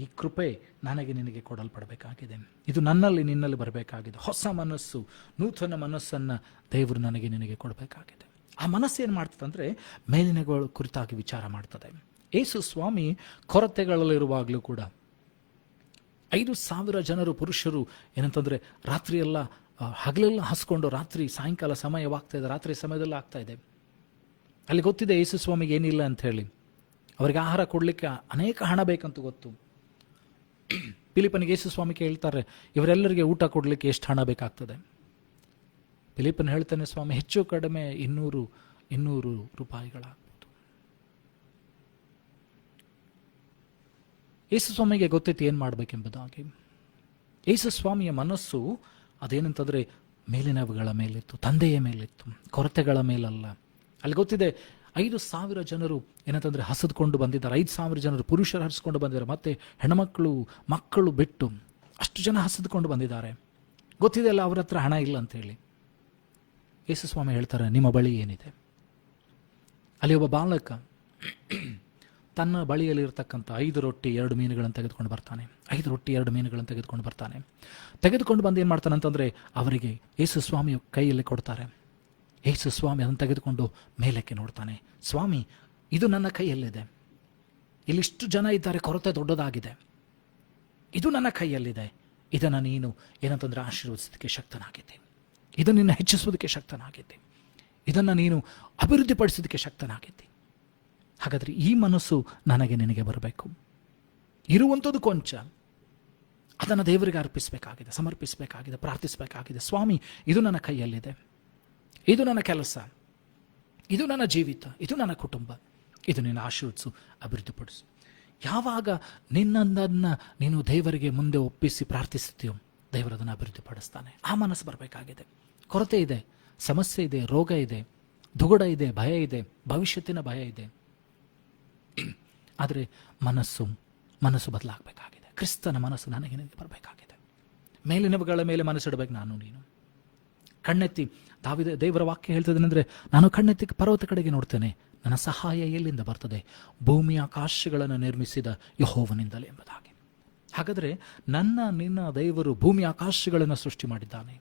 ಈ ಕೃಪೆ ನನಗೆ ನಿನಗೆ ಕೊಡಲ್ಪಡಬೇಕಾಗಿದೆ. ಇದು ನನ್ನಲ್ಲಿ ನಿನ್ನಲ್ಲಿ ಬರಬೇಕಾಗಿದೆ. ಹೊಸ ಮನಸ್ಸು, ನೂತನ ಮನಸ್ಸನ್ನು ದೇವರು ನನಗೆ ನಿನಗೆ ಕೊಡಬೇಕಾಗಿದೆ. ಆ ಮನಸ್ಸು ಏನು ಮಾಡ್ತದೆ ಅಂದರೆ ಮೇಲಿನಗಳ ಕುರಿತಾಗಿ ವಿಚಾರ ಮಾಡ್ತದೆ. ಯೇಸು ಸ್ವಾಮಿ ಕೊರತೆಗಳಲ್ಲಿರುವಾಗಲೂ ಕೂಡ 5,000 ಜನರು, ಪುರುಷರು ಏನಂತಂದರೆ ರಾತ್ರಿಯೆಲ್ಲ, ಹಗಲೆಲ್ಲ ಹಸ್ಕೊಂಡು ರಾತ್ರಿ ಸಾಯಂಕಾಲ ಸಮಯವಾಗ್ತಾ ಇದೆ, ರಾತ್ರಿ ಸಮಯದಲ್ಲಿ ಆಗ್ತಾ ಇದೆ. ಅಲ್ಲಿ ಗೊತ್ತಿದೆ ಯೇಸು ಸ್ವಾಮಿಗೆ ಏನಿಲ್ಲ ಅಂತ ಹೇಳಿ. ಅವರಿಗೆ ಆಹಾರ ಕೊಡಲಿಕ್ಕೆ ಅನೇಕ ಹಣ ಬೇಕಂತ ಗೊತ್ತು. ಫಿಲಿಪ್ಪನಿಗೆ ಯೇಸು ಸ್ವಾಮಿ ಹೇಳ್ತಾರೆ, ಇವರೆಲ್ಲರಿಗೆ ಊಟ ಕೊಡಲಿಕ್ಕೆ ಎಷ್ಟು ಹಣ ಬೇಕಾಗ್ತದೆ? ಫಿಲಿಪ್ಪನ್ ಹೇಳ್ತಾನೆ, ಸ್ವಾಮಿ ಹೆಚ್ಚು ಕಡಿಮೆ 200 ರೂಪಾಯಿಗಳಾಗ್ಬೋದು. ಯೇಸು ಸ್ವಾಮಿಗೆ ಗೊತ್ತೈತಿ ಏನು ಮಾಡಬೇಕೆಂಬುದಾಗಿ. ಯೇಸು ಸ್ವಾಮಿಯ ಮನಸ್ಸು ಅದೇನಂತಂದರೆ ಮೇಲಿನವುಗಳ ಮೇಲಿತ್ತು, ತಂದೆಯ ಮೇಲಿತ್ತು, ಕೊರತೆಗಳ ಮೇಲಲ್ಲ. ಅಲ್ಲಿ ಗೊತ್ತಿದೆ 5,000 ಜನರು ಏನಂತಂದರೆ ಹಸಿದುಕೊಂಡು ಬಂದಿದ್ದಾರೆ. 5,000 ಜನರು ಪುರುಷರು ಹರಿಸ್ಕೊಂಡು ಬಂದಿದ್ದಾರೆ, ಮತ್ತು ಹೆಣ್ಮಕ್ಳು ಮಕ್ಕಳು ಬಿಟ್ಟು ಅಷ್ಟು ಜನ ಹಸಿದುಕೊಂಡು ಬಂದಿದ್ದಾರೆ. ಗೊತ್ತಿದೆ ಅಲ್ಲ ಅವ್ರ ಹತ್ರ ಹಣ ಇಲ್ಲ ಅಂತೇಳಿ. ಯೇಸು ಸ್ವಾಮಿ ಹೇಳ್ತಾರೆ, ನಿಮ್ಮ ಬಳಿ ಏನಿದೆ? ಅಲ್ಲಿ ಒಬ್ಬ ಬಾಲಕ ತನ್ನ ಬಳಿಯಲ್ಲಿರ್ತಕ್ಕಂಥ 5 ರೊಟ್ಟಿ 2 ಮೀನುಗಳನ್ನು ತೆಗೆದುಕೊಂಡು ಬರ್ತಾನೆ. 5 ರೊಟ್ಟಿ 2 ಮೀನುಗಳನ್ನು ತೆಗೆದುಕೊಂಡು ಬರ್ತಾನೆ. ತೆಗೆದುಕೊಂಡು ಬಂದು ಏನು ಮಾಡ್ತಾನೆ ಅಂತಂದರೆ ಅವರಿಗೆ ಯೇಸು ಸ್ವಾಮಿಯ ಕೈಯಲ್ಲಿ ಕೊಡ್ತಾರೆ. ಯೇಸು ಸ್ವಾಮಿ ಅದನ್ನು ತೆಗೆದುಕೊಂಡು ಮೇಲಕ್ಕೆ ನೋಡ್ತಾನೆ. ಸ್ವಾಮಿ, ಇದು ನನ್ನ ಕೈಯಲ್ಲಿದೆ, ಇಲ್ಲಿಷ್ಟು ಜನ ಇದ್ದಾರೆ, ಕೊರತೆ ದೊಡ್ಡದಾಗಿದೆ, ಇದು ನನ್ನ ಕೈಯಲ್ಲಿದೆ, ಇದನ್ನು ನೀನು ಏನಂತಂದರೆ ಆಶೀರ್ವದಿಸೋದಕ್ಕೆ ಶಕ್ತನಾಗಿದ್ದೆ, ಇದನ್ನು ನೀನು ಹೆಚ್ಚಿಸೋದಕ್ಕೆ ಶಕ್ತನಾಗಿದ್ದೆ, ಇದನ್ನು ನೀನು ಅಭಿವೃದ್ಧಿಪಡಿಸೋದಕ್ಕೆ ಶಕ್ತನಾಗಿದ್ದೆ. ಹಾಗಾದರೆ ಈ ಮನಸ್ಸು ನನಗೆ ನಿನಗೆ ಬರಬೇಕು. ಇರುವಂಥದ್ದು ಕೊಂಚ, ಅದನ್ನು ದೇವರಿಗೆ ಅರ್ಪಿಸಬೇಕಾಗಿದೆ, ಸಮರ್ಪಿಸಬೇಕಾಗಿದೆ, ಪ್ರಾರ್ಥಿಸಬೇಕಾಗಿದೆ. ಸ್ವಾಮಿ, ಇದು ನನ್ನ ಕೈಯಲ್ಲಿದೆ, ಇದು ನನ್ನ ಕೆಲಸ, ಇದು ನನ್ನ ಜೀವಿತ, ಇದು ನನ್ನ ಕುಟುಂಬ, ಇದು ನಿನ್ನ ಆಶೀರ್ವದಿಸು, ಅಭಿವೃದ್ಧಿಪಡಿಸು. ಯಾವಾಗ ನಿನ್ನನ್ನು ನೀನು ದೇವರಿಗೆ ಮುಂದೆ ಒಪ್ಪಿಸಿ ಪ್ರಾರ್ಥಿಸುತ್ತೀಯೋ, ದೇವರದನ್ನು ಅಭಿವೃದ್ಧಿಪಡಿಸ್ತಾನೆ. ಆ ಮನಸ್ಸು ಬರಬೇಕಾಗಿದೆ. ಕೊರತೆ ಇದೆ, ಸಮಸ್ಯೆ ಇದೆ, ರೋಗ ಇದೆ, ದುಗುಡ ಇದೆ, ಭಯ ಇದೆ, ಭವಿಷ್ಯತ್ತಿನ ಭಯ ಇದೆ. ಆದರೆ ಮನಸ್ಸು ಬದಲಾಗಬೇಕಾಗಿದೆ. ಕ್ರಿಸ್ತನ ಮನಸ್ಸು ನನಗೆ ನಿನಗೆ ಬರಬೇಕಾಗಿದೆ. ಮೇಲಿನವುಗಳ ಮೇಲೆ ಮನಸ್ಸಿಡಬೇಕು ನಾನು ನೀನು. ಕಣ್ಣೆತ್ತಿ ದೇವರ ವಾಕ್ಯ ಹೇಳ್ತದೇನೆಂದರೆ, ನಾನು ಕಣ್ಣೆತ್ತಿ ಪರ್ವತ ಕಡೆಗೆ ನೋಡ್ತೇನೆ, ನನ್ನ ಸಹಾಯ ಎಲ್ಲಿಂದ ಬರ್ತದೆ? ಭೂಮಿ ಆಕಾಶಗಳನ್ನು ನಿರ್ಮಿಸಿದ ಯೆಹೋವನಿಂದಲೇ ಎಂಬುದಾಗಿ. ಹಾಗಾದರೆ ನಿನ್ನ ದೇವರು ಭೂಮಿ ಆಕಾಶಗಳನ್ನು ಸೃಷ್ಟಿ ಮಾಡಿದ್ದಾನೆ.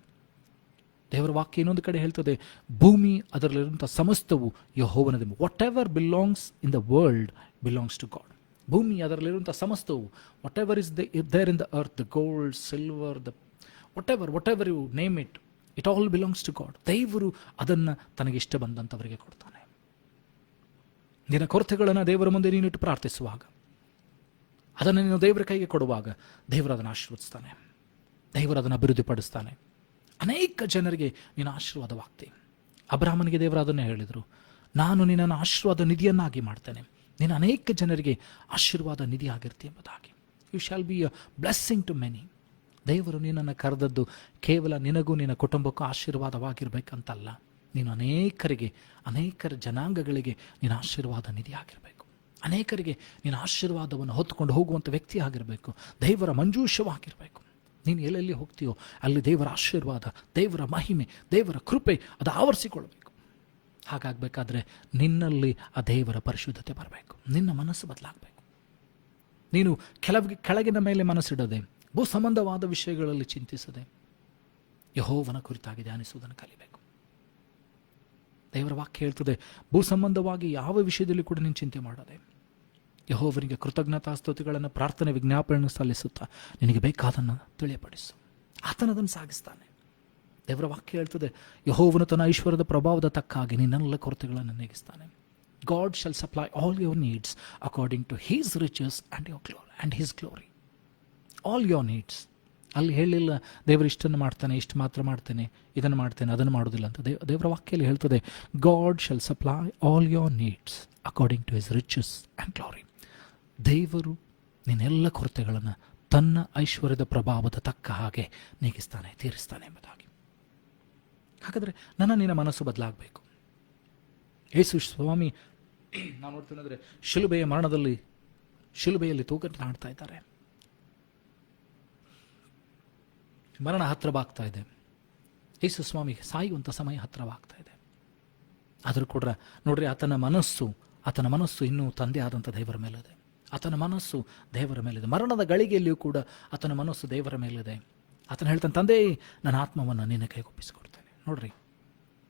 ದೇವರ ವಾಕ್ಯ ಇನ್ನೊಂದು ಕಡೆ ಹೇಳ್ತದೆ, ಭೂಮಿ ಅದರಲ್ಲಿರುವಂಥ ಸಮಸ್ತವು ಯೆಹೋವನದು. Whatever belongs in the world belongs to God. ಭೂಮಿ ಅದರಲ್ಲಿರುವಂಥ ಸಮಸ್ತವು, whatever is there in the earth, the gold, silver, the whatever you name it, it all belongs to God. ದೇವರು ಅದನ್ನು ತನಗಿಷ್ಟ ಬಂದಂಥವರಿಗೆ ಕೊಡ್ತಾನೆ. ನಿನ್ನ ಕೊರತೆಗಳನ್ನು ದೇವರ ಮುಂದೆ ನೀನಿಟ್ಟು ಪ್ರಾರ್ಥಿಸುವಾಗ, ಅದನ್ನು ನೀನು ದೇವರ ಕೈಗೆ ಕೊಡುವಾಗ, ದೇವರು ಅದನ್ನು ಆಶೀರ್ವದಿಸ್ತಾನೆ, ದೇವರು ಅದನ್ನು ಅಭಿವೃದ್ಧಿಪಡಿಸ್ತಾನೆ. ಅನೇಕ ಜನರಿಗೆ ನೀನು ಆಶೀರ್ವಾದವಾಗ್ತಿ. ಅಬ್ರಹಾಮನಿಗೆ ದೇವರು ಅದನ್ನೇ ಹೇಳಿದರು, ನಾನು ನಿನ್ನನ್ನು ಆಶೀರ್ವಾದ ನಿಧಿಯನ್ನಾಗಿ ಮಾಡ್ತೇನೆ, ನೀನು ಅನೇಕ ಜನರಿಗೆ ಆಶೀರ್ವಾದ ನಿಧಿ ಆಗಿರ್ತಿ ಎಂಬುದಾಗಿ. You shall be a blessing to many. ದೇವರು ನಿನ್ನನ್ನು ಕರೆದದ್ದು ಕೇವಲ ನಿನಗೂ ನಿನ್ನ ಕುಟುಂಬಕ್ಕೂ ಆಶೀರ್ವಾದವಾಗಿರಬೇಕಂತಲ್ಲ, ನೀನು ಅನೇಕರ ಜನಾಂಗಗಳಿಗೆ ನೀನು ಆಶೀರ್ವಾದ ನಿಧಿ ಆಗಿರಬೇಕು. ಅನೇಕರಿಗೆ ನೀನು ಆಶೀರ್ವಾದವನ್ನು ಹೊತ್ತುಕೊಂಡು ಹೋಗುವಂಥ ವ್ಯಕ್ತಿ ಆಗಿರಬೇಕು. ದೇವರ ಮಂಜೂಷವಾಗಿರಬೇಕು. ನೀನು ಎಲ್ಲೆಲ್ಲಿ ಹೋಗ್ತೀಯೋ ಅಲ್ಲಿ ದೇವರ ಆಶೀರ್ವಾದ, ದೇವರ ಮಹಿಮೆ, ದೇವರ ಕೃಪೆ ಅದು ಆವರಿಸಿಕೊಳ್ಬೇಕು. ಹಾಗಾಗಬೇಕಾದ್ರೆ ನಿನ್ನಲ್ಲಿ ಆ ದೇವರ ಪರಿಶುದ್ಧತೆ ಬರಬೇಕು. ನಿನ್ನ ಮನಸ್ಸು ಬದಲಾಗಬೇಕು. ನೀನು ಕೆಳಗಿನ ಮೇಲೆ ಮನಸ್ಸಿಡದೆ, ಭೂ ಸಂಬಂಧವಾದ ವಿಷಯಗಳಲ್ಲಿ ಚಿಂತಿಸದೆ ಯೆಹೋವನ ಕುರಿತಾಗಿ ಧ್ಯಾನಿಸುವುದನ್ನು ಕಲಿಬೇಕು. ದೇವರ ವಾಕ್ಯ ಹೇಳ್ತದೆ, ಭೂ ಸಂಬಂಧವಾಗಿ ಯಾವ ವಿಷಯದಲ್ಲಿ ಕೂಡ ನೀನು ಚಿಂತೆ ಮಾಡದೆ ಯೆಹೋವನಿಗೆ ಕೃತಜ್ಞತಾಸ್ತುತಿಗಳನ್ನು, ಪ್ರಾರ್ಥನೆ, ವಿಜ್ಞಾಪನೆಯನ್ನು ಸಲ್ಲಿಸುತ್ತಾ ನಿನಗೆ ಬೇಕಾದನ್ನು ತಿಳಿಯಪಡಿಸು. ಆತನದನ್ನು ಸಾಗಿಸ್ತಾನೆ. ದೇವರ ವಾಕ್ಯ ಹೇಳ್ತದೆ, ಯೆಹೋವನು ತನ್ನ ಐಶ್ವರ್ಯದ ಪ್ರಭಾವದ ತಕ್ಕಾಗಿ ನಿನ್ನೆಲ್ಲ ಕೊರತೆಗಳನ್ನು ನೀಗಿಸ್ತಾನೆ. God shall supply all your needs according to his riches and his glory. All your needs. ಅಲ್ಲಿ ಹೇಳಿಲ್ಲ ದೇವರು ಇಷ್ಟನ್ನು ಮಾಡ್ತಾನೆ, ಇಷ್ಟು ಮಾತ್ರ ಮಾಡ್ತೇನೆ, ಇದನ್ನು ಮಾಡ್ತೇನೆ, ಅದನ್ನು ಮಾಡೋದಿಲ್ಲ ಅಂತ. ದೇವರ ವಾಕ್ಯದಲ್ಲಿ ಹೇಳ್ತದೆ, God shall supply all your needs according to his riches and glory. ದೇವರು ನಿನ್ನೆಲ್ಲ ಕೊರತೆಗಳನ್ನು ತನ್ನ ಐಶ್ವರ್ಯದ ಪ್ರಭಾವದ ತಕ್ಕ ಹಾಗೆ ನೀಗಿಸ್ತಾನೆ, ತೀರಿಸ್ತಾನೆ ಎಂಬುದಾಗಿ. ಹಾಗಾದರೆ ನಿನ್ನ ಮನಸ್ಸು ಬದಲಾಗಬೇಕು. ಯೇಸು ಸ್ವಾಮಿ ನಾವು ನೋಡ್ತೀನಂದರೆ ಶಿಲುಬೆಯಲ್ಲಿ ತೂಕನಾಡ್ತಾ ಇದ್ದಾರೆ. ಮರಣ ಹತ್ತಿರವಾಗ್ತಾ ಇದೆ. ಯೇಸು ಸ್ವಾಮಿಗೆ ಸಾಯುವಂಥ ಸಮಯ ಹತ್ತಿರವಾಗ್ತಾ ಇದೆ. ಆದರೂ ಕೂಡ ನೋಡ್ರಿ, ಆತನ ಮನಸ್ಸು ಇನ್ನೂ ತಂದೆ ಆದಂಥ ದೇವರ ಮೇಲಿದೆ. ಆತನ ಮನಸ್ಸು ದೇವರ ಮೇಲಿದೆ. ಮರಣದ ಗಳಿಗೆಯಲ್ಲಿಯೂ ಕೂಡ ಆತನ ಮನಸ್ಸು ದೇವರ ಮೇಲಿದೆ. ಆತನ ಹೇಳ್ತಾನೆ, ತಂದೆ, ನನ್ನ ಆತ್ಮವನ್ನು ನಿನ್ನ ಕೈಗೊಪ್ಪಿಸಿಕೊಡ್ತೇನೆ. ನೋಡ್ರಿ,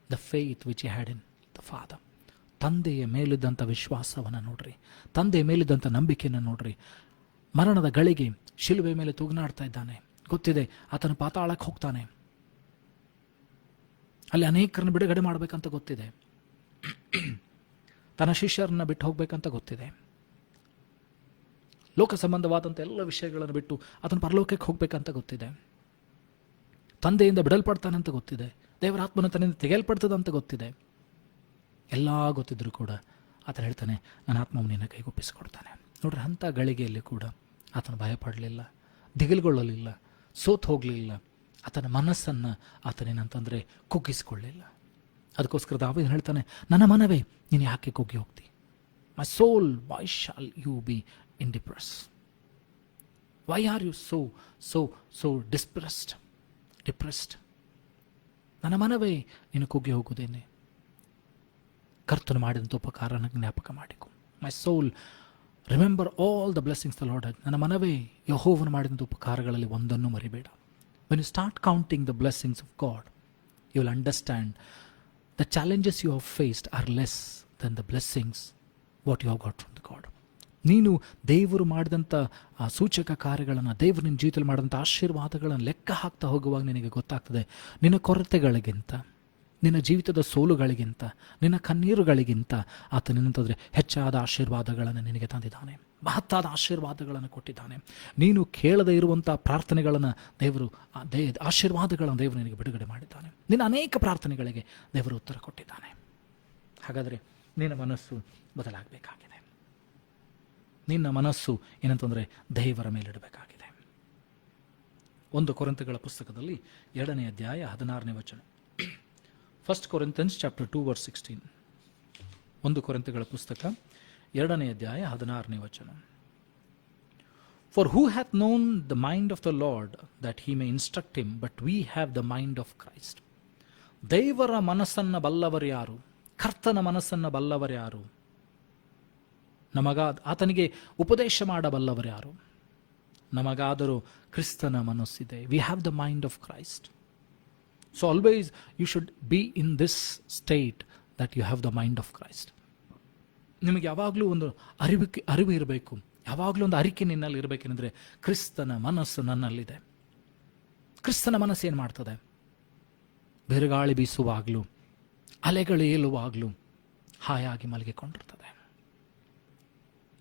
the faith which he had in the father. ತಂದೆಯ ಮೇಲಿದ್ದಂಥ ವಿಶ್ವಾಸವನ್ನು ನೋಡ್ರಿ, ತಂದೆಯ ಮೇಲಿದ್ದಂಥ ನಂಬಿಕೆಯನ್ನು ನೋಡ್ರಿ. ಮರಣದ ಗಳಿಗೆ ಶಿಲುಬೆ ಮೇಲೆ ತೂಗನಾಡ್ತಾ ಇದ್ದಾನೆ. ಗೊತ್ತಿದೆ ಆತನ ಪಾತಾಳಕ್ಕೆ ಹೋಗ್ತಾನೆ, ಅಲ್ಲಿ ಅನೇಕರನ್ನು ಬಿಡುಗಡೆ ಮಾಡಬೇಕಂತ ಗೊತ್ತಿದೆ. ತನ್ನ ಶಿಷ್ಯರನ್ನ ಬಿಟ್ಟು ಹೋಗ್ಬೇಕಂತ ಗೊತ್ತಿದೆ. ಲೋಕ ಸಂಬಂಧವಾದಂಥ ಎಲ್ಲ ವಿಷಯಗಳನ್ನು ಬಿಟ್ಟು ಆತನ ಪರಲೋಕಕ್ಕೆ ಹೋಗ್ಬೇಕಂತ ಗೊತ್ತಿದೆ. ತಂದೆಯಿಂದ ಬಿಡಲ್ಪಡ್ತಾನಂತ ಗೊತ್ತಿದೆ. ದೇವರ ಆತ್ಮನ ತನ್ನಿಂದ ತೆಗೆಯಲ್ಪಡ್ತದಂತ ಗೊತ್ತಿದೆ. ಎಲ್ಲ ಗೊತ್ತಿದ್ರು ಕೂಡ ಆತನ ಹೇಳ್ತಾನೆ, ನನ್ನ ಆತ್ಮವನ್ನು ನಿನ್ನ ಕೈಗೊಪ್ಪಿಸಿಕೊಡ್ತಾನೆ. ನೋಡ್ರಿ, ಅಂಥ ಗಳಿಗೆಯಲ್ಲಿ ಕೂಡ ಆತನ ಭಯಪಡಲಿಲ್ಲ, ದಿಗಿಲುಗೊಳ್ಳಲಿಲ್ಲ, ಸೋತು ಹೋಗಲಿಲ್ಲ. ಆತನ ಮನಸ್ಸನ್ನು ಆತನೇನಂತಂದರೆ ಕುಗ್ಗಿಸಿಕೊಳ್ಳಲಿಲ್ಲ. ಅದಕ್ಕೋಸ್ಕರ ದಾವೀದನು ಹೇಳ್ತಾನೆ, ನನ್ನ ಮನವೇ ನೀನು ಯಾಕೆ ಕುಗ್ಗಿ ಹೋಗ್ತಿ? My soul, why shall you be in depress? Why are you so depressed? ನನ್ನ ಮನವೇ ನೀನು ಕುಗ್ಗಿ ಹೋಗುವುದೇನೆ? ಕರ್ತನು ಮಾಡಿದಂಥ ಉಪಕಾರನ ಜ್ಞಾಪಕ ಮಾಡಿಕೊ. My soul, remember all the blessings the Lord. ನನ್ನ ಮನವೇ ಯೆಹೋವನು ಮಾಡಿದಂಥ ಉಪಕಾರಗಳಲ್ಲಿ ಒಂದನ್ನು ಮರಿಬೇಡ. When you start counting the blessings of God, you will understand the challenges you have faced are less than the blessings what you have got from the God. ನೀನು ದೇವರು ಮಾಡಿದಂಥ ಆ ಸೂಚಕ ಕಾರ್ಯಗಳನ್ನು, ದೇವರು ನಿನ್ನ ಜೀವಿತದಲ್ಲಿ ಮಾಡಿದಂಥ ಆಶೀರ್ವಾದಗಳನ್ನು ಲೆಕ್ಕ ಹಾಕ್ತಾ ಹೋಗುವಾಗ ನಿನಗೆ ಗೊತ್ತಾಗ್ತದೆ, ನಿನ್ನ ಕೊರತೆಗಳಿಗಿಂತ, ನಿನ್ನ ಜೀವಿತದ ಸೋಲುಗಳಿಗಿಂತ, ನಿನ್ನ ಕಣ್ಣೀರುಗಳಿಗಿಂತ ಆತನೇನಂತಂದರೆ ಹೆಚ್ಚಾದ ಆಶೀರ್ವಾದಗಳನ್ನು ನಿನಗೆ ತಂದಿದ್ದಾನೆ. ಮಹತ್ತಾದ ಆಶೀರ್ವಾದಗಳನ್ನು ಕೊಟ್ಟಿದ್ದಾನೆ. ನೀನು ಕೇಳದೇ ಇರುವಂಥ ಪ್ರಾರ್ಥನೆಗಳನ್ನು ದೇವರು, ಆಶೀರ್ವಾದಗಳನ್ನು ದೇವರು ನಿನಗೆ ಬಿಡುಗಡೆ ಮಾಡಿದ್ದಾನೆ. ನಿನ್ನ ಅನೇಕ ಪ್ರಾರ್ಥನೆಗಳಿಗೆ ದೇವರು ಉತ್ತರ ಕೊಟ್ಟಿದ್ದಾನೆ. ಹಾಗಾದರೆ ನಿನ್ನ ಮನಸ್ಸು ಬದಲಾಗಬೇಕಾಗಿದೆ. ನಿನ್ನ ಮನಸ್ಸು ಏನಂತಂದರೆ ದೇವರ ಮೇಲಿಡಬೇಕಾಗಿದೆ. 1 ಕೊರಿಂಥಗಳ ಪುಸ್ತಕದಲ್ಲಿ 2ನೇ ಅಧ್ಯಾಯ 16ನೇ ವಚನ. 1 Corinthians chapter 2 verse 16. 1 ಕೊರಿಂಥಗಳ ಪುಸ್ತಕ 2ನೇ ಅಧ್ಯಾಯ 16ನೇ ವಚನ. For who hath known the mind of the Lord that he may instruct him, but we have the mind of Christ. ದೇವರ ಮನಸ್ಸನ್ನು ಬಲ್ಲವರು ಯಾರು? ಕರ್ತನ ಮನಸ್ಸನ್ನು ಬಲ್ಲವರು ಯಾರು? ಆತನಿಗೆ ಉಪದೇಶ ಮಾಡಬಲ್ಲವರು ಯಾರು? ನಮಗಾದರೂ ಕ್ರಿಸ್ತನ ಮನಸ್ಸಿದೆ. We have the mind of Christ. So always you should be in this state that you have the mind of Christ. ನಿಮಗೆ ಯಾವಾಗಲೂ ಒಂದು ಅರಿವು ಇರಬೇಕು, ಯಾವಾಗಲೂ ಒಂದು ಅರಿಕೆ ನಿನ್ನಲ್ಲಿ ಇರಬೇಕೆಂದರೆ ಕ್ರಿಸ್ತನ ಮನಸ್ಸು ನನ್ನಲ್ಲಿದೆ. ಕ್ರಿಸ್ತನ ಮನಸ್ಸು ಏನು ಮಾಡ್ತದೆ? ಬಿರುಗಾಳಿ ಬೀಸುವಾಗಲೂ, ಅಲೆಗಳು ಏಳುವಾಗಲೂ ಹಾಯಾಗಿ ಮಲಗಿಕೊಂಡಿರ್ತದೆ.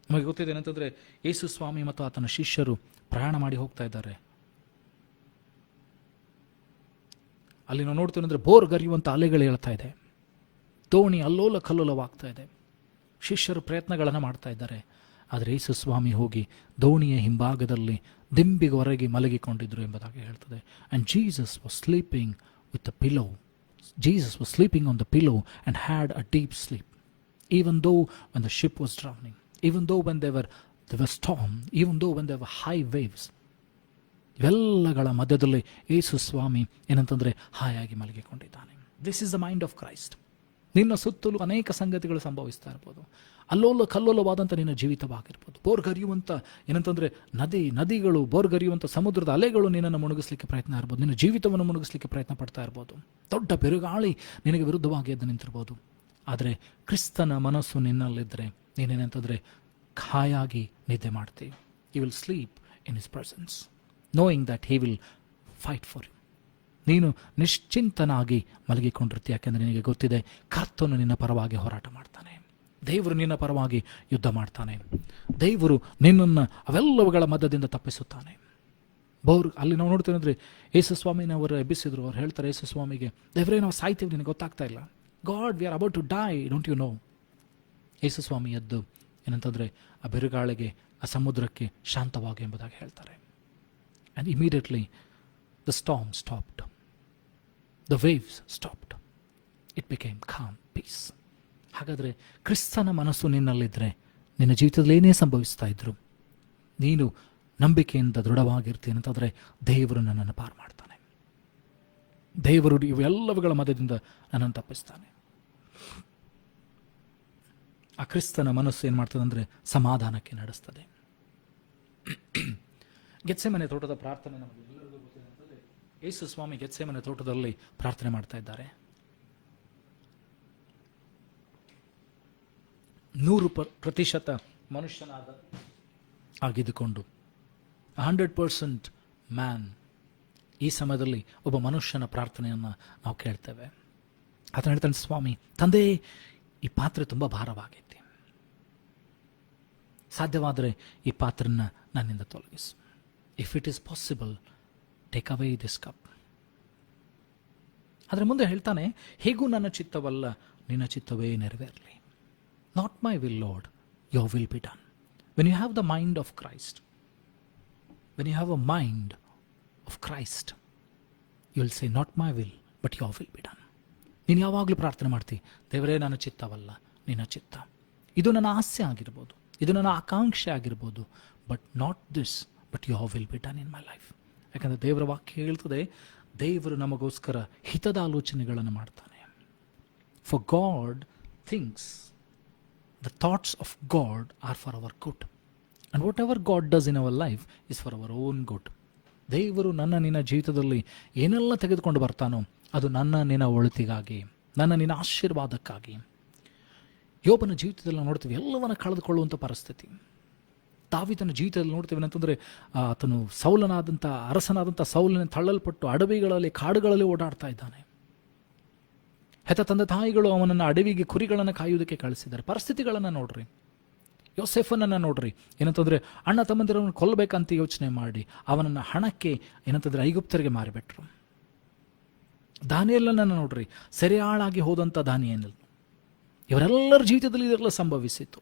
ನಮಗೆ ಗೊತ್ತಿದೆ ಏನಂತಂದರೆ, ಯೇಸು ಸ್ವಾಮಿ ಮತ್ತು ಆತನ ಶಿಷ್ಯರು ಪ್ರಯಾಣ ಮಾಡಿ ಹೋಗ್ತಾ ಇದ್ದಾರೆ. ಅಲ್ಲಿ ನಾವು ನೋಡ್ತೀವಿ ಅಂದರೆ ಬೋರ್ಗರಿಯುವಂಥ ಅಲೆಗಳು ಹೇಳ್ತಾ ಇದೆ, ದೋಣಿ ಅಲ್ಲೋಲ ಕಲ್ಲೋಲವಾಗ್ತಾ ಇದೆ, ಶಿಷ್ಯರು ಪ್ರಯತ್ನಗಳನ್ನು ಮಾಡ್ತಾ ಇದ್ದಾರೆ. ಆದರೆ ಯೇಸು ಸ್ವಾಮಿ ಹೋಗಿ ದೋಣಿಯ ಹಿಂಭಾಗದಲ್ಲಿ ದಿಂಬಿಗೊರಗಿ ಮಲಗಿಕೊಂಡಿದ್ರು ಎಂಬುದಾಗಿ ಹೇಳ್ತದೆ. And Jesus was sleeping with a pillow. Jesus was sleeping on the pillow and had a deep sleep. Even though when the ship was drowning, even though when there were storm, even though when there were high waves, ಇವೆಲ್ಲಗಳ ಮಧ್ಯದಲ್ಲಿ ಯೇಸು ಸ್ವಾಮಿ ಏನಂತಂದರೆ ಹಾಯಾಗಿ ಮಲಗಿಕೊಂಡಿದ್ದಾನೆ. This is the mind of Christ. ನಿನ್ನ ಸುತ್ತಲೂ ಅನೇಕ ಸಂಗತಿಗಳು ಸಂಭವಿಸ್ತಾ ಇರ್ಬೋದು. ಅಲ್ಲೋಲ ಕಲ್ಲೋಲವಾದಂಥ ನಿನ್ನ ಜೀವಿತವಾಗಿರ್ಬೋದು. ಬೋರ್ಗರಿಯುವಂಥ ಏನಂತಂದರೆ ನದಿಗಳು, ಬೋರ್ಗರಿಯುವಂಥ ಸಮುದ್ರದ ಅಲೆಗಳು ನಿನ್ನನ್ನು ಮುಳುಗಿಸ್ಲಿಕ್ಕೆ ಪ್ರಯತ್ನ ಇರ್ಬೋದು. ನಿನ್ನ ಜೀವಿತವನ್ನು ಮುಳುಗಿಸ್ಲಿಕ್ಕೆ ಪ್ರಯತ್ನ ಪಡ್ತಾ ಇರ್ಬೋದು. ದೊಡ್ಡ ಬಿರುಗಾಳಿ ನಿನಗೆ ವಿರುದ್ಧವಾಗಿ ಎದ್ದು ನಿಂತಿರ್ಬೋದು. ಆದರೆ ಕ್ರಿಸ್ತನ ಮನಸ್ಸು ನಿನ್ನಲ್ಲಿದ್ದರೆ ನೀನೇನಂತಂದರೆ ಹಾಯಾಗಿ ನಿದ್ದೆ ಮಾಡ್ತೀವಿ. You will sleep in his presence, knowing that he will fight for you. ನೀನು ನಿಶ್ಚಿಂತನಾಗಿ ಮಲಗಿಕೊಂಡಿರ್ತೀಯ. ಯಾಕೆಂದರೆ ನಿನಗೆ ಗೊತ್ತಿದೆ ಕರ್ತನು ನಿನ್ನ ಪರವಾಗಿ ಹೋರಾಟ ಮಾಡ್ತಾನೆ. ದೇವರು ನಿನ್ನ ಪರವಾಗಿ ಯುದ್ಧ ಮಾಡ್ತಾನೆ. ದೇವರು ನಿನ್ನನ್ನು ಅವೆಲ್ಲವುಗಳ ಮಧ್ಯದಿಂದ ತಪ್ಪಿಸುತ್ತಾನೆ. ಅಲ್ಲಿ ನಾವು ನೋಡ್ತೇವೆ ಅಂದರೆ ಯೇಸುಸ್ವಾಮಿನವರು ಎಬ್ಬಿಸಿದ್ರು. ಅವ್ರು ಹೇಳ್ತಾರೆ ಯೇಸುಸ್ವಾಮಿಗೆ, ದೇವರೇ ನಾವು ಸಾಯ್ತೀವಿ, ನಿನಗೆ ಗೊತ್ತಾಗ್ತಾ ಇಲ್ಲ. God, we are about to die, don't you know? ಯೇಸುಸ್ವಾಮಿ ಎದ್ದು ಏನಂತಂದರೆ ಆ ಬಿರುಗಾಳಿಗೆ, ಆ ಸಮುದ್ರಕ್ಕೆ ಶಾಂತವಾಗಿ ಎಂಬುದಾಗಿ ಹೇಳ್ತಾರೆ. And immediately the storm stopped, the waves stopped, it became calm, peace. ಹಾಗಾದರೆ ಕ್ರಿಸ್ತನ ಮನಸ್ಸು ನಿನ್ನಲ್ಲಿದ್ದರೆ ನಿನ್ನ ಜೀವಿತದಲ್ಲಿ ಏನೇ ಸಂಭವಿಸ್ತಾ ಇದ್ರು ನೀನು ನಂಬಿಕೆಯಿಂದ ದೃಢವಾಗಿರ್ತೀನಿ ಅಂತಂದರೆ ದೇವರು ನನ್ನನ್ನು ಪಾರು ಮಾಡ್ತಾನೆ. ದೇವರು ಇವೆಲ್ಲವುಗಳ ಮಧ್ಯದಿಂದ ನನ್ನನ್ನು ತಪ್ಪಿಸ್ತಾನೆ. ಆ ಕ್ರಿಸ್ತನ ಮನಸ್ಸು ಏನು ಮಾಡ್ತದೆ ಅಂದರೆ ಸಮಾಧಾನಕ್ಕೆ ನಡೆಸ್ತದೆ. ಗೆತ್ಸೆಮನೆ ತೋಟದ ಪ್ರಾರ್ಥನೆ ನಮಗೆ ಎಲ್ಲರಿಗೂ ಗೊತ್ತಿದೆ ಅಂತಂದರೆ, ಯೇಸು ಸ್ವಾಮಿ ಗೆತ್ಸೆಮನೆ ತೋಟದಲ್ಲಿ ಪ್ರಾರ್ಥನೆ ಮಾಡ್ತಾ ಇದ್ದಾರೆ. 100% ಮನುಷ್ಯನಾದ ಆಗಿದ್ದುಕೊಂಡು 100% ಮ್ಯಾನ್. ಈ ಸಮಯದಲ್ಲಿ ಒಬ್ಬ ಮನುಷ್ಯನ ಪ್ರಾರ್ಥನೆಯನ್ನು ನಾವು ಕೇಳ್ತೇವೆ. ಆತನ ಹೇಳ್ತಾನೆ, ಸ್ವಾಮಿ ತಂದೆ, ಈ ಪಾತ್ರೆ ತುಂಬ ಭಾರವಾಗೈತಿ, ಸಾಧ್ಯವಾದರೆ ಈ ಪಾತ್ರನ ನನ್ನಿಂದ ತೊಲಗಿಸು. If it is possible, take away this cup. ಅದರ ಮುಂದೆ ಹೇಳ್ತಾನೆ, ಹೇಗೂ ನನ್ನ ಚಿತ್ತವಲ್ಲ, ನಿನ್ನ ಚಿತ್ತವೇ ನೆರವೇರಲಿ. Not my will, Lord, your will be done. When you have the mind of Christ, when you have a mind of Christ, you will say, not my will, but your will be done. ನೀನು ಯಾವಾಗಲೂ ಪ್ರಾರ್ಥನೆ ಮಾಡ್ತೀವಿ, ದೇವರೇ ನನ್ನ ಚಿತ್ತವಲ್ಲ, ನಿನ್ನ ಚಿತ್ತ. ಇದು ನನ್ನ ಆಸೆ ಆಗಿರ್ಬೋದು, ಇದು ನನ್ನ ಆಕಾಂಕ್ಷೆ ಆಗಿರ್ಬೋದು, but not this, but your will be done in my life. ಯಾಕಂದರೆ ದೇವರ ವಾಕ್ಯ ಹೇಳ್ತದೆ, ದೇವರು ನಮಗೋಸ್ಕರ ಹಿತದ ಆಲೋಚನೆಗಳನ್ನು ಮಾಡ್ತಾನೆ. For God thinks, the thoughts of God are for our good. And whatever God does in our life is for our own good. ದೇವರು ನನ್ನ ನಿನ್ನ ಜೀವಿತದಲ್ಲಿ ಏನೆಲ್ಲ ತೆಗೆದುಕೊಂಡು ಬರ್ತಾನೋ ಅದು ನನ್ನ ನಿನ್ನ ಒಳಿತಿಗಾಗಿ, ನನ್ನ ನಿನ್ನ ಆಶೀರ್ವಾದಕ್ಕಾಗಿ. ಯೋಬನ ಜೀವಿತದಲ್ಲಿ ನಾವು ನೋಡ್ತೀವಿ ಎಲ್ಲವನ್ನ ಕಳೆದುಕೊಳ್ಳುವಂಥ ಪರಿಸ್ಥಿತಿ. ದಾವೀದನ ಜೀವಿತದಲ್ಲಿ ನೋಡ್ತೀವಿ ಅಂತಂದರೆ ಆತನು ಅರಸನಾದಂಥ ಸೌಲನ ತಳ್ಳಲ್ಪಟ್ಟು ಅಡವಿಗಳಲ್ಲಿ, ಕಾಡುಗಳಲ್ಲಿ ಓಡಾಡ್ತಾ ಇದ್ದಾನೆ. ಹೆತ್ತ ತಂದೆ ತಾಯಿಗಳು ಅವನನ್ನು ಅಡವಿಗೆ ಕುರಿಗಳನ್ನು ಕಾಯುವುದಕ್ಕೆ ಕಳಿಸಿದ್ದಾರೆ. ಪರಿಸ್ಥಿತಿಗಳನ್ನು ನೋಡ್ರಿ. ಯೋಸೇಫನನ್ನು ನೋಡ್ರಿ, ಏನಂತಂದರೆ ಅಣ್ಣ ತಮ್ಮಂದಿರನ್ನು ಕೊಲ್ಲಬೇಕಂತ ಯೋಚನೆ ಮಾಡಿ ಅವನನ್ನು ಹಣಕ್ಕೆ ಏನಂತಂದರೆ ಐಗುಪ್ತರಿಗೆ ಮಾರಿಬಿಟ್ರು. ದಾನಿಯೇಲನನ್ನು ನೋಡ್ರಿ, ಸೆರೆಯಾಳಾಗಿ ಹೋದಂಥ ದಾನಿಯೇಲ. ಇವರೆಲ್ಲರ ಜೀವಿತದಲ್ಲಿ ಇದೆಲ್ಲ ಸಂಭವಿಸಿತು.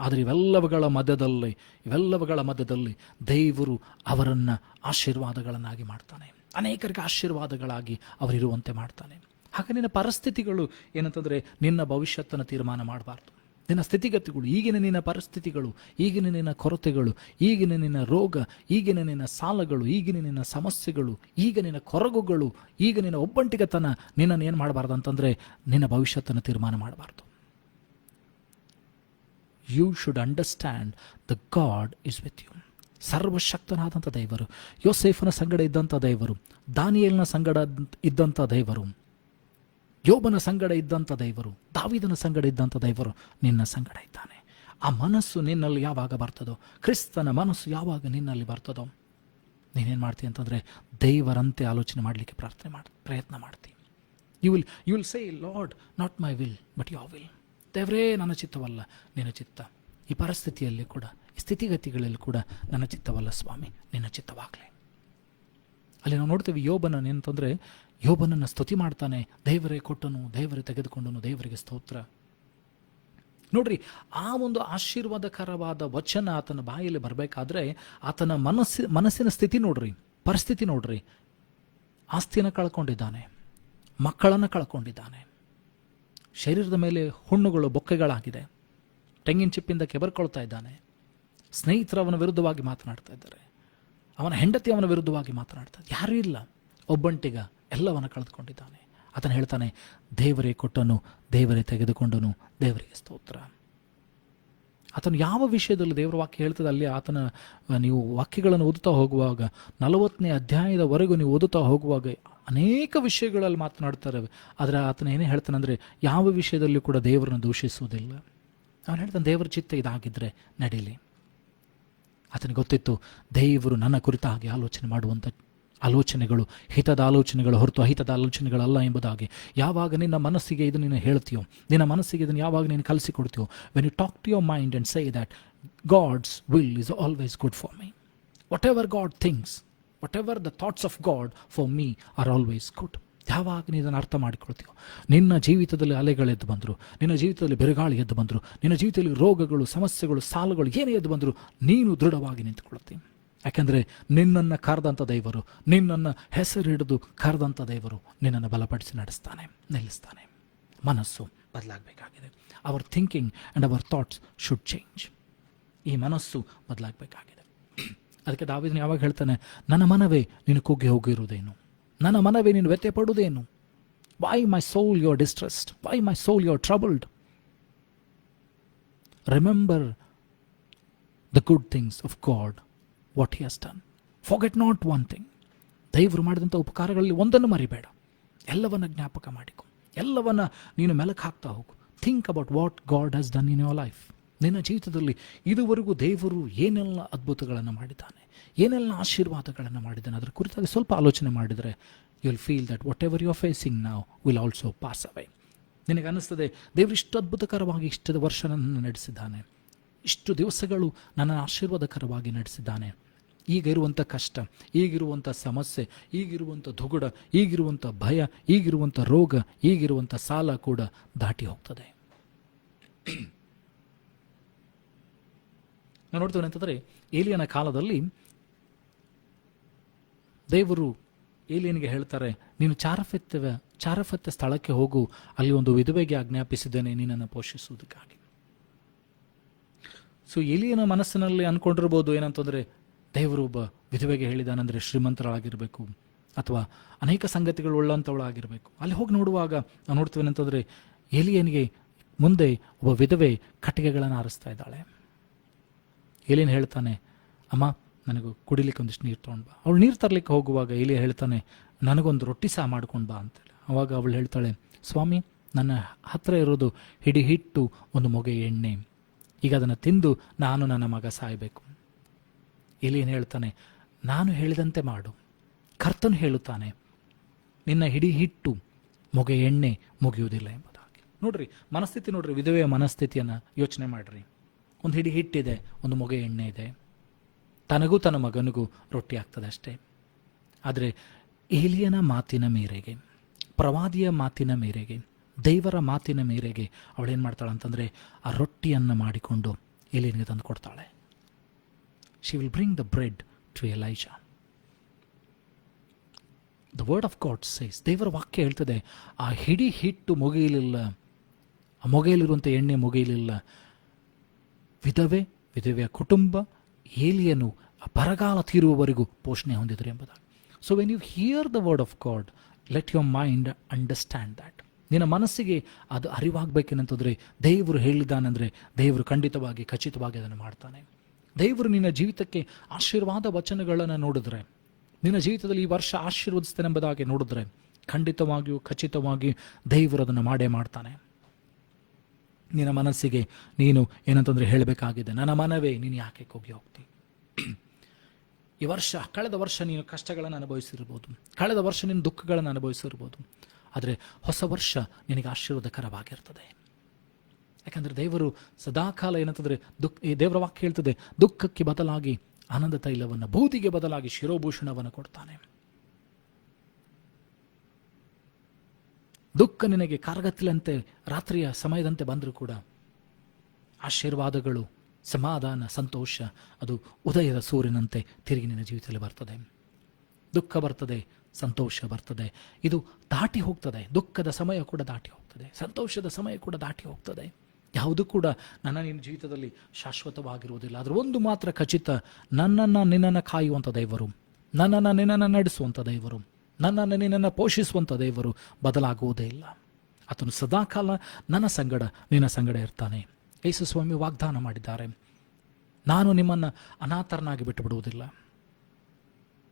ಆದರೆ ಇವೆಲ್ಲವುಗಳ ಮಧ್ಯದಲ್ಲಿ ದೇವರು ಅವರನ್ನು ಆಶೀರ್ವಾದಗಳನ್ನಾಗಿ ಮಾಡ್ತಾನೆ. ಅನೇಕರಿಗೆ ಆಶೀರ್ವಾದಗಳಾಗಿ ಅವರಿರುವಂತೆ ಮಾಡ್ತಾನೆ. ಹಾಗೆ ನಿನ್ನ ಪರಿಸ್ಥಿತಿಗಳು ಏನಂತಂದರೆ ನಿನ್ನ ಭವಿಷ್ಯತ್ತನ್ನು ತೀರ್ಮಾನ ಮಾಡಬಾರ್ದು. ನಿನ್ನ ಸ್ಥಿತಿಗತಿಗಳು, ಈಗಿನ ನಿನ್ನ ಪರಿಸ್ಥಿತಿಗಳು, ಈಗಿನ ನಿನ್ನ ಕೊರತೆಗಳು, ಈಗಿನ ನಿನ್ನ ರೋಗ, ಈಗಿನ ನಿನ್ನ ಸಾಲಗಳು, ಈಗಿನ ನಿನ್ನ ಸಮಸ್ಯೆಗಳು, ಈಗ ನಿನ್ನ ಕೊರಗುಗಳು, ಈಗ ನಿನ್ನ ಒಬ್ಬಂಟಿಗತನ ನಿನ್ನನ್ನು ಏನು ಮಾಡಬಾರ್ದು ಅಂತಂದರೆ ನಿನ್ನ ಭವಿಷ್ಯತ್ತನ್ನು ತೀರ್ಮಾನ ಮಾಡಬಾರ್ದು. You should understand the God is with you. ಸರ್ವಶಕ್ತನಾದಂಥ ದೇವರು, ಯೋಸೇಫನ ಸಂಗಡ ಇದ್ದಂಥ ದೇವರು, ದಾನಿಯೇಲನ ಸಂಗಡ ಇದ್ದಂಥ ದೇವರು, ಯೋಬನ ಸಂಗಡ ಇದ್ದಂಥ ದೇವರು, ದಾವೀದನ ಸಂಗಡ ಇದ್ದಂಥ ದೇವರು ನಿನ್ನ ಸಂಗಡ ಇದ್ದಾನೆ. ಆ ಮನಸ್ಸು ನಿನ್ನಲ್ಲಿ ಯಾವಾಗ ಬರ್ತದೋ, ಕ್ರಿಸ್ತನ ಮನಸ್ಸು ಯಾವಾಗ ನಿನ್ನಲ್ಲಿ ಬರ್ತದೋ, ನೀನೇನು ಮಾಡ್ತೀಯ ಅಂತಂದರೆ ದೇವರಂತೆ ಆಲೋಚನೆ ಮಾಡಲಿಕ್ಕೆ ಪ್ರಯತ್ನ ಮಾಡ್ತೀವಿ. You will say, Lord, not my will but your will. ದೇವರೇ, ನನ್ನ ಚಿತ್ತವಲ್ಲ ನಿನ್ನ ಚಿತ್ತ. ಈ ಪರಿಸ್ಥಿತಿಯಲ್ಲಿ ಕೂಡ, ಈ ಸ್ಥಿತಿಗತಿಗಳಲ್ಲಿ ಕೂಡ ನನ್ನ ಚಿತ್ತವಲ್ಲ ಸ್ವಾಮಿ, ನಿನ್ನ ಚಿತ್ತವಾಗಲಿ. ಅಲ್ಲಿ ನಾವು ನೋಡ್ತೀವಿ ಯೋಬನನ್ನು ಏನಂತಂದರೆ, ಯೋಬನನ್ನು ಸ್ತುತಿ ಮಾಡ್ತಾನೆ. ದೇವರೇ ಕೊಟ್ಟನು, ದೇವರೇ ತೆಗೆದುಕೊಂಡನು, ದೇವರಿಗೆ ಸ್ತೋತ್ರ. ನೋಡ್ರಿ, ಆ ಒಂದು ಆಶೀರ್ವಾದಕರವಾದ ವಚನ ಆತನ ಬಾಯಲ್ಲಿ ಬರಬೇಕಾದ್ರೆ ಆತನ ಮನಸ್ಸಿನ ಸ್ಥಿತಿ ನೋಡ್ರಿ, ಪರಿಸ್ಥಿತಿ ನೋಡ್ರಿ. ಆಸ್ತಿಯನ್ನು ಕಳ್ಕೊಂಡಿದ್ದಾನೆ, ಮಕ್ಕಳನ್ನು ಕಳ್ಕೊಂಡಿದ್ದಾನೆ, ಶರೀರದ ಮೇಲೆ ಹುಣ್ಣುಗಳು, ಬೊಕ್ಕೆಗಳಾಗಿದೆ, ತೆಂಗಿನ ಚಿಪ್ಪಿಂದ ಕೆಬರ್ಕೊಳ್ತಾ ಇದ್ದಾನೆ, ಸ್ನೇಹಿತರು ಅವನ ವಿರುದ್ಧವಾಗಿ ಮಾತನಾಡ್ತಾ ಇದ್ದಾರೆ, ಅವನ ಹೆಂಡತಿ ಅವನ ವಿರುದ್ಧವಾಗಿ ಮಾತನಾಡ್ತಾರೆ, ಯಾರೂ ಇಲ್ಲ, ಒಬ್ಬಂಟಿಗ ಎಲ್ಲವನ್ನ ಕಳೆದುಕೊಂಡಿದ್ದಾನೆ. ಆತನು ಹೇಳ್ತಾನೆ, ದೇವರೇ ಕೊಟ್ಟನು, ದೇವರೇ ತೆಗೆದುಕೊಂಡನು, ದೇವರಿಗೆ ಸ್ತೋತ್ರ. ಆತನು ಯಾವ ವಿಷಯದಲ್ಲಿ ದೇವರ ವಾಕ್ಯ ಹೇಳ್ತದೆ ಅಲ್ಲಿ ಆತನ ನೀವು ವಾಕ್ಯಗಳನ್ನು ಓದುತ್ತಾ ಹೋಗುವಾಗ 40ನೇ ಅಧ್ಯಾಯದವರೆಗೂ ನೀವು ಓದುತ್ತಾ ಹೋಗುವಾಗ ಅನೇಕ ವಿಷಯಗಳಲ್ಲಿ ಮಾತನಾಡ್ತಾರೆ. ಆದರೆ ಆತನ ಏನೇ ಹೇಳ್ತಾನೆ ಅಂದರೆ ಯಾವ ವಿಷಯದಲ್ಲೂ ಕೂಡ ದೇವರನ್ನು ದೂಷಿಸುವುದಿಲ್ಲ. ಅವನು ಹೇಳ್ತಾನೆ, ದೇವರ ಚಿತ್ತ ಇದಾಗಿದ್ದರೆ ನಡೀಲಿ. ಆತನಿಗೆ ಗೊತ್ತಿತ್ತು, ದೇವರು ನನ್ನ ಕುರಿತಾಗಿ ಆಲೋಚನೆ ಮಾಡುವಂಥ ಆಲೋಚನೆಗಳು ಹಿತದ ಆಲೋಚನೆಗಳು ಹೊರತು ಅಹಿತದ ಆಲೋಚನೆಗಳಲ್ಲ ಎಂಬುದಾಗಿ. ಯಾವಾಗ ನಿನ್ನ ಮನಸ್ಸಿಗೆ ಇದನ್ನು ನೀನು ಹೇಳ್ತೀಯೋ, ನಿನ್ನ ಮನಸ್ಸಿಗೆ ಇದನ್ನು ಯಾವಾಗ ನೀನು ಕಲಿಸಿಕೊಡ್ತೀಯೋ, when you talk to your mind and say that God's will is always good for me, whatever God thinks, whatever the thoughts of God for me are always good. ಯಾವಾಗ ನೀನು ಇದನ್ನು ಅರ್ಥ ಮಾಡಿಕೊಳ್ತೀಯೋ, ನಿನ್ನ ಜೀವಿತದಲ್ಲಿ ಅಲೆಗಳೆದ್ದು ಬಂದರು, ನಿನ್ನ ಜೀವಿತದಲ್ಲಿ ಬೆರಗಾಳಿ ಎದ್ದು ಬಂದರು, ನಿನ್ನ ಜೀವಿತದಲ್ಲಿ ರೋಗಗಳು, ಸಮಸ್ಯೆಗಳು, ಸಾಲಗಳು ಏನೇ ಎದ್ದು ಬಂದರು, ನೀನು ದೃಢವಾಗಿ ನಿಂತುಕೊಳ್ತೀನಿ. ಯಾಕೆಂದರೆ ನಿನ್ನನ್ನು ಕರೆದಂಥ ದೇವರು, ನಿನ್ನನ್ನು ಹೆಸರು ಹಿಡಿದು ಕರೆದಂಥ ದೇವರು ನಿನ್ನನ್ನು ಬಲಪಡಿಸಿ ನಡೆಸ್ತಾನೆ, ನಿಲ್ಲಿಸ್ತಾನೆ. ಮನಸ್ಸು ಬದಲಾಗಬೇಕಾಗಿದೆ. Our thinking and our thoughts should change. ಈ ಮನಸ್ಸು ಬದಲಾಗಬೇಕಾಗಿದೆ. ಅದಕ್ಕೆ ದಾವೀದನು ಯಾವಾಗ ಹೇಳ್ತಾನೆ, ನನ್ನ ಮನವೇ ನೀನು ಕುಗ್ಗಿ ಹೋಗಿರುವುದೇನು, ನನ್ನ ಮನವೇ ನೀನು ವ್ಯತ್ಯೆ ಪಡುವುದೇನು, why my soul you are distressed, why my soul you are troubled, remember the good things of God, what he has done, forget not one thing. ದೇವರು ಮಾಡಿದಂಥ ಉಪಕಾರಗಳಲ್ಲಿ ಒಂದನ್ನು ಮರಿಬೇಡ, ಎಲ್ಲವನ್ನ ಜ್ಞಾಪಕ ಮಾಡಿಕೊ, ಎಲ್ಲವನ್ನ ನೀನು ಮೆಲುಕು ಹಾಕ್ತಾ ಹೋಗು. Think about what god has done in your life. ನಿನ್ನ ಜೀವಿತದಲ್ಲಿ ಇದುವರೆಗೂ ದೇವರು ಏನೆಲ್ಲ ಅದ್ಭುತಗಳನ್ನು ಮಾಡಿದ್ದಾನೆ, ಏನೆಲ್ಲ ಆಶೀರ್ವಾದಗಳನ್ನು ಮಾಡಿದ್ದಾನೆ, ಅದರ ಕುರಿತಾಗಿ ಸ್ವಲ್ಪ ಆಲೋಚನೆ ಮಾಡಿದರೆ you will feel that whatever you are facing now will also pass away. ನಿನಗೆ ಅನ್ನಿಸ್ತದೆ, ದೇವರು ಇಷ್ಟು ಅದ್ಭುತಕರವಾಗಿ ಇಷ್ಟು ವರ್ಷ ನನ್ನನ್ನು ನಡೆಸಿದ್ದಾನೆ, ಇಷ್ಟು ದಿವಸಗಳು ನನ್ನ ಆಶೀರ್ವಾದಕರವಾಗಿ ನಡೆಸಿದ್ದಾನೆ. ಈಗ ಇರುವಂಥ ಕಷ್ಟ, ಈಗಿರುವಂಥ ಸಮಸ್ಯೆ, ಈಗಿರುವಂಥ ದುಗುಡ, ಈಗಿರುವಂಥ ಭಯ, ಈಗಿರುವಂಥ ರೋಗ, ಈಗಿರುವಂಥ ಸಾಲ ಕೂಡ ದಾಟಿ ಹೋಗ್ತದೆ. ನಾವು ನೋಡ್ತೇವೆ ಅಂತಂದರೆ, ಏಲಿಯನ ಕಾಲದಲ್ಲಿ ದೇವರು ಏಲಿಯನಿಗೆ ಹೇಳ್ತಾರೆ, ನೀನು ಚಾರಫೆತ್ತ ಸ್ಥಳಕ್ಕೆ ಹೋಗು, ಅಲ್ಲಿ ಒಂದು ವಿಧವೆಗೆ ಆಜ್ಞಾಪಿಸಿದ್ದೇನೆ ನಿನ್ನನ್ನು ಪೋಷಿಸುವುದಕ್ಕಾಗಿ. ಸೊ ಏಲಿಯನ ಮನಸ್ಸಿನಲ್ಲಿ ಅಂದ್ಕೊಂಡಿರ್ಬೋದು ಏನಂತಂದರೆ, ದೇವರು ಒಬ್ಬ ವಿಧವೆಗೆ ಹೇಳಿದಾನಂದರೆ ಶ್ರೀಮಂತರಾಗಿರಬೇಕು ಅಥವಾ ಅನೇಕ ಸಂಗತಿಗಳು ಉಳ್ಳಂಥವಳಾಗಿರಬೇಕು. ಅಲ್ಲಿ ಹೋಗಿ ನೋಡುವಾಗ ನಾವು ನೋಡ್ತೀವಿ ಅಂತಂದರೆ, ಏಲಿಯನಿಗೆ ಮುಂದೆ ಒಬ್ಬ ವಿಧವೆ ಕಟ್ಟಿಗೆಗಳನ್ನು ಆರಿಸ್ತಾ ಇದ್ದಾಳೆ. ಏಲಿಯನ್ ಹೇಳ್ತಾನೆ, ಅಮ್ಮ ನನಗೆ ಕುಡಿಲಿಕ್ಕೆ ಒಂದಿಷ್ಟು ನೀರು ತೊಗೊಂಡು ಬಾ. ಅವಳು ನೀರು ತರಲಿಕ್ಕೆ ಹೋಗುವಾಗ ಏಲಿಯ ಹೇಳ್ತಾನೆ, ನನಗೊಂದು ರೊಟ್ಟಿ ಸಹ ಮಾಡ್ಕೊಂಡು ಬಾ ಅಂತೇಳಿ. ಅವಾಗ ಅವಳು ಹೇಳ್ತಾಳೆ, ಸ್ವಾಮಿ, ನನ್ನ ಹತ್ತಿರ ಇರೋದು ಹಿಡಿ ಹಿಟ್ಟು, ಒಂದು ಮೊಗೆ ಎಣ್ಣೆ, ಈಗ ಅದನ್ನು ತಿಂದು ನಾನು ನನ್ನ ಮಗ ಸಾಯಬೇಕು. ಏಲಿಯನ್ ಹೇಳ್ತಾನೆ, ನಾನು ಹೇಳಿದಂತೆ ಮಾಡು. ಕರ್ತನು ಹೇಳುತ್ತಾನೆ, ನಿನ್ನ ಹಿಡಿ ಹಿಟ್ಟು ಮೊಗೆ ಎಣ್ಣೆ ಮುಗಿಯುವುದಿಲ್ಲ ಎಂಬುದಾಗಿ. ನೋಡ್ರಿ ಮನಸ್ಥಿತಿ, ನೋಡ್ರಿ ವಿಧವೆಯ ಮನಸ್ಥಿತಿಯನ್ನು ಯೋಚನೆ ಮಾಡ್ರಿ. ಒಂದು ಹಿಡಿ ಹಿಟ್ಟಿದೆ, ಒಂದು ಮೊಗೆ ಎಣ್ಣೆ ಇದೆ, ತನಗೂ ತನ್ನ ಮಗನಿಗೂ ರೊಟ್ಟಿ ಆಗ್ತದೆ ಅಷ್ಟೇ. ಆದರೆ ಏಲಿಯನ ಮಾತಿನ ಮೇರೆಗೆ, ಪ್ರವಾದಿಯ ಮಾತಿನ ಮೇರೆಗೆ, ದೇವರ ಮಾತಿನ ಮೇರೆಗೆ ಅವಳೇನು ಮಾಡ್ತಾಳೆ ಅಂತಂದರೆ ಆ ರೊಟ್ಟಿಯನ್ನು ಮಾಡಿಕೊಂಡು ಏಲಿಯನಿಗೆ ತಂದು ಕೊಡ್ತಾಳೆ. She will bring the bread to Elijah. The word of God says, ದೇವರ ವಾಕ್ಯ ಹೇಳ್ತದೆ, ಆ ಹಿಡಿ ಹಿಟ್ಟು ಮುಗಿಯಲಿಲ್ಲ, ಆ ಮೊಗೆಯಲ್ಲಿರುವಂಥ ಎಣ್ಣೆ ಮುಗಿಯಲಿಲ್ಲ. ವಿಧವೆಯ ಕುಟುಂಬ, ಏಲಿಯನು ಬರಗಾಲ ತೀರುವವರೆಗೂ ಪೋಷಣೆ ಹೊಂದಿದರು ಎಂಬುದಾಗಿ. So when you hear the word of God, let your mind understand that. ನಿನ್ನ ಮನಸ್ಸಿಗೆ ಅದು ಅರಿವಾಗಬೇಕೇನಂತಂದರೆ, ದೇವರು ಹೇಳಿದ್ದಾನೆಂದರೆ ದೇವರು ಖಚಿತವಾಗಿ ಅದನ್ನು ಮಾಡ್ತಾನೆ. ದೇವರು ನಿನ್ನ ಜೀವಿತಕ್ಕೆ ಆಶೀರ್ವಾದ ವಚನಗಳನ್ನು ನೋಡಿದ್ರೆ, ನಿನ್ನ ಜೀವಿತದಲ್ಲಿ ಈ ವರ್ಷ ಆಶೀರ್ವದಿಸ್ತೇನೆಂಬುದಾಗಿ ನೋಡಿದ್ರೆ, ಖಚಿತವಾಗಿಯೂ ದೇವರು ಅದನ್ನು ಮಾಡೇ ಮಾಡ್ತಾನೆ. ನಿನ್ನ ಮನಸ್ಸಿಗೆ ನೀನು ಏನಂತಂದರೆ ಹೇಳಬೇಕಾಗಿದೆ, ನನ್ನ ಮನವೇ ನೀನು ಯಾಕೆ ಕುಗ್ಗಿ ಹೋಗ್ತಿ? ಕಳೆದ ವರ್ಷ ನೀನು ಕಷ್ಟಗಳನ್ನು ಅನುಭವಿಸಿರ್ಬೋದು, ಕಳೆದ ವರ್ಷ ನೀನು ದುಃಖಗಳನ್ನು ಅನುಭವಿಸಿರ್ಬೋದು, ಆದರೆ ಹೊಸ ವರ್ಷ ನಿನಗೆ ಆಶೀರ್ವಾದಕರವಾಗಿರ್ತದೆ. ಯಾಕಂದರೆ ದೇವರು ಸದಾಕಾಲ ಏನಂತಂದರೆ ದೇವರ ವಾಕ್ಯ ಹೇಳ್ತದೆ, ದುಃಖಕ್ಕೆ ಬದಲಾಗಿ ಆನಂದ ತೈಲವನ್ನು, ಬೂದಿಗೆ ಬದಲಾಗಿ ಶಿರೋಭೂಷಣವನ್ನು ಕೊಡ್ತಾನೆ. ದುಃಖ ನಿನಗೆ ಕಾರ್ಗತ್ತಿಲಂತೆ ರಾತ್ರಿಯ ಸಮಯದಂತೆ ಬಂದರೂ ಕೂಡ ಆಶೀರ್ವಾದಗಳು, ಸಮಾಧಾನ, ಸಂತೋಷ ಅದು ಉದಯದ ಸೂರ್ಯನಂತೆ ತಿರುಗಿ ನಿನ್ನ ಜೀವಿತದಲ್ಲಿ ಬರ್ತದೆ. ದುಃಖ ಬರ್ತದೆ, ಸಂತೋಷ ಬರ್ತದೆ, ಇದು ದಾಟಿ ಹೋಗ್ತದೆ. ದುಃಖದ ಸಮಯ ಕೂಡ ದಾಟಿ ಹೋಗ್ತದೆ, ಸಂತೋಷದ ಸಮಯ ಕೂಡ ದಾಟಿ ಹೋಗ್ತದೆ. ಯಾವುದೂ ಕೂಡ ನಿನ್ನ ಜೀವಿತದಲ್ಲಿ ಶಾಶ್ವತವಾಗಿರುವುದಿಲ್ಲ. ಆದರೆ ಒಂದು ಮಾತ್ರ ಖಚಿತ, ನಿನ್ನನ್ನು ಕಾಯುವಂಥ ದೇವರು, ನಿನ್ನನ್ನು ನಡೆಸುವಂಥ ದೇವರು, ನಿನ್ನನ್ನು ಪೋಷಿಸುವಂಥ ದೇವರು ಬದಲಾಗುವುದೇ ಇಲ್ಲ. ಆತನು ಸದಾಕಾಲ ನಿನ್ನ ಸಂಗಡ ಇರ್ತಾನೆ. ಯೇಸು ಸ್ವಾಮಿ ವಾಗ್ದಾನ ಮಾಡಿದ್ದಾರೆ, ನಾನು ನಿಮ್ಮನ್ನು ಅನಾಥರನ್ನಾಗಿ ಬಿಟ್ಟು ಬಿಡುವುದಿಲ್ಲ.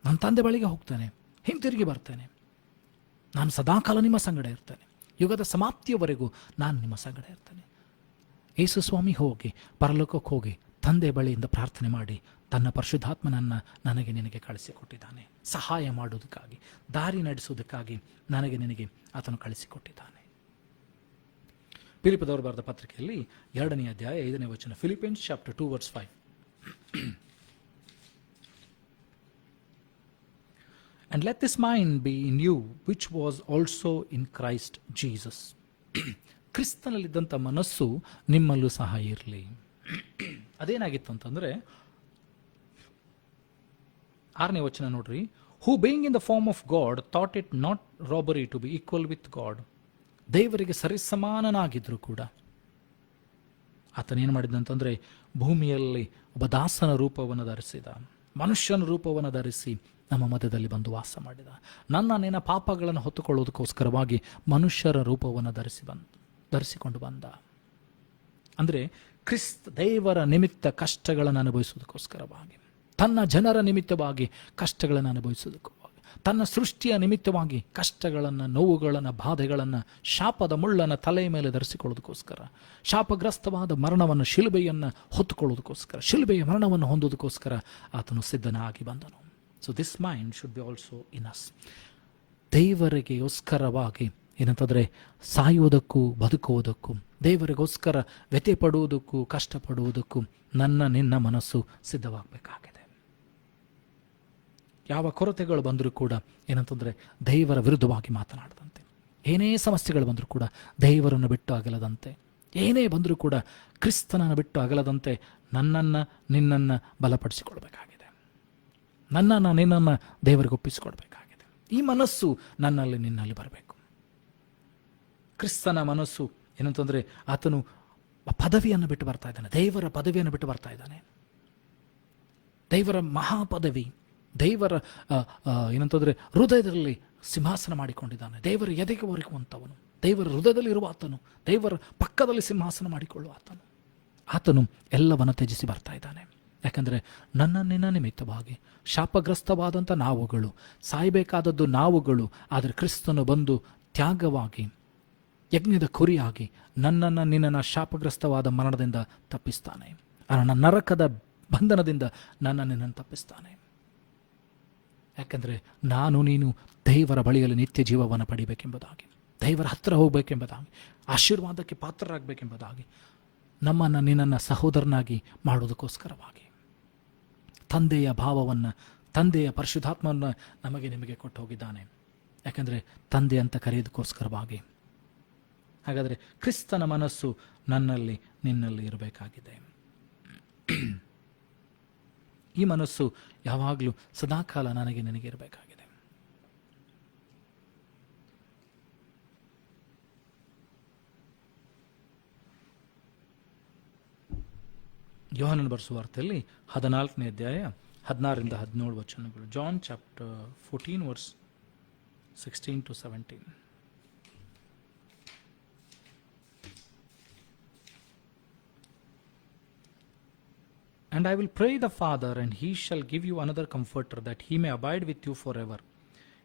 ನನ್ನ ತಂದೆ ಬಳಿಗೆ ಹೋಗ್ತೇನೆ, ಹಿಂತಿರುಗಿ ಬರ್ತೇನೆ, ನಾನು ಸದಾಕಾಲ ನಿಮ್ಮ ಸಂಗಡ ಇರ್ತೇನೆ, ಯುಗದ ಸಮಾಪ್ತಿಯವರೆಗೂ ನಾನು ನಿಮ್ಮ ಸಂಗಡ ಇರ್ತೇನೆ. ಯೇಸು ಸ್ವಾಮಿ ಹೋಗಿ ಪರಲೋಕಕ್ಕೆ ಹೋಗಿ ತಂದೆ ಬಳಿಯಿಂದ ಪ್ರಾರ್ಥನೆ ಮಾಡಿ ತನ್ನ ಪರಿಶುದ್ಧಾತ್ಮನನ್ನು ನಿನಗೆ ಕಳಿಸಿಕೊಟ್ಟಿದ್ದಾನೆ. ಸಹಾಯ ಮಾಡುವುದಕ್ಕಾಗಿ, ದಾರಿ ನಡೆಸುವುದಕ್ಕಾಗಿ ನಿನಗೆ ಆತನು ಕಳಿಸಿಕೊಟ್ಟಿದ್ದಾನೆ. ಫಿಲಿಪ್ಪದವರು ಬರೆದ ಪತ್ರಿಕೆಯಲ್ಲಿ 2ನೇ ಅಧ್ಯಾಯ 5ನೇ ವಚನ, Philippians chapter 2 verse 5. And let this mind be in you, which was also in Christ Jesus. ಕ್ರಿಸ್ತನಲ್ಲಿದ್ದಂಥ ಮನಸ್ಸು ನಿಮ್ಮಲ್ಲೂ ಸಹ ಇರಲಿ. ಅದೇನಾಗಿತ್ತು ಅಂತಂದರೆ 6ನೇ ವಚನ ನೋಡ್ರಿ, who being in the form of God thought it not robbery to be equal with God. ದೇವರಿಗೆ ಸರಿಸಮಾನನಾಗಿದ್ದರೂ ಕೂಡ ಆತನೇನು ಮಾಡಿದಂತಂದರೆ ಭೂಮಿಯಲ್ಲಿ ಒಬ್ಬ ದಾಸನ ರೂಪವನ್ನು ಧರಿಸಿದ, ಮನುಷ್ಯನ ರೂಪವನ್ನು ಧರಿಸಿ ನಮ್ಮ ಮಧ್ಯದಲ್ಲಿ ಬಂದು ವಾಸ ಮಾಡಿದ. ನಿನ್ನ ಪಾಪಗಳನ್ನು ಹೊತ್ತುಕೊಳ್ಳೋದಕ್ಕೋಸ್ಕರವಾಗಿ ಮನುಷ್ಯರ ರೂಪವನ್ನು ಧರಿಸಿಕೊಂಡು ಬಂದ. ಅಂದರೆ ದೇವರ ನಿಮಿತ್ತ ಕಷ್ಟಗಳನ್ನು ಅನುಭವಿಸುವುದಕ್ಕೋಸ್ಕರವಾಗಿ, ತನ್ನ ಜನರ ನಿಮಿತ್ತವಾಗಿ ಕಷ್ಟಗಳನ್ನು ಅನುಭವಿಸುವುದಕ್ಕೋಸ್ಕರ, ತನ್ನ ಸೃಷ್ಟಿಯ ನಿಮಿತ್ತವಾಗಿ ಕಷ್ಟಗಳನ್ನು, ನೋವುಗಳನ್ನು, ಬಾಧೆಗಳನ್ನು, ಶಾಪದ ಮುಳ್ಳನ್ನು ತಲೆಯ ಮೇಲೆ ಧರಿಸಿಕೊಳ್ಳೋದಕ್ಕೋಸ್ಕರ, ಶಾಪಗ್ರಸ್ತವಾದ ಮರಣವನ್ನು, ಶಿಲುಬೆಯನ್ನು ಹೊತ್ತುಕೊಳ್ಳೋದಕ್ಕೋಸ್ಕರ, ಶಿಲುಬೆಯ ಮರಣವನ್ನು ಹೊಂದೋದಕ್ಕೋಸ್ಕರ ಆತನು ಸಿದ್ಧನಾಗಿ ಬಂದನು. So this mind should be also in us. ದೇವರಿಗೋಸ್ಕರವಾಗಿ ಏನಂತಂದರೆ ಸಾಯುವುದಕ್ಕೂ ಬದುಕುವುದಕ್ಕೂ, ದೇವರಿಗೋಸ್ಕರ ವ್ಯಥೆ ಪಡುವುದಕ್ಕೂ ಕಷ್ಟಪಡುವುದಕ್ಕೂ ನಿನ್ನ ಮನಸ್ಸು ಸಿದ್ಧವಾಗಬೇಕಾಗಿದೆ. ಯಾವ ಕೊರತೆಗಳು ಬಂದರೂ ಕೂಡ ಏನಂತಂದರೆ ದೇವರ ವಿರುದ್ಧವಾಗಿ ಮಾತನಾಡದಂತೆ, ಏನೇ ಸಮಸ್ಯೆಗಳು ಬಂದರೂ ಕೂಡ ದೇವರನ್ನು ಬಿಟ್ಟು ಅಗಲದಂತೆ, ಏನೇ ಬಂದರೂ ಕೂಡ ಕ್ರಿಸ್ತನನ್ನು ಬಿಟ್ಟು ಅಗಲದಂತೆ ನಿನ್ನನ್ನು ಬಲಪಡಿಸಿಕೊಳ್ಬೇಕಾಗಿದೆ, ನಿನ್ನನ್ನು ದೇವರಿಗೆ ಒಪ್ಪಿಸಿಕೊಳ್ಬೇಕಾಗಿದೆ. ಈ ಮನಸ್ಸು ನಿನ್ನಲ್ಲಿ ಬರಬೇಕು. ಕ್ರಿಸ್ತನ ಮನಸ್ಸು ಏನಂತಂದರೆ ಆತನು ಪದವಿಯನ್ನು ಬಿಟ್ಟು ಬರ್ತಾ ಇದ್ದಾನೆ, ದೇವರ ಪದವಿಯನ್ನು ಬಿಟ್ಟು ಬರ್ತಾ ಇದ್ದಾನೆ. ದೇವರ ಮಹಾಪದವಿ, ದೇವರ ಏನಂತಂದರೆ ಹೃದಯದಲ್ಲಿ ಸಿಂಹಾಸನ ಮಾಡಿಕೊಂಡಿದ್ದಾನೆ. ದೇವರ ಎದೆಗೆ ಒರಗುವಂಥವನು, ದೇವರ ಹೃದಯದಲ್ಲಿ ಇರುವ ಆತನು, ದೇವರ ಪಕ್ಕದಲ್ಲಿ ಸಿಂಹಾಸನ ಮಾಡಿಕೊಳ್ಳುವ ಆತನು ಎಲ್ಲವನ್ನು ತ್ಯಜಿಸಿ ಬರ್ತಾ ಇದ್ದಾನೆ. ಯಾಕಂದರೆ ನಿನ್ನ ನಿಮಿತ್ತವಾಗಿ ಶಾಪಗ್ರಸ್ತವಾದಂಥ ನಾವುಗಳು, ಸಾಯಬೇಕಾದದ್ದು ನಾವುಗಳು, ಆದರೆ ಕ್ರಿಸ್ತನು ಬಂದು ತ್ಯಾಗವಾಗಿ ಯಜ್ಞದ ಕುರಿಯಾಗಿ ನಿನ್ನನ್ನು ಶಾಪಗ್ರಸ್ತವಾದ ಮರಣದಿಂದ ತಪ್ಪಿಸ್ತಾನೆ, ನರಕದ ಬಂಧನದಿಂದ ನಿನ್ನನ್ನು ತಪ್ಪಿಸ್ತಾನೆ. ಯಾಕಂದರೆ ನೀನು ದೇವರ ಬಳಿಯಲ್ಲಿ ನಿತ್ಯ ಜೀವವನ್ನು ಪಡಿಬೇಕೆಂಬುದಾಗಿ, ದೇವರ ಹತ್ತಿರ ಹೋಗಬೇಕೆಂಬುದಾಗಿ, ಆಶೀರ್ವಾದಕ್ಕೆ ಪಾತ್ರರಾಗಬೇಕೆಂಬುದಾಗಿ, ನಮ್ಮನ್ನು ನಿನ್ನನ್ನು ಸಹೋದರನಾಗಿ ಮಾಡೋದಕ್ಕೋಸ್ಕರವಾಗಿ ತಂದೆಯ ಭಾವವನ್ನು, ತಂದೆಯ ಪರಿಶುದ್ಧಾತ್ಮವನ್ನು ನಮಗೆ ನಿಮಗೆ ಕೊಟ್ಟು ಹೋಗಿದ್ದಾನೆ. ಯಾಕಂದರೆ ತಂದೆ ಅಂತ ಕರೆಯೋದಕ್ಕೋಸ್ಕರವಾಗಿ. ಹಾಗಾದರೆ ಕ್ರಿಸ್ತನ ಮನಸ್ಸು ನನ್ನಲ್ಲಿ ನಿನ್ನಲ್ಲಿ ಇರಬೇಕಾಗಿದೆ. ಈ ಮನಸ್ಸು ಯಾವಾಗಲೂ ಸದಾಕಾಲ ನನಗೆ ನಿನಗೆ ಇರಬೇಕಾಗಿದೆ. ಯೋಹಾನನ ಬರೆಸುವ ವಾರ್ತೆಯಲ್ಲಿ 14ನೇ ಅಧ್ಯಾಯ 16ರಿಂದ 17 ವಚನಗಳು. John chapter 14 verse 16 to 17. And I will pray the Father, and he shall give you another comforter, that he may abide with you forever,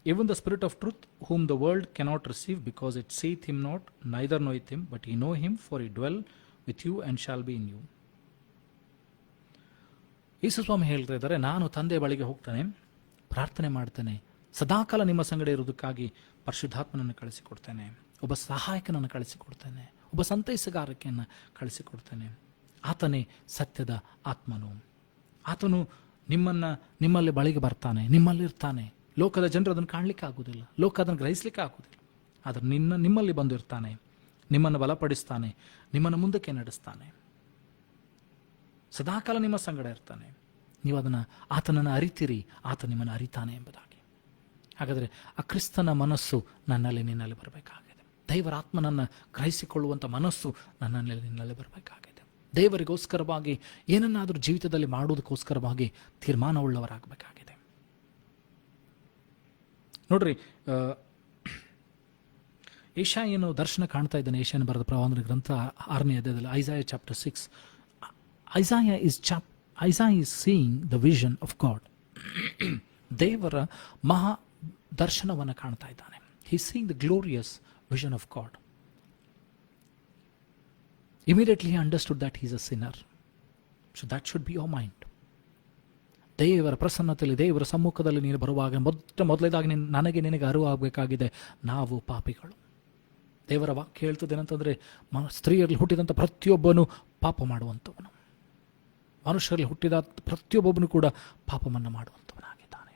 even the Spirit of truth, whom the world cannot receive, because it seeth him not, neither knoweth him, but ye know him, for he dwell with you and shall be in you. ಯೇಸು ಸ್ವಾಮಿ ಹೇಳ್ತಾ ಇದ್ದಾರೆ, ನಾನು ತಂದೆ ಬಳಿಗೆ ಹೋಗ್ತಾನೆ, ಪ್ರಾರ್ಥನೆ ಮಾಡ್ತೇನೆ, ಸದಾಕಾಲ ನಿಮ್ಮ ಸಂಗಡ ಇರುವುದಕ್ಕಾಗಿ ಪರಿಶುದ್ಧಾತ್ಮನನ್ನು ಕಳಿಸಿಕೊಡ್ತೇನೆ, ಒಬ್ಬ ಸಹಾಯಕನನ್ನು ಕಳಿಸಿಕೊಡ್ತೇನೆ, ಒಬ್ಬ ಸಂತೈಸಗಾರಕೆಯನ್ನು ಕಳಿಸಿಕೊಡ್ತೇನೆ. ಆತನೇ ಸತ್ಯದ ಆತ್ಮನು. ಆತನು ನಿಮ್ಮಲ್ಲಿ ಬಳಿಗೆ ಬರ್ತಾನೆ, ನಿಮ್ಮಲ್ಲಿರ್ತಾನೆ. ಲೋಕದ ಜನರು ಅದನ್ನು ಕಾಣಲಿಕ್ಕೆ ಆಗುವುದಿಲ್ಲ, ಲೋಕ ಅದನ್ನು ಗ್ರಹಿಸಲಿಕ್ಕೆ ಆಗುವುದಿಲ್ಲ. ಆದರೆ ನಿಮ್ಮಲ್ಲಿ ಬಂದಿರ್ತಾನೆ, ನಿಮ್ಮನ್ನು ಬಲಪಡಿಸ್ತಾನೆ, ನಿಮ್ಮನ್ನು ಮುಂದಕ್ಕೆ ನಡೆಸ್ತಾನೆ, ಸದಾಕಾಲ ನಿಮ್ಮ ಸಂಗಡ ಇರ್ತಾನೆ. ನೀವು ಆತನನ್ನು ಅರಿತೀರಿ, ಆತ ನಿಮ್ಮನ್ನು ಅರಿತಾನೆ ಎಂಬುದಾಗಿ. ಹಾಗಾದರೆ ಆ ಕ್ರಿಸ್ತನ ಮನಸ್ಸು ನನ್ನಲ್ಲಿ ನಿನ್ನಲ್ಲಿ ಬರಬೇಕಾಗಿದೆ. ದೇವರ ಆತ್ಮನನ್ನು ಗ್ರಹಿಸಿಕೊಳ್ಳುವಂಥ ಮನಸ್ಸು ನನ್ನಲ್ಲಿ ನಿನ್ನಲ್ಲಿ ಬರಬೇಕಾಗಿದೆ. ದೇವರಿಗೋಸ್ಕರವಾಗಿ ಏನನ್ನಾದರೂ ಜೀವಿತದಲ್ಲಿ ಮಾಡುವುದಕ್ಕೋಸ್ಕರವಾಗಿ ತೀರ್ಮಾನವುಳ್ಳವರಾಗಬೇಕಾಗಿದೆ. ನೋಡ್ರಿ, ಏಷಾಯನು ದರ್ಶನ ಕಾಣ್ತಾ ಇದ್ದಾನೆ. ಏಷಾಯನ ಬರೆದ ಪ್ರವಾದನ ಗ್ರಂಥ 6ನೇ ಅಧ್ಯಾಯದಲ್ಲಿ, ಐಸಾಯ chapter 6. Isaiah is seeing the vision of God. ದೇವರ ಮಹಾ ದರ್ಶನವನ್ನು ಕಾಣ್ತಾ ಇದ್ದಾನೆ. He is seeing the glorious vision of God. Immediately he understood that he is a sinner. So that should be your mind. ದೇವರ ಪ್ರಸನ್ನತೆಯಲ್ಲಿ, ದೇವರ ಸಮ್ಮುಖದಲ್ಲಿ ನೀನು ಬರುವಾಗ ಮೊದಲೇದಾಗಿ ನನಗೆ ನಿನಗೆ ಅರಿವಾಗಬೇಕಾಗಿದೆ, ನಾವು ಪಾಪಿಗಳು. ದೇವರ ವಾಕ್ಯ ಹೇಳ್ತದೆ ಏನಂತಂದರೆ, ಸ್ತ್ರೀಯರಲ್ಲಿ ಹುಟ್ಟಿದಂಥ ಪ್ರತಿಯೊಬ್ಬನು ಪಾಪ ಮಾಡುವಂಥವನು, ಮನುಷ್ಯರಲ್ಲಿ ಹುಟ್ಟಿದ ಪ್ರತಿಯೊಬ್ಬೊಬ್ಬನು ಕೂಡ ಪಾಪವನ್ನು ಮಾಡುವಂಥವನಾಗಿದ್ದಾನೆ.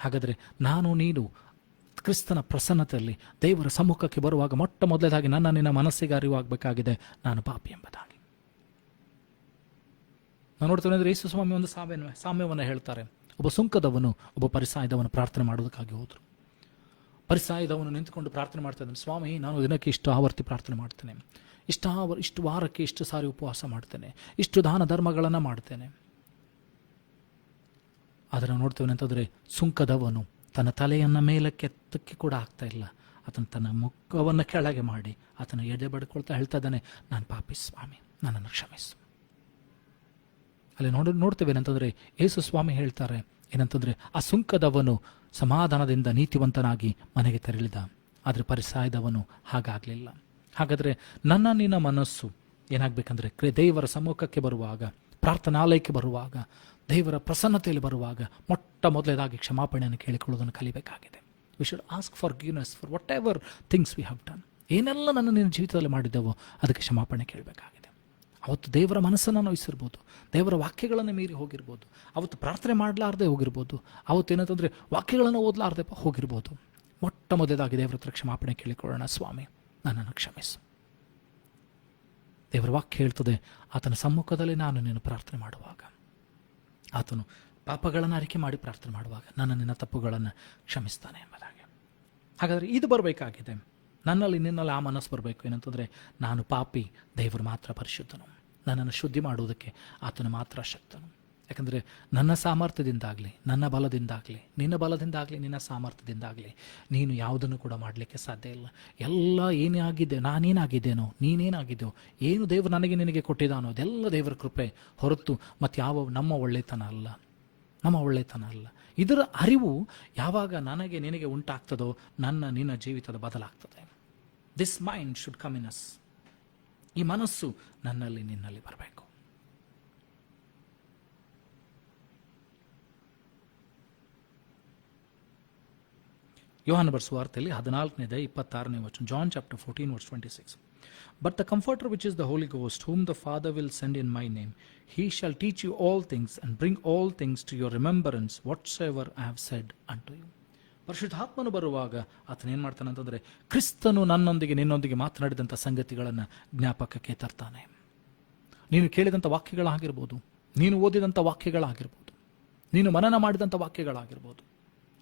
ಹಾಗಾದರೆ ನಾನು ನೀನು ಕ್ರಿಸ್ತನ ಪ್ರಸನ್ನತೆಯಲ್ಲಿ ದೇವರ ಸಮ್ಮುಖಕ್ಕೆ ಬರುವಾಗ ಮೊದಲೇದಾಗಿ ನಿನ್ನ ಮನಸ್ಸಿಗೆ ಅರಿವಾಗಬೇಕಾಗಿದೆ, ನಾನು ಪಾಪಿ ಎಂಬುದಾಗಿ. ನಾನು ನೋಡ್ತೇನೆ ಅಂದರೆ ಯೇಸು ಸ್ವಾಮಿ ಒಂದು ಸಾಮ್ಯವನ್ನು ಹೇಳ್ತಾರೆ. ಒಬ್ಬ ಸುಂಕದವನು ಒಬ್ಬ ಪರಿಸಾಯದವನು ಪ್ರಾರ್ಥನೆ ಮಾಡೋದಕ್ಕಾಗಿ ಹೋದರು. ಪರಿಸಾಯದವನು ನಿಂತುಕೊಂಡು ಪ್ರಾರ್ಥನೆ ಮಾಡ್ತಾ ಇದ್ದಾನೆ, ಸ್ವಾಮಿ, ನಾನು ದಿನಕ್ಕೆ ಇಷ್ಟು ಆವರ್ತಿ ಪ್ರಾರ್ಥನೆ ಮಾಡ್ತೇನೆ, ಇಷ್ಟು ವಾರಕ್ಕೆ ಇಷ್ಟು ಸಾರಿ ಉಪವಾಸ ಮಾಡ್ತೇನೆ, ಇಷ್ಟು ದಾನ ಧರ್ಮಗಳನ್ನು ಮಾಡ್ತೇನೆ. ಆದರೆ ನಾವು ನೋಡ್ತೇವೆ ಅಂತಂದರೆ, ಸುಂಕದವನು ತನ್ನ ತಲೆಯನ್ನು ಮೇಲಕ್ಕೆ ಎತ್ತಕ್ಕೆ ಕೂಡ ಆಗ್ತಾ ಇಲ್ಲ. ಆತನ ತನ್ನ ಮುಖವನ್ನು ಕೆಳಗೆ ಮಾಡಿ ಆತನ ಎದೆ ಬಡ್ಕೊಳ್ತಾ ಹೇಳ್ತಾ ಇದ್ದಾನೆ, ನಾನು ಪಾಪಿ ಸ್ವಾಮಿ, ನನ್ನನ್ನು ಕ್ಷಮಿಸು. ಅಲ್ಲಿ ನೋಡ್ತೇವೆ ಏನಂತಂದರೆ, ಯೇಸು ಸ್ವಾಮಿ ಹೇಳ್ತಾರೆ ಏನಂತಂದರೆ, ಆ ಸುಂಕದವನು ಸಮಾಧಾನದಿಂದ ನೀತಿವಂತನಾಗಿ ಮನೆಗೆ ತೆರಳಿದ, ಆದರೆ ಪರಿಸಾಯದವನು ಹಾಗಾಗಲಿಲ್ಲ. ಹಾಗಾದರೆ ನಿನ್ನ ಮನಸ್ಸು ಏನಾಗಬೇಕಂದ್ರೆ, ದೇವರ ಸಮ್ಮುಖಕ್ಕೆ ಬರುವಾಗ, ಪ್ರಾರ್ಥನಾಲಯಕ್ಕೆ ಬರುವಾಗ, ದೇವರ ಪ್ರಸನ್ನತೆಯಲ್ಲಿ ಬರುವಾಗ ಮೊದಲೇದಾಗಿ ಕ್ಷಮಾಪಣೆಯನ್ನು ಕೇಳಿಕೊಳ್ಳೋದನ್ನು ಕಲಿಬೇಕಾಗಿದೆ. We should ask forgiveness for whatever things we have done. ಏನೆಲ್ಲ ನಿನ್ನ ಜೀವಿತದಲ್ಲಿ ಮಾಡಿದ್ದೇವೋ ಅದಕ್ಕೆ ಕ್ಷಮಾಪಣೆ ಕೇಳಬೇಕಾಗಿದೆ. ಅವತ್ತು ದೇವರ ಮನಸ್ಸನ್ನು ನೋಯಿಸಿರ್ಬೋದು, ದೇವರ ವಾಕ್ಯಗಳನ್ನು ಮೀರಿ ಹೋಗಿರ್ಬೋದು, ಅವತ್ತು ಪ್ರಾರ್ಥನೆ ಮಾಡಲಾರ್ದೆ ಹೋಗಿರ್ಬೋದು, ಅವತ್ತು ಏನಂತಂದರೆ ವಾಕ್ಯಗಳನ್ನು ಓದಲಾರ್ದೆ ಹೋಗಿರ್ಬೋದು. ಮೊದಲೇದಾಗಿ ದೇವರ ಹತ್ರ ಕ್ಷಮಾಪಣೆ ಕೇಳಿಕೊಳ್ಳೋಣ, ಸ್ವಾಮಿ ನನ್ನನ್ನು ಕ್ಷಮಿಸು. ದೇವರ ವಾಕ್ಯ ಹೇಳ್ತದೆ, ಆತನ ಸಮ್ಮುಖದಲ್ಲಿ ನೀನು ಪ್ರಾರ್ಥನೆ ಮಾಡುವಾಗ, ಆತನು ಪಾಪಗಳನ್ನು ಅರಿಕೆ ಮಾಡಿ ಪ್ರಾರ್ಥನೆ ಮಾಡುವಾಗ ನಿನ್ನ ತಪ್ಪುಗಳನ್ನು ಕ್ಷಮಿಸ್ತಾನೆ ಎಂಬುದಾಗಿ. ಹಾಗಾದರೆ ಇದು ಬರಬೇಕಾಗಿದೆ ನಿನ್ನಲ್ಲಿ ಆ ಮನಸ್ಸು ಬರಬೇಕು. ಏನಂತಂದರೆ, ನಾನು ಪಾಪಿ, ದೇವರು ಮಾತ್ರ ಪರಿಶುದ್ಧನು, ನನ್ನನ್ನು ಶುದ್ಧಿ ಮಾಡುವುದಕ್ಕೆ ಆತನು ಮಾತ್ರ ಶಕ್ತನು. ಯಾಕಂದರೆ ನನ್ನ ಸಾಮರ್ಥ್ಯದಿಂದಾಗಲಿ, ನನ್ನ ಬಲದಿಂದಾಗಲಿ, ನಿನ್ನ ಬಲದಿಂದಾಗಲಿ, ನಿನ್ನ ಸಾಮರ್ಥ್ಯದಿಂದಾಗಲಿ ನೀನು ಯಾವುದನ್ನು ಕೂಡ ಮಾಡಲಿಕ್ಕೆ ಸಾಧ್ಯ ಇಲ್ಲ. ಎಲ್ಲ ಏನೇ ಆಗಿದೆ, ನಾನೇನಾಗಿದ್ದೇನೋ, ನೀನೇನಾಗಿದ್ದೆಯೋ, ಏನು ದೇವರು ನಿನಗೆ ಕೊಟ್ಟಿದ್ದಾನೋ ಅದೆಲ್ಲ ದೇವರ ಕೃಪೆ ಹೊರತು ಮತ್ತು ನಮ್ಮ ಒಳ್ಳೆತನ ಅಲ್ಲ. ಇದರ ಅರಿವು ಯಾವಾಗ ನಿನಗೆ ಉಂಟಾಗ್ತದೋ ನಿನ್ನ ಜೀವಿತದ ಬದಲಾಗ್ತದೆ. This mind should come in us. ಈ ಮನಸ್ಸು ನಿನ್ನಲ್ಲಿ ಬರಬೇಕು. ಯೋಹಾನ ಬರೆಸುವ ವಾರ್ತೆಯಲ್ಲಿ 14ನೇ 26ನೇ ವಚನ, John chapter 14 verse 26. But the Comforter, which is the Holy Ghost, whom the Father will send in my name, he shall teach you all things and bring all things to your remembrance whatsoever I have said unto you. ಪರಿಶುದ್ಧಾತ್ಮನು ಬರುವಾಗ ಆತನೇನು ಮಾಡ್ತಾನೆ ಅಂತಂದರೆ, ಕ್ರಿಸ್ತನು ನನ್ನೊಂದಿಗೆ ನಿನ್ನೊಂದಿಗೆ ಮಾತನಾಡಿದಂಥ ಸಂಗತಿಗಳನ್ನು ಜ್ಞಾಪಕಕ್ಕೆ ತರ್ತಾನೆ. ನೀನು ಕೇಳಿದಂಥ ವಾಕ್ಯಗಳಾಗಿರ್ಬೋದು, ನೀನು ಓದಿದಂಥ ವಾಕ್ಯಗಳಾಗಿರ್ಬೋದು, ನೀನು ಮನನ ಮಾಡಿದಂಥ ವಾಕ್ಯಗಳಾಗಿರ್ಬೋದು,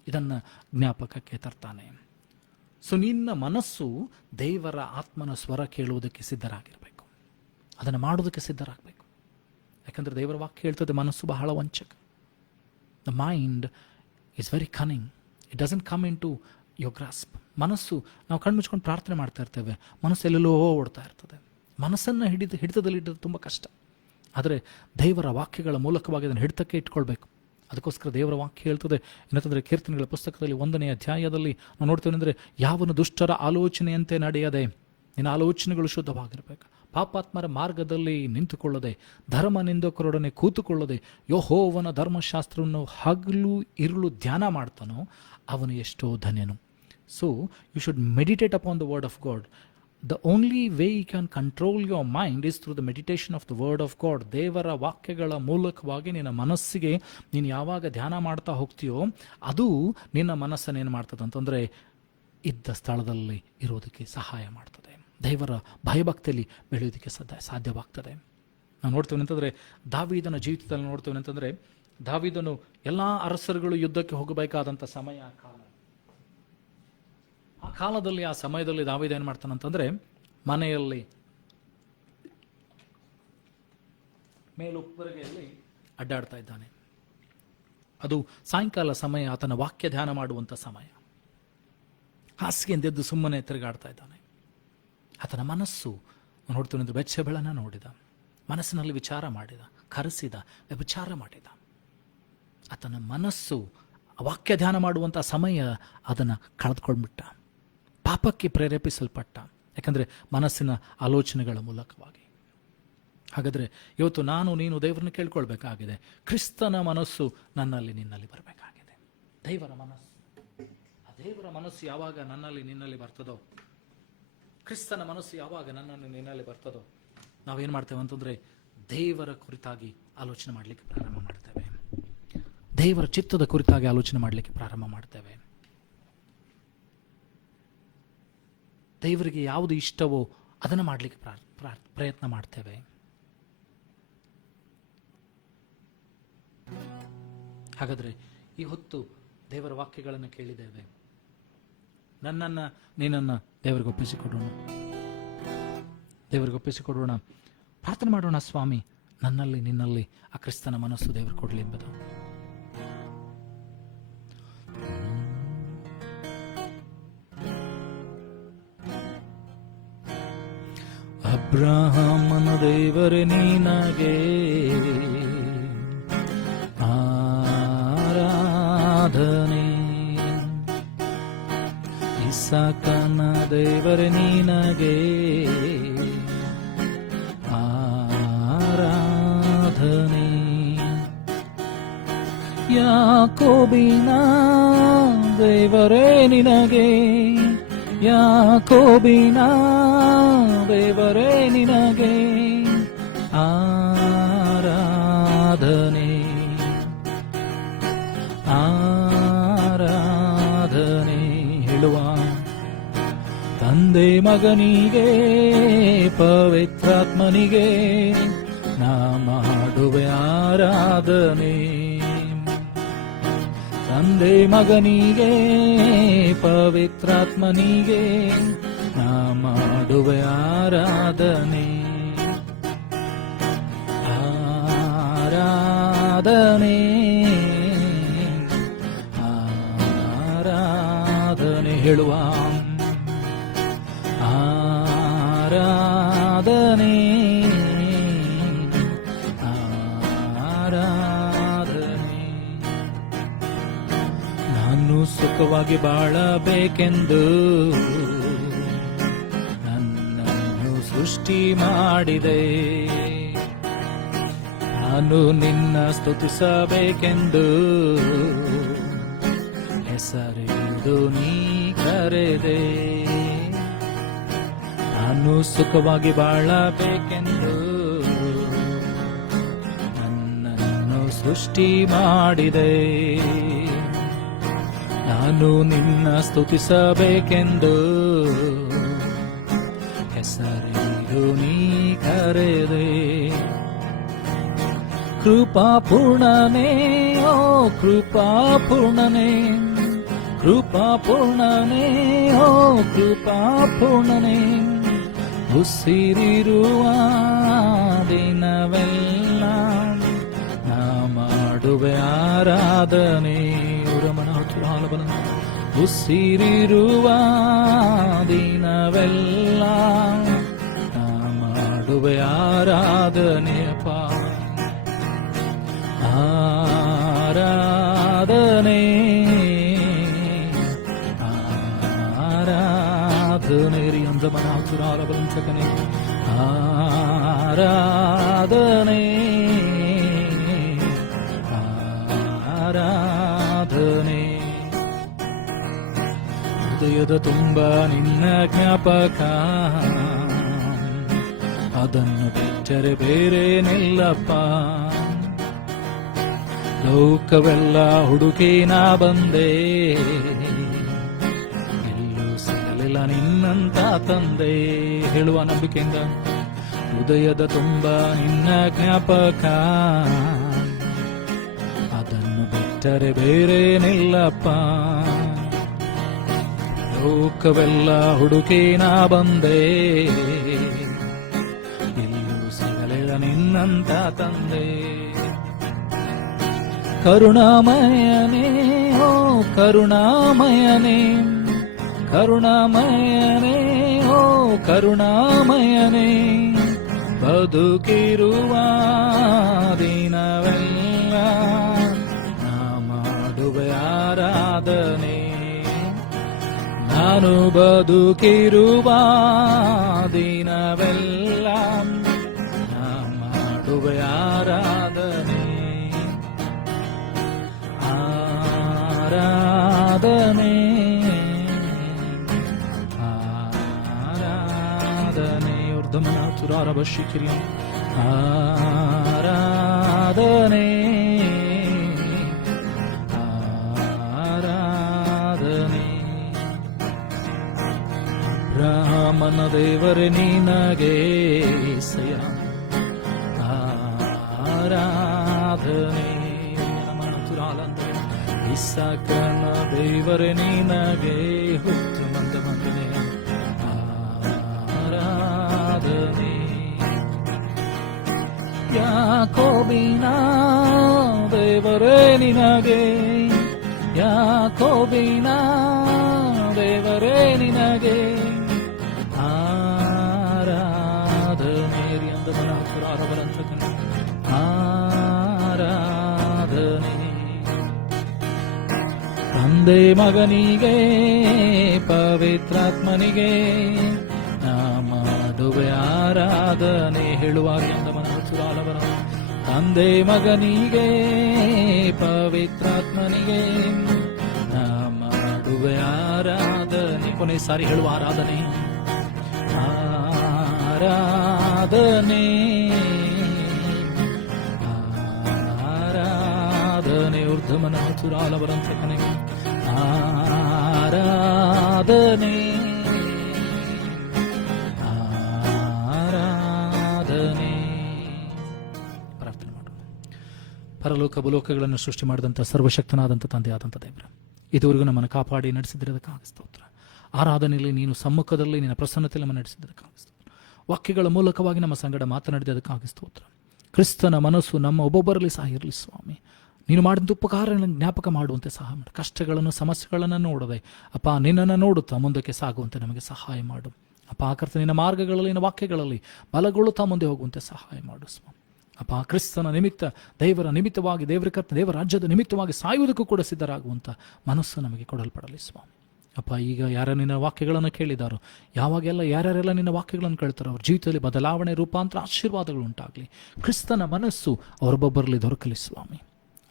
ಇದನ್ನು ಜ್ಞಾಪಕಕ್ಕೆ ತರ್ತಾನೆ. ಸೊ ನಿನ್ನ ಮನಸ್ಸು ದೇವರ ಆತ್ಮನ ಸ್ವರ ಕೇಳುವುದಕ್ಕೆ ಸಿದ್ಧರಾಗಿರಬೇಕು, ಅದನ್ನು ಮಾಡೋದಕ್ಕೆ ಸಿದ್ಧರಾಗಬೇಕು. ಯಾಕಂದರೆ ದೇವರ ವಾಕ್ಯ ಹೇಳ್ತದೆ, ಮನಸ್ಸು ಬಹಳ ವಂಚಕ. The mind is very cunning, it doesn't come into your grasp. ಮನಸ್ಸು, ನಾವು ಕಣ್ಮುಚ್ಕೊಂಡು ಪ್ರಾರ್ಥನೆ ಮಾಡ್ತಾ ಇರ್ತೇವೆ, ಮನಸ್ಸು ಎಲ್ಲೆಲ್ಲೋ ಓಡ್ತಾ ಇರ್ತದೆ. ಮನಸ್ಸನ್ನು ಹಿಡಿತದಲ್ಲಿ ಇಡೋದು ತುಂಬ ಕಷ್ಟ. ಆದರೆ ದೇವರ ವಾಕ್ಯಗಳ ಮೂಲಕವಾಗಿ ಅದನ್ನು ಹಿಡಿತಕ್ಕೆ ಇಟ್ಕೊಳ್ಬೇಕು. ಅದಕ್ಕೋಸ್ಕರ ದೇವರ ವಾಕ್ಯ ಹೇಳ್ತದೆ, ಏನಂತಂದರೆ ಕೀರ್ತನೆಗಳ ಪುಸ್ತಕದಲ್ಲಿ 1ನೇ ಅಧ್ಯಾಯದಲ್ಲಿ ನಾವು ನೋಡ್ತೇವೆ ಅಂದರೆ, ಯಾವನು ದುಷ್ಟರ ಆಲೋಚನೆಯಂತೆ ನಡೆಯದೆ ನಿನ್ನ ಆಲೋಚನೆಗಳು ಶುದ್ಧವಾಗಿರಬೇಕು, ಪಾಪಾತ್ಮರ ಮಾರ್ಗದಲ್ಲಿ ನಿಂತುಕೊಳ್ಳದೆ, ಧರ್ಮ ನಿಂದಕರೊಡನೆ ಕೂತುಕೊಳ್ಳದೆ, ಯೆಹೋವನ ಧರ್ಮಶಾಸ್ತ್ರವನ್ನು ಹಗಲು ಇರುಳು ಧ್ಯಾನ ಮಾಡ್ತಾನೋ ಅವನು ಎಷ್ಟೋ ಧನ್ಯನು. So you should meditate upon the word of God. The only way you can control your mind is through the meditation of the word of God. ದೇವರ ವಾಕ್ಯಗಳ ಮೂಲಕವಾಗಿ ನಿನ್ನ ಮನಸ್ಸಿಗೆ ನೀನು ಯಾವಾಗ ಧ್ಯಾನ ಮಾಡ್ತಾ ಹೋಗ್ತೀಯೋ ಅದು ನಿನ್ನ ಮನಸ್ಸನ್ನು ಏನು ಮಾಡ್ತದೆ ಅಂತಂದರೆ, ಇದ್ದ ಸ್ಥಳದಲ್ಲಿ ಇರೋದಕ್ಕೆ ಸಹಾಯ ಮಾಡ್ತದೆ. ದೇವರ ಭಯಭಕ್ತಿಯಲ್ಲಿ ಬೆಳೆಯೋದಕ್ಕೆ ಸಾಧ್ಯವಾಗ್ತದೆ. ನಾವು ನೋಡ್ತೇವೆ ಅಂತಂದರೆ, ದಾವೀದನ ಜೀವಿತದಲ್ಲಿ ನೋಡ್ತೇವೆ ಅಂತಂದರೆ, ದಾವೀದನು ಎಲ್ಲ ಅರಸರುಗಳು ಯುದ್ಧಕ್ಕೆ ಹೋಗಬೇಕಾದಂಥ ಸಮಯ ಆ ಕಾಲದಲ್ಲಿ, ಆ ಸಮಯದಲ್ಲಿ ದಾವೀದ ಏನು ಮಾಡ್ತಾನಂತಂದರೆ, ಮನೆಯಲ್ಲಿ ಮೇಲುಪ್ಪರಿಗೆಯಲ್ಲಿ ಅಡ್ಡಾಡ್ತಾ ಇದ್ದಾನೆ. ಅದು ಸಾಯಂಕಾಲ ಸಮಯ, ಆತನ ವಾಕ್ಯ ಧ್ಯಾನ ಮಾಡುವಂಥ ಸಮಯ. ಹಾಸಿಗೆಯಿಂದೆದ್ದು ಸುಮ್ಮನೆ ತಿರುಗಾಡ್ತಾ ಇದ್ದಾನೆ. ಆತನ ಮನಸ್ಸು ನೋಡ್ತೀನಿ ಅಂದರೆ ಬೆಚ್ಚಬೆಳನ ನೋಡಿದ, ಮನಸ್ಸಿನಲ್ಲಿ ವಿಚಾರ ಮಾಡಿದ, ಕರೆಸಿದ, ವಿಚಾರ ಮಾಡಿದ. ಆತನ ಮನಸ್ಸು ವಾಕ್ಯ ಧ್ಯಾನ ಮಾಡುವಂಥ ಸಮಯ ಅದನ್ನು ಕಳೆದುಕೊಂಡ್ಬಿಟ್ಟ, ಪಾಪಕ್ಕೆ ಪ್ರೇರೇಪಿಸಲ್ಪಟ್ಟ. ಯಾಕಂದರೆ ಮನಸ್ಸಿನ ಆಲೋಚನೆಗಳ ಮೂಲಕವಾಗಿ. ಹಾಗಾದರೆ ಇವತ್ತು ನಾನು ನೀನು ದೇವರನ್ನ ಕೇಳ್ಕೊಳ್ಬೇಕಾಗಿದೆ, ಕ್ರಿಸ್ತನ ಮನಸ್ಸು ನನ್ನಲ್ಲಿ ನಿನ್ನಲ್ಲಿ ಬರಬೇಕಾಗಿದೆ. ದೇವರ ಮನಸ್ಸು, ಆ ದೇವರ ಮನಸ್ಸು ಯಾವಾಗ ನನ್ನಲ್ಲಿ ನಿನ್ನಲ್ಲಿ ಬರ್ತದೋ, ಕ್ರಿಸ್ತನ ಮನಸ್ಸು ಯಾವಾಗ ನನ್ನಲ್ಲಿ ನಿನ್ನಲ್ಲಿ ಬರ್ತದೋ, ನಾವೇನು ಮಾಡ್ತೇವೆ ಅಂತಂದರೆ, ದೇವರ ಕುರಿತಾಗಿ ಆಲೋಚನೆ ಮಾಡಲಿಕ್ಕೆ ಪ್ರಾರಂಭ ಮಾಡ್ತೇವೆ. ದೇವರ ಚಿತ್ತದ ಕುರಿತಾಗಿ ಆಲೋಚನೆ ಮಾಡಲಿಕ್ಕೆ ಪ್ರಾರಂಭ ಮಾಡ್ತೇವೆ. ದೇವರಿಗೆ ಯಾವುದು ಇಷ್ಟವೋ ಅದನ್ನು ಮಾಡಲಿಕ್ಕೆ ಪ್ರಯತ್ನ ಮಾಡ್ತೇವೆ. ಹಾಗಾದರೆ ಈ ಹೊತ್ತು ದೇವರ ವಾಕ್ಯಗಳನ್ನು ಕೇಳಿದ್ದೇವೆ. ನನ್ನನ್ನು ನೀನನ್ನು ದೇವರಿಗೆ ಒಪ್ಪಿಸಿಕೊಡೋಣ. ಪ್ರಾರ್ಥನೆ ಮಾಡೋಣ, ಸ್ವಾಮಿ ನನ್ನಲ್ಲಿ ನಿನ್ನಲ್ಲಿ ಆ ಕ್ರಿಸ್ತನ ಮನಸ್ಸು ದೇವರು ಕೊಡಲಿ ಎಂಬುದು. ಅಬ್ರಹಾಮನ ದೇವರೇ ನಿನಗೆ ಆರಾಧನೆ, ಇಸಾಕನ ದೇವರೇ ನಿನಗೆ ಆರಾಧನೆ, ಯಾಕೋಬಿನ ದೇವರೇ ನಿನಗೆ, ಯಾಕೋಬಿನ ದೇವರೇ ನಿನಗೆ ಆರಾಧನೆ, ಆರಾಧನೆ. ಹೇಳುವ ತಂದೆ ಮಗನಿಗೆ ಪವಿತ್ರಾತ್ಮನಿಗೆ ನಾ ಮಾಡುವೆ ಆರಾಧನೆ, ತಂದೆ ಮಗನಿಗೆ ಪವಿತ್ರಾತ್ಮನಿಗೆ ನಾ ಮಾಡುವೆ ಆರಾಧನೆ, ಆರಾಧನೆ, ಆರಾಧನೆ. ಹೇಳುವ ಆರಾಧನೆ, ಆರಾಧನೆ. ನಾನು ಸುಖವಾಗಿ ಬಾಳಬೇಕೆಂದು ನನ್ನನ್ನು ಸೃಷ್ಟಿ ಮಾಡಿದೆ, ನಾನು ನಿನ್ನ ಸ್ತುತಿಸಬೇಕೆಂದು ಹೆಸರಿಡುವೆ ಹೆಸರಿಡು ನೀ ಕರೆದೆ. ನಾನು ಸುಖವಾಗಿ ಬಾಳಬೇಕೆಂದು ನನ್ನನ್ನು ಸೃಷ್ಟಿ ಮಾಡಿದೆ. ನಾನು ನಿನ್ನ ಸ್ತುತಿಸಬೇಕೆಂದು ಹೆಸರಿಡು ನೀ ಕರೆದೆ. ಕೃಪಾಪೂರ್ಣನೇ, ಓ ಕೃಪಾಪೂರ್ಣನೇ, ಕೃಪಾಪೂರ್ಣನೇ, ಓ ಕೃಪಾಪೂರ್ಣನೇ, ಉಸಿರಿರುವ ದಿನವೆಲ್ಲ ನಾ ಮಾಡುವೆ ಆರಾಧನೆ. ಉಸಿರಿರುವ ದಿನವೆಲ್ಲ ನಾ ಮಾಡುವೆ ಆರಾಧನೆ. ಅಪ್ಪ ಆರಾಧನೆ, ಆರಾಧನೆ ರೀ ಅಂಜಮನ ಸುರಾಲ ಬಂಚಕನೆ. ಆರಾಧನೆ, ಆರಾಧನೆ. ಹೃದಯದ ತುಂಬ ನಿನ್ನ ಜ್ಞಾಪಕ, ಅದನ್ನು ಬಿಟ್ಟರೆ ಬೇರೆ ನಿಲ್ಲಪ್ಪ. ಲೋಕವೆಲ್ಲ ಹುಡುಕಿ ನಾ ಬಂದೆ, ಎಲ್ಲೂ ಸಿಗಲಿಲ್ಲ ನಿನ್ನಂತ ತಂದೆ. ಹೇಳುವ ನಂಬಿಕೆಯಿಂದ ಹೃದಯದ ತುಂಬ ನಿನ್ನ ಜ್ಞಾಪಕ, ಅದನ್ನು ಬಿಟ್ಟರೆ ಬೇರೆ ನಿಲ್ಲಪ್ಪ. ಲೋಕವೆಲ್ಲ ಹುಡುಕಿ ನಾ ಬಂದೆ, ಎಲ್ಲೂ ಸಿಗಲಿಲ್ಲ ನಿನ್ನಂತ ತಂದೆ. ಕರುಣಾಮಯನೇ, ಓ ಕರುಣಾಮಯನೇ, ಕರುಣಾಮಯನೇ, ಓ ಕರುಣಾಮಯನೇ, ಬದುಕಿರುವ ದಿನವೆಲ್ಲ ನಾ ಮಾಡುವೆ ಆರಾಧನೆ. ನಾನು ಬದುಕಿರುವ ದಿನವೆಲ್ಲ ನಾ ಮಾಡುವೆ ಆರಾಧನೆ. ಆರಾಧನೆ, ಆರಾಧನೆ. ಊರ್ಧಮನ ತುರಾರಭ ಶಿಖಿರಿ. ಆರಾಧನೆ, ಆರಾಧನೆ. ರಾಮನ ದೇವರೇ ನಿನಗೆ ಸಯ ಆರಾಧನೆ. ಇಸಾಕನ ದೇವರೇ ನಿನಗೆ ಹುಟ್ಟು ಮಂದ ಮಂದನೆ ಆರಾಧನೆ. ಯಾಕೋಬಿನ ದೇವರೇ ನಿನಗೆ, ಯಾಕೋಬಿನ ದೇವರೇ ನಿನಗೆ ಆರಾಧನೆ. ಅಂದ ಮನಃಪುರಾರವರಂತಕನ ಆರಾಧನೆ. ತಂದೆ ಮಗನಿಗೆ ಪವಿತ್ರಾತ್ಮನಿಗೆ ನಾ ಮಾಡುವೆ ಆರಾಧನೆ. ಹೇಳುವಾಗ ಮನಸುರಾಲವರ ತಂದೆ ಮಗನಿಗೆ ಪವಿತ್ರಾತ್ಮನಿಗೆ ನಾ ಮಾಡುವೆ ಆರಾಧನೆ. ಕೊನೆ ಸಾರಿ ಹೇಳುವ ಆರಾಧನೆ, ಆರಾಧನೆ, ಆರಾಧನೆ. ಊರ್ಧ್ವಮನ ಸುರಾಲವರಂತಕನೆ ಆರಾಧನೆ, ಆರಾಧನೆ. ಪ್ರಾರ್ಥನೆ ಮಾಡೋಣ. ಪರಲೋಕ ಭೂಲೋಕಗಳನ್ನು ಸೃಷ್ಟಿ ಮಾಡಿದಂಥ ಸರ್ವಶಕ್ತನಾದಂಥ ತಂದೆಯಾದಂಥ ದೇವರ, ಇದುವರೆಗೂ ನಮ್ಮನ್ನು ಕಾಪಾಡಿ ನಡೆಸಿದಿರೋದಕ್ಕಾಗಿ ಸ್ತೋತ್ರ. ಆರಾಧನೆಯಲ್ಲಿ ನೀನು ಸಮ್ಮುಖದಲ್ಲಿ ನಿನ್ನ ಪ್ರಸನ್ನತೆಯಲ್ಲಿ ನಮ್ಮ ನಡೆಸಿದ್ದಕ್ಕಾಗಿ ಸ್ತೋತ್ರ. ವಾಕ್ಯಗಳ ಮೂಲಕವಾಗಿ ನಮ್ಮ ಸಂಗಡ ಮಾತನಾಡಿದ್ದಕ್ಕಾಗಿ ಸ್ತೋತ್ರ. ಕ್ರಿಸ್ತನ ಮನಸ್ಸು ನಮ್ಮ ಒಬ್ಬೊಬ್ಬರಲ್ಲಿ ಸಹ ಇರಲಿ ಸ್ವಾಮಿ. ನೀನು ಮಾಡಿದ ಉಪಕಾರಗಳನ್ನು ಜ್ಞಾಪಕ ಮಾಡುವಂತೆ ಸಹಾಯ ಮಾಡು. ಕಷ್ಟಗಳನ್ನು ಸಮಸ್ಯೆಗಳನ್ನು ನೋಡದೆ ಅಪ್ಪ ನಿನ್ನನ್ನು ನೋಡುತ್ತಾ ಮುಂದಕ್ಕೆ ಸಾಗುವಂತೆ ನಮಗೆ ಸಹಾಯ ಮಾಡು. ಅಪ್ಪ ಕರ್ತನೆ, ನಿನ್ನ ಮಾರ್ಗಗಳಲ್ಲಿ ನಿನ್ನ ವಾಕ್ಯಗಳಲ್ಲಿ ಬಲಗೊಳ್ಳುತ್ತಾ ಮುಂದೆ ಹೋಗುವಂತೆ ಸಹಾಯ ಮಾಡು ಸ್ವಾಮಿ. ಅಪ್ಪ ಕ್ರಿಸ್ತನ ನಿಮಿತ್ತ, ದೇವರ ನಿಮಿತ್ತವಾಗಿ, ದೇವರ ರಾಜ್ಯದ ನಿಮಿತ್ತವಾಗಿ ಸಾಯುವುದಕ್ಕೂ ಕೂಡ ಸಿದ್ಧರಾಗುವಂಥ ಮನಸ್ಸು ನಮಗೆ ಕೊಡಲ್ಪಡಲಿ ಸ್ವಾಮಿ. ಅಪ್ಪ ಈಗ ಯಾರ ನಿನ್ನ ವಾಕ್ಯಗಳನ್ನು ಕೇಳಿದಾರೋ, ಯಾವಾಗೆಲ್ಲ ಯಾರ್ಯಾರೆಲ್ಲ ನಿನ್ನ ವಾಕ್ಯಗಳನ್ನು ಕೇಳ್ತಾರೋ ಅವ್ರ ಜೀವಿತದಲ್ಲಿ ಬದಲಾವಣೆ, ರೂಪಾಂತರ, ಆಶೀರ್ವಾದಗಳು ಉಂಟಾಗಲಿ. ಕ್ರಿಸ್ತನ ಮನಸ್ಸು ಅವರೊಬ್ಬೊಬ್ಬರಲ್ಲಿ ದೊರಕಲಿ ಸ್ವಾಮಿ.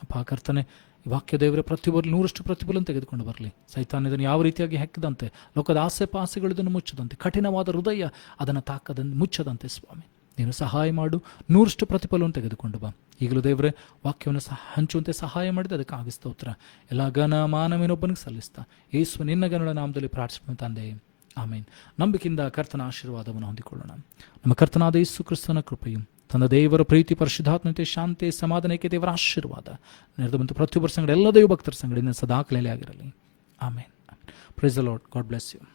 ಅಪ್ಪ ಕರ್ತನೆ, ಈ ವಾಕ್ಯ ದೇವರೇ ಪ್ರತಿಯೊಬ್ಬರು 100% ಪ್ರತಿಫಲವನ್ನು ತೆಗೆದುಕೊಂಡು ಬರಲಿ. ಸೈತಾನ್ ಇದನ್ನು ಯಾವ ರೀತಿಯಾಗಿ ಹಾಕಿದಂತೆ, ಲೋಕದ ಆಸೆ ಪಾಸೆಗಳು ಇದನ್ನು ಮುಚ್ಚದಂತೆ, ಕಠಿಣವಾದ ಹೃದಯ ಅದನ್ನು ತಾಕದಂತೆ ಮುಚ್ಚದಂತೆ ಸ್ವಾಮಿ ನೀನು ಸಹಾಯ ಮಾಡು. 100% ಪ್ರತಿಫಲವನ್ನು ತೆಗೆದುಕೊಂಡು ಬಾ. ಈಗಲೂ ದೇವರೇ ವಾಕ್ಯವನ್ನು ಹಂಚುವಂತೆ ಸಹಾಯ ಮಾಡಿದೆ, ಅದಕ್ಕಾಗಿ ಸ್ತೋತ್ರ. ಎಲ್ಲ ಘನ ಮಾನವನೊಬ್ಬನಿಗೆ ಸಲ್ಲಿಸ್ತಾ ಯೇಸು ನಿನ್ನ ಗಣಗಳ ನಾಮದಲ್ಲಿ ಪ್ರಾರ್ಥಿಸುವ ತಂದೆ, ಆಮೇನ್. ನಂಬಿಕೆಯಿಂದ ಕರ್ತನ ಆಶೀರ್ವಾದವನ್ನು ಹೊಂದಿಕೊಳ್ಳೋಣ. ನಮ್ಮ ಕರ್ತನಾದ ಯೇಸು ಕ್ರಿಸ್ತನ ಕೃಪೆಯು, ತನ್ನ ದೇವರ ಪ್ರೀತಿ, ಪರಿಶುದ್ಧಾತ್ಮತೆ, ಶಾಂತಿ, ಸಮಾಧಾನಕ್ಕೆ ದೇವರ ಆಶೀರ್ವಾದ ನೆರೆದು ಬಂತು ಪ್ರತಿಯೊಬ್ಬರ ಸಂಗಡ, ಎಲ್ಲ ದೈವ ಭಕ್ತರ ಸಂಗಡ ಸದಾಕಲೆಯಲ್ಲಿ ಆಗಿರಲಿ. Amen. Praise the Lord. God bless you.